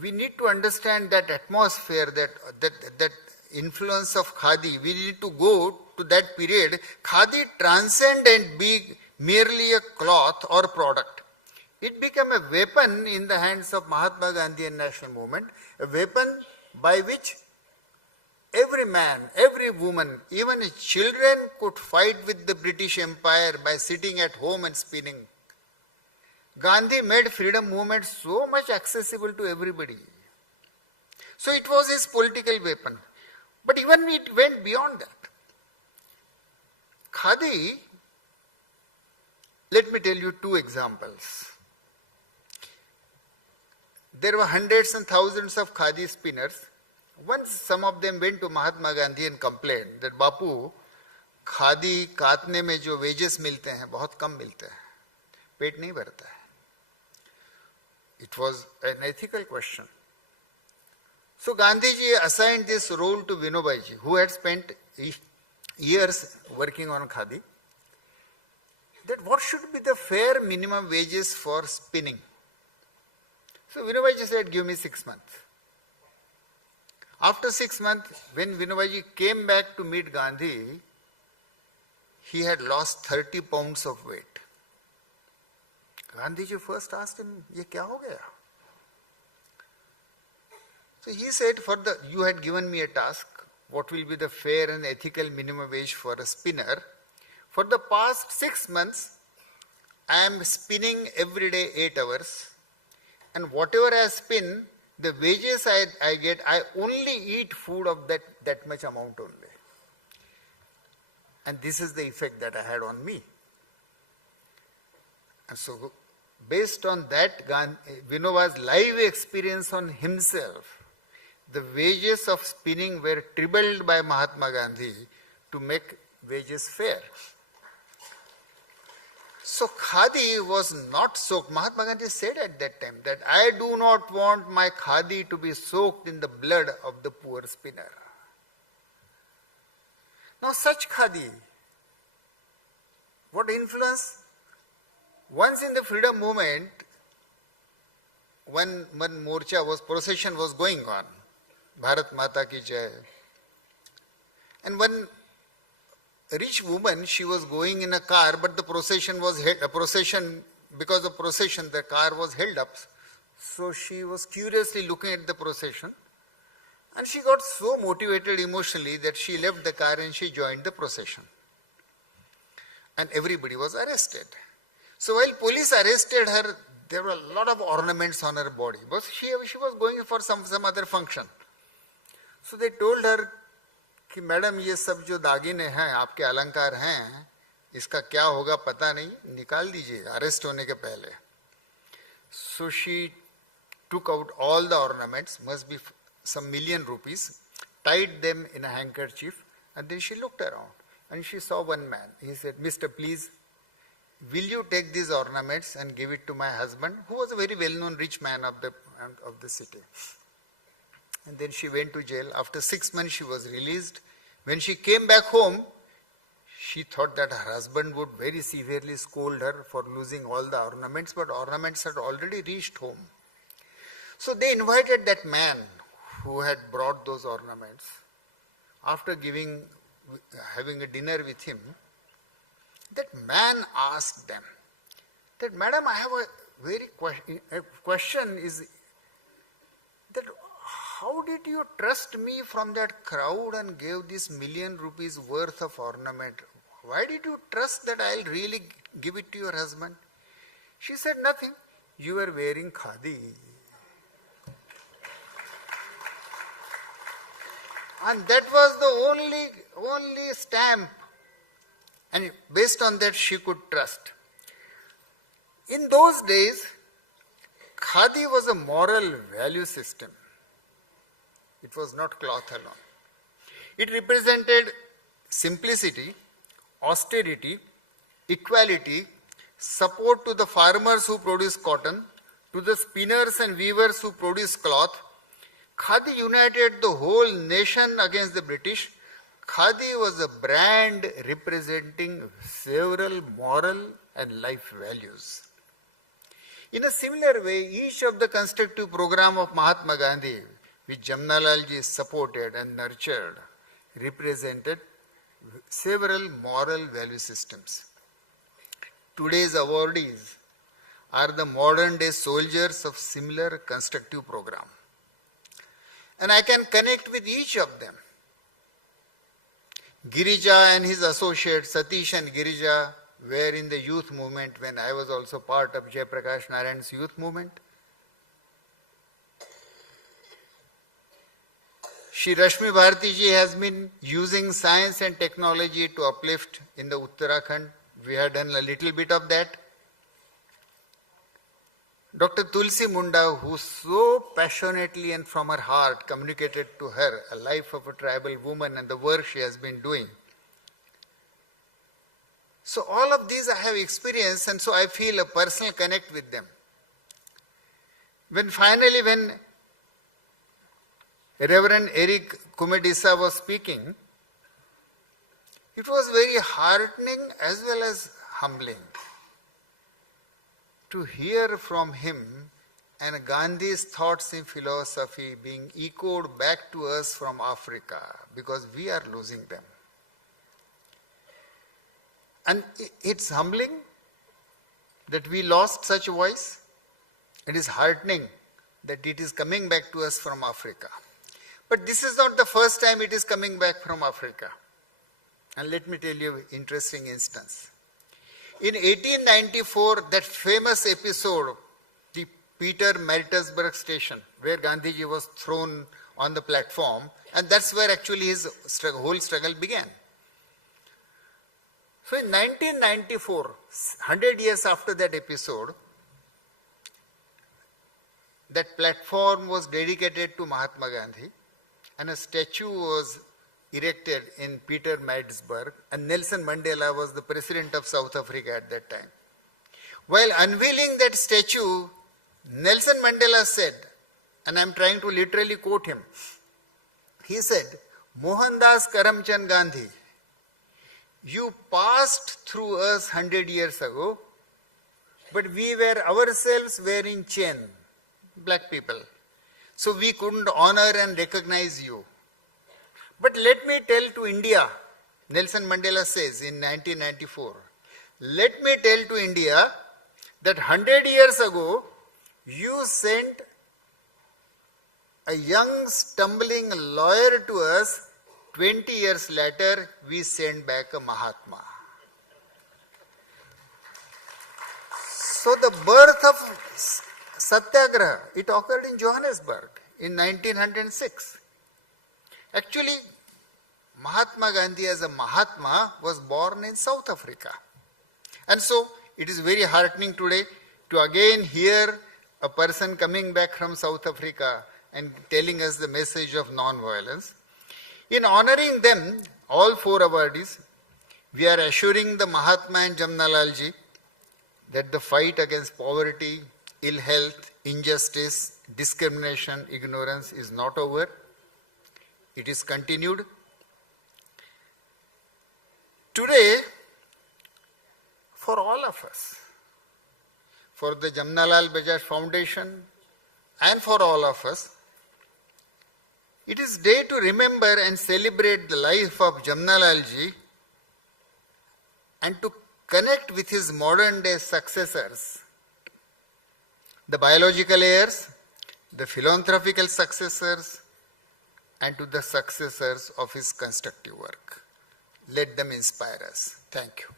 We need to understand that atmosphere, that influence of khadi. We need to go to that period. Khadi transcended being merely a cloth or product. It became a weapon in the hands of Mahatma Gandhi and national movement, a weapon by which every man, every woman, even children could fight with the British Empire by sitting at home and spinning. Gandhi made freedom movement so much accessible to everybody. So it was his political weapon. But even it went beyond that. Khadi, let me tell you two examples. There were hundreds and thousands of khadi spinners. Once some of them went to Mahatma Gandhi and complained that Bapu, khadi काटने में जो wages मिलते हैं बहुत कम मिलते हैं, पेट नहीं भरता है. It was an ethical question. So Gandhiji assigned this role to Vinobai ji, who had spent years working on khadi, that what should be the fair minimum wages for spinning. So Vinobai ji said, give me 6 months. After 6 months, when Vinobai ji came back to meet Gandhi, he had lost 30 pounds of weight. Gandhi ji first asked him, ye kya ho gaya? So he said, you had given me a task, what will be the fair and ethical minimum wage for a spinner? For the past 6 months, I am spinning every day 8 hours, and whatever I spin, the wages I get, I only eat food of that much amount only. And this is the effect that I had on me. And so, based on that, Vinoba's live experience on himself, the wages of spinning were tripled by Mahatma Gandhi to make wages fair. So khadi was not soaked. Mahatma Gandhi said at that time that I do not want my khadi to be soaked in the blood of the poor spinner. Now such khadi, what influence? Once in the freedom movement, one procession was going on, Bharat Mata Ki Jai. And one rich woman, she was going in a car, but the procession was because of procession, the car was held up. So she was curiously looking at the procession, and she got so motivated emotionally that she left the car and she joined the procession. And everybody was arrested. So while police arrested her, there were a lot of ornaments on her body, but she was going for some other function. So they told her, कि madam ये सब जो दागिने हैं आपके अलंकार हैं इसका क्या होगा पता नहीं निकाल दीजिएगा अरेस्ट होने के पहले. So she took out all the ornaments, must be some million rupees, tied them in a handkerchief, and then she looked around and she saw one man. He said, Mr. please, will you take these ornaments and give it to my husband, who was a very well-known rich man of the city. And then she went to jail. After 6 months, she was released. When she came back home, she thought that her husband would very severely scold her for losing all the ornaments, but ornaments had already reached home. So they invited that man who had brought those ornaments. After having a dinner with him, that man asked them, that, Madam, I have a question is that how did you trust me from that crowd and gave this million rupees worth of ornament? Why did you trust that I'll really give it to your husband? She said, nothing. You were wearing khadi. And that was the only stamp. And based on that, she could trust. In those days, Khadi was a moral value system. It was not cloth alone. It represented simplicity, austerity, equality, support to the farmers who produce cotton, to the spinners and weavers who produce cloth. Khadi united the whole nation against the British. Khadi was a brand representing several moral and life values. In a similar way, each of the constructive program of Mahatma Gandhi, which Jamnalal ji supported and nurtured, represented several moral value systems. Today's awardees are the modern day soldiers of similar constructive program. And I can connect with each of them. Girija and his associates, Satish and Girija, were in the youth movement when I was also part of Jayaprakash Narayan's youth movement. Shri Rashmi Bharati ji has been using science and technology to uplift in the Uttarakhand. We have done a little bit of that. Dr. Tulsi Munda, who so passionately and from her heart communicated to her a life of a tribal woman and the work she has been doing. So all of these I have experienced, and so I feel a personal connect with them. When Reverend Eric Kumedisa was speaking, it was very heartening as well as humbling to hear from him and Gandhi's thoughts in philosophy being echoed back to us from Africa, because we are losing them. And it's humbling that we lost such a voice. It is heartening that it is coming back to us from Africa. But this is not the first time it is coming back from Africa. And let me tell you an interesting instance. In 1894, that famous episode, the Peter Maritzburg station, where Gandhiji was thrown on the platform, and that's where actually his whole struggle began. So in 1994, 100 years after that episode, that platform was dedicated to Mahatma Gandhi, and a statue was erected in Peter Maritzburg, and Nelson Mandela was the president of South Africa at that time. While unveiling that statue, Nelson Mandela said, and I am trying to literally quote him, he said, "Mohandas Karamchand Gandhi, you passed through us 100 years ago, but we were ourselves wearing chain, black people. So we couldn't honor and recognize you. But let me tell to India," Nelson Mandela says in 1994, "let me tell to India that 100 years ago, you sent a young stumbling lawyer to us. 20 years later, we send back a Mahatma." So the birth of Satyagraha, it occurred in Johannesburg in 1906. Actually, Mahatma Gandhi as a Mahatma was born in South Africa. And so it is very heartening today to again hear a person coming back from South Africa and telling us the message of non-violence. In honoring them, all four awardees, we are assuring the Mahatma and Jamnalal ji that the fight against poverty, ill health, injustice, discrimination, ignorance is not over. It is continued. Today, for all of us, for the Jamnalal Bajaj Foundation and for all of us, it is day to remember and celebrate the life of Jamnalal ji and to connect with his modern day successors, the biological heirs, the philanthropical successors, and to the successors of his constructive work. Let them inspire us. Thank you.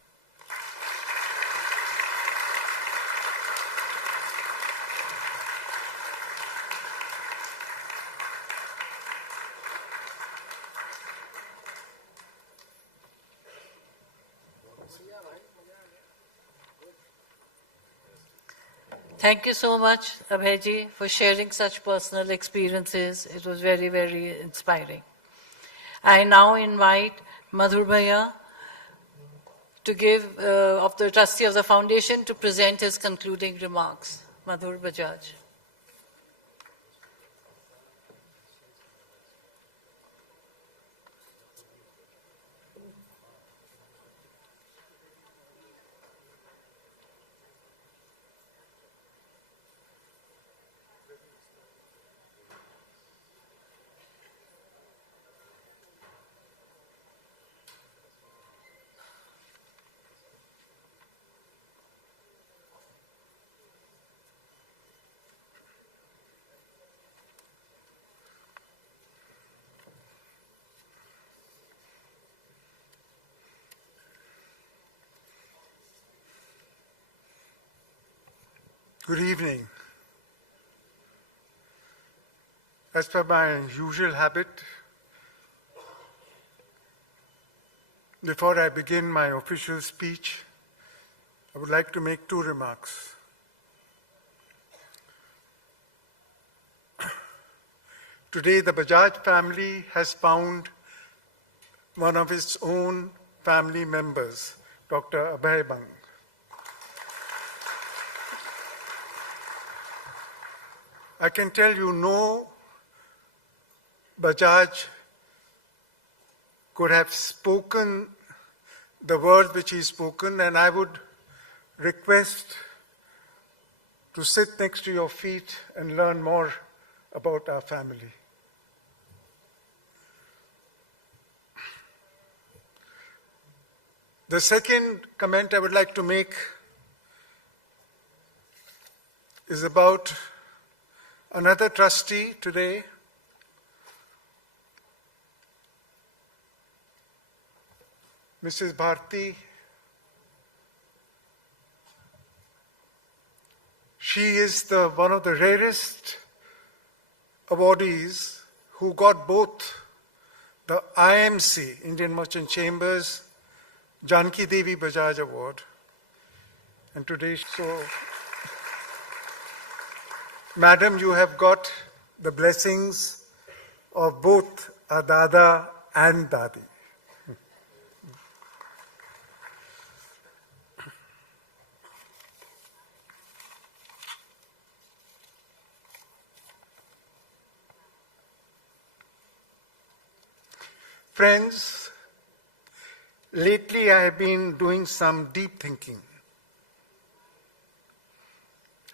Thank you so much, Abhay, for sharing such personal experiences. It was very, very inspiring. I now invite Madhur Bhaiya to give, of the trustee of the foundation, to present his concluding remarks. Madhur Bajaj. Good evening. As per my usual habit, before I begin my official speech, I would like to make two remarks. Today, the Bajaj family has found one of its own family members, Dr. Abhay Bang. I can tell you no Bajaj could have spoken the words which he's spoken, and I would request to sit next to your feet and learn more about our family. The second comment I would like to make is about another trustee today, Mrs. Bharti. She is one of the rarest awardees who got both the IMC, Indian Merchant Chambers, Janki Devi Bajaj Award, and today, so Madam, you have got the blessings of both a Dada and Dadi. Friends, lately I have been doing some deep thinking.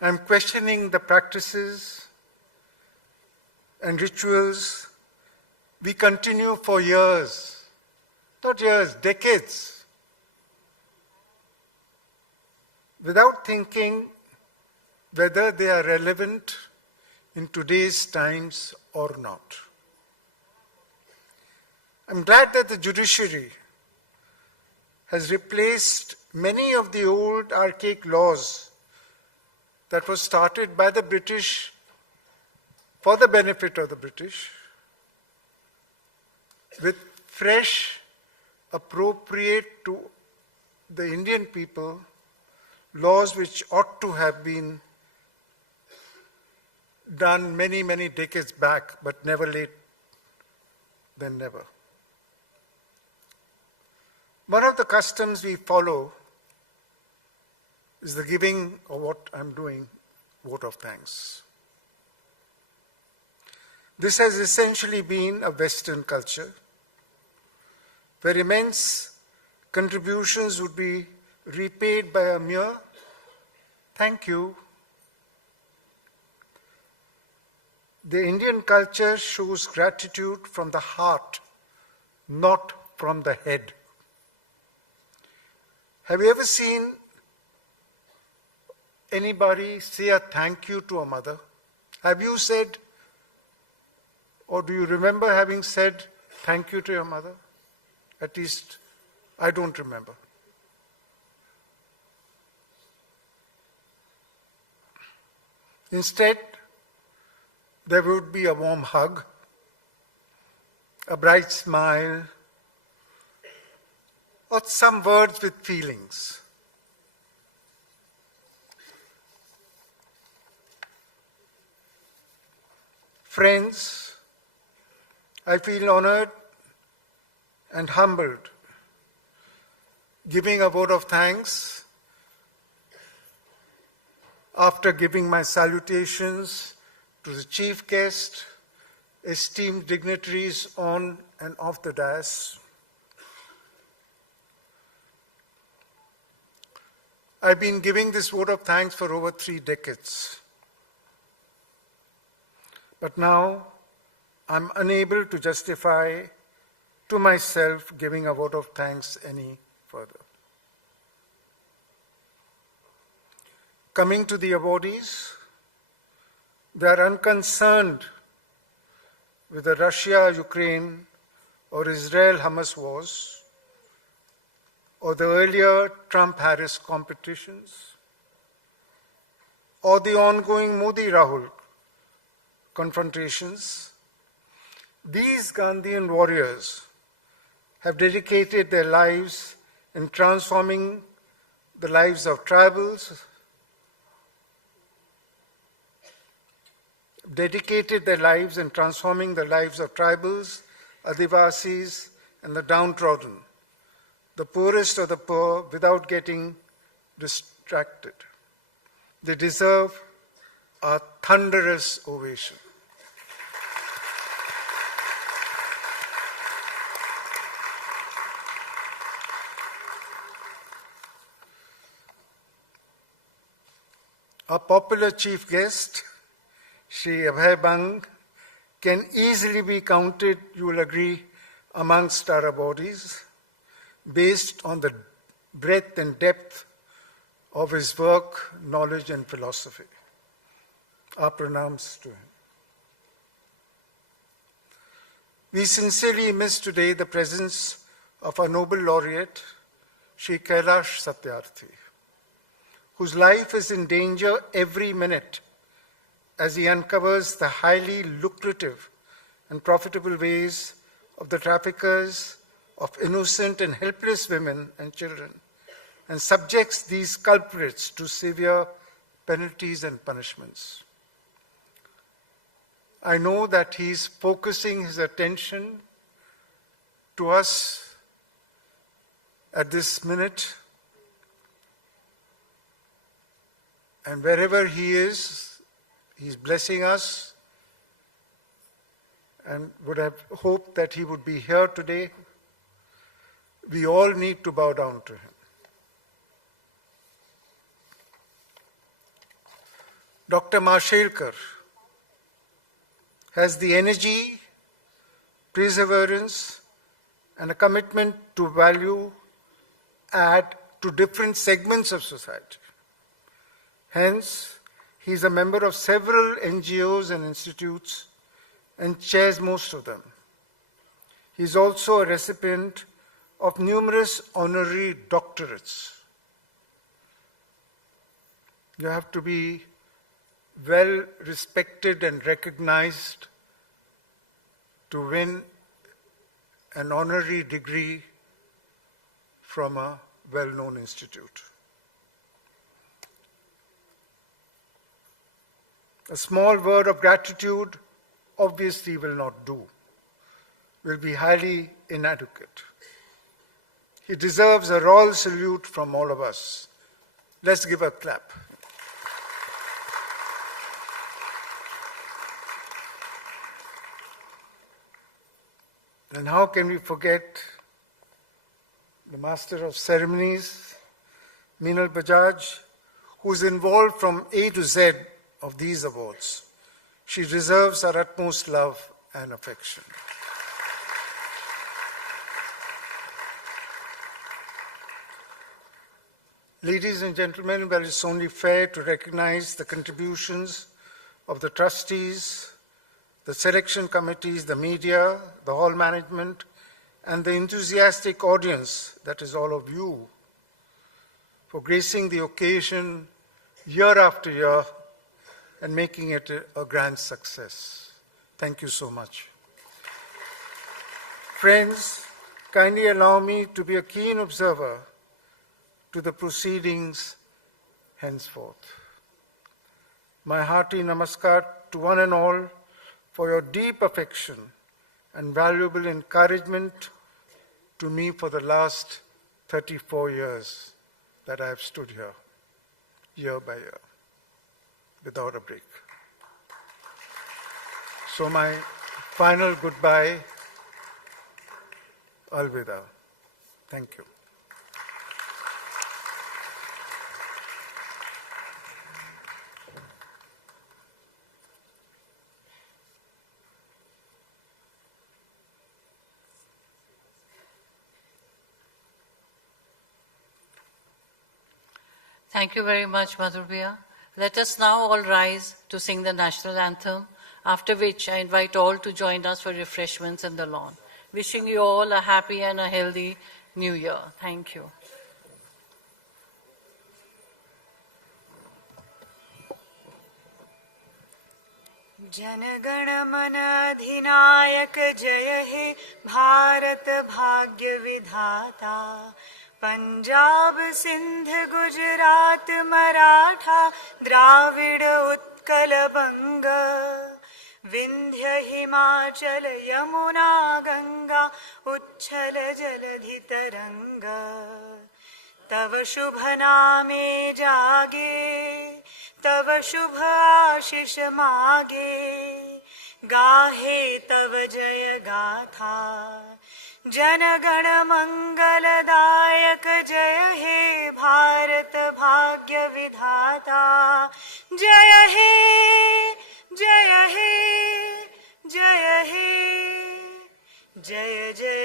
I'm questioning the practices and rituals we continue for years, not years, decades, without thinking whether they are relevant in today's times or not. I'm glad that the judiciary has replaced many of the old archaic laws that was started by the British for the benefit of the British with fresh, appropriate to the Indian people, laws which ought to have been done many, many decades back, but never late than never. One of the customs we follow is the giving of what I'm doing, vote of thanks. This has essentially been a Western culture where immense contributions would be repaid by a mere thank you. The Indian culture shows gratitude from the heart, not from the head. Have you ever seen anybody say a thank you to a mother? Have you said, or do you remember having said thank you to your mother? At least I don't remember. Instead, there would be a warm hug, a bright smile, or some words with feelings. Friends, I feel honored and humbled, giving a vote of thanks after giving my salutations to the chief guest, esteemed dignitaries on and off the dais. I've been giving this vote of thanks for over 3 decades. But now I'm unable to justify to myself giving a vote of thanks any further. Coming to the awardees, they are unconcerned with the Russia-Ukraine or Israel-Hamas wars, or the earlier Trump-Harris competitions, or the ongoing Modi-Rahul confrontations. These Gandhian warriors have dedicated their lives in transforming the lives of tribals, Adivasis, and the downtrodden, the poorest of the poor, without getting distracted. They deserve a thunderous ovation. Our popular chief guest, Shri Abhay Bang, can easily be counted, you will agree, amongst our awardees, based on the breadth and depth of his work, knowledge, and philosophy. Our pranams to him. We sincerely miss today the presence of our Nobel laureate, Shri Kailash Satyarthi, whose life is in danger every minute as he uncovers the highly lucrative and profitable ways of the traffickers of innocent and helpless women and children, and subjects these culprits to severe penalties and punishments. I know that he is focusing his attention to us at this minute, and wherever he is, he's blessing us, and would have hoped that he would be here today. We all need to bow down to him. Dr. Mashelkar has the energy, perseverance, and a commitment to value add to different segments of society. Hence, he is a member of several NGOs and institutes and chairs most of them. He is also a recipient of numerous honorary doctorates. You have to be well respected and recognized to win an honorary degree from a well-known institute. A small word of gratitude obviously will not do, will be highly inadequate. He deserves a royal salute from all of us. Let's give a clap. And how can we forget the Master of Ceremonies, Jamnalal Bajaj, who is involved from A to Z of these awards. She deserves our utmost love and affection. Ladies and gentlemen, well, it's only fair to recognize the contributions of the trustees, the selection committees, the media, the hall management, and the enthusiastic audience, that is all of you, for gracing the occasion year after year and making it a grand success. Thank you so much. Friends, kindly allow me to be a keen observer to the proceedings henceforth. My hearty namaskar to one and all for your deep affection and valuable encouragement to me for the last 34 years that I have stood here, year by year, without a break. So my final goodbye, alvida. Thank you. Thank you very much, Madhurpriya. Let us now all rise to sing the national anthem, after which I invite all to join us for refreshments in the lawn. Wishing you all a happy and a healthy New Year. Thank you. जनगण मन अधिनायक जय हे भारत भाग्य विधाता पंजाब सिंध गुजरात मराठा द्राविड उत्कल बंग विंध्य हिमाचल यमुना गंगा उच्छल जलधि तरंग तव शुभ नामे जागे तव शुभ आशीष मागे गाहे तव जय गाथा जनगण मंगलदायक जय हे भारत भाग्य विधाता जय हे जय हे जय हे जय जय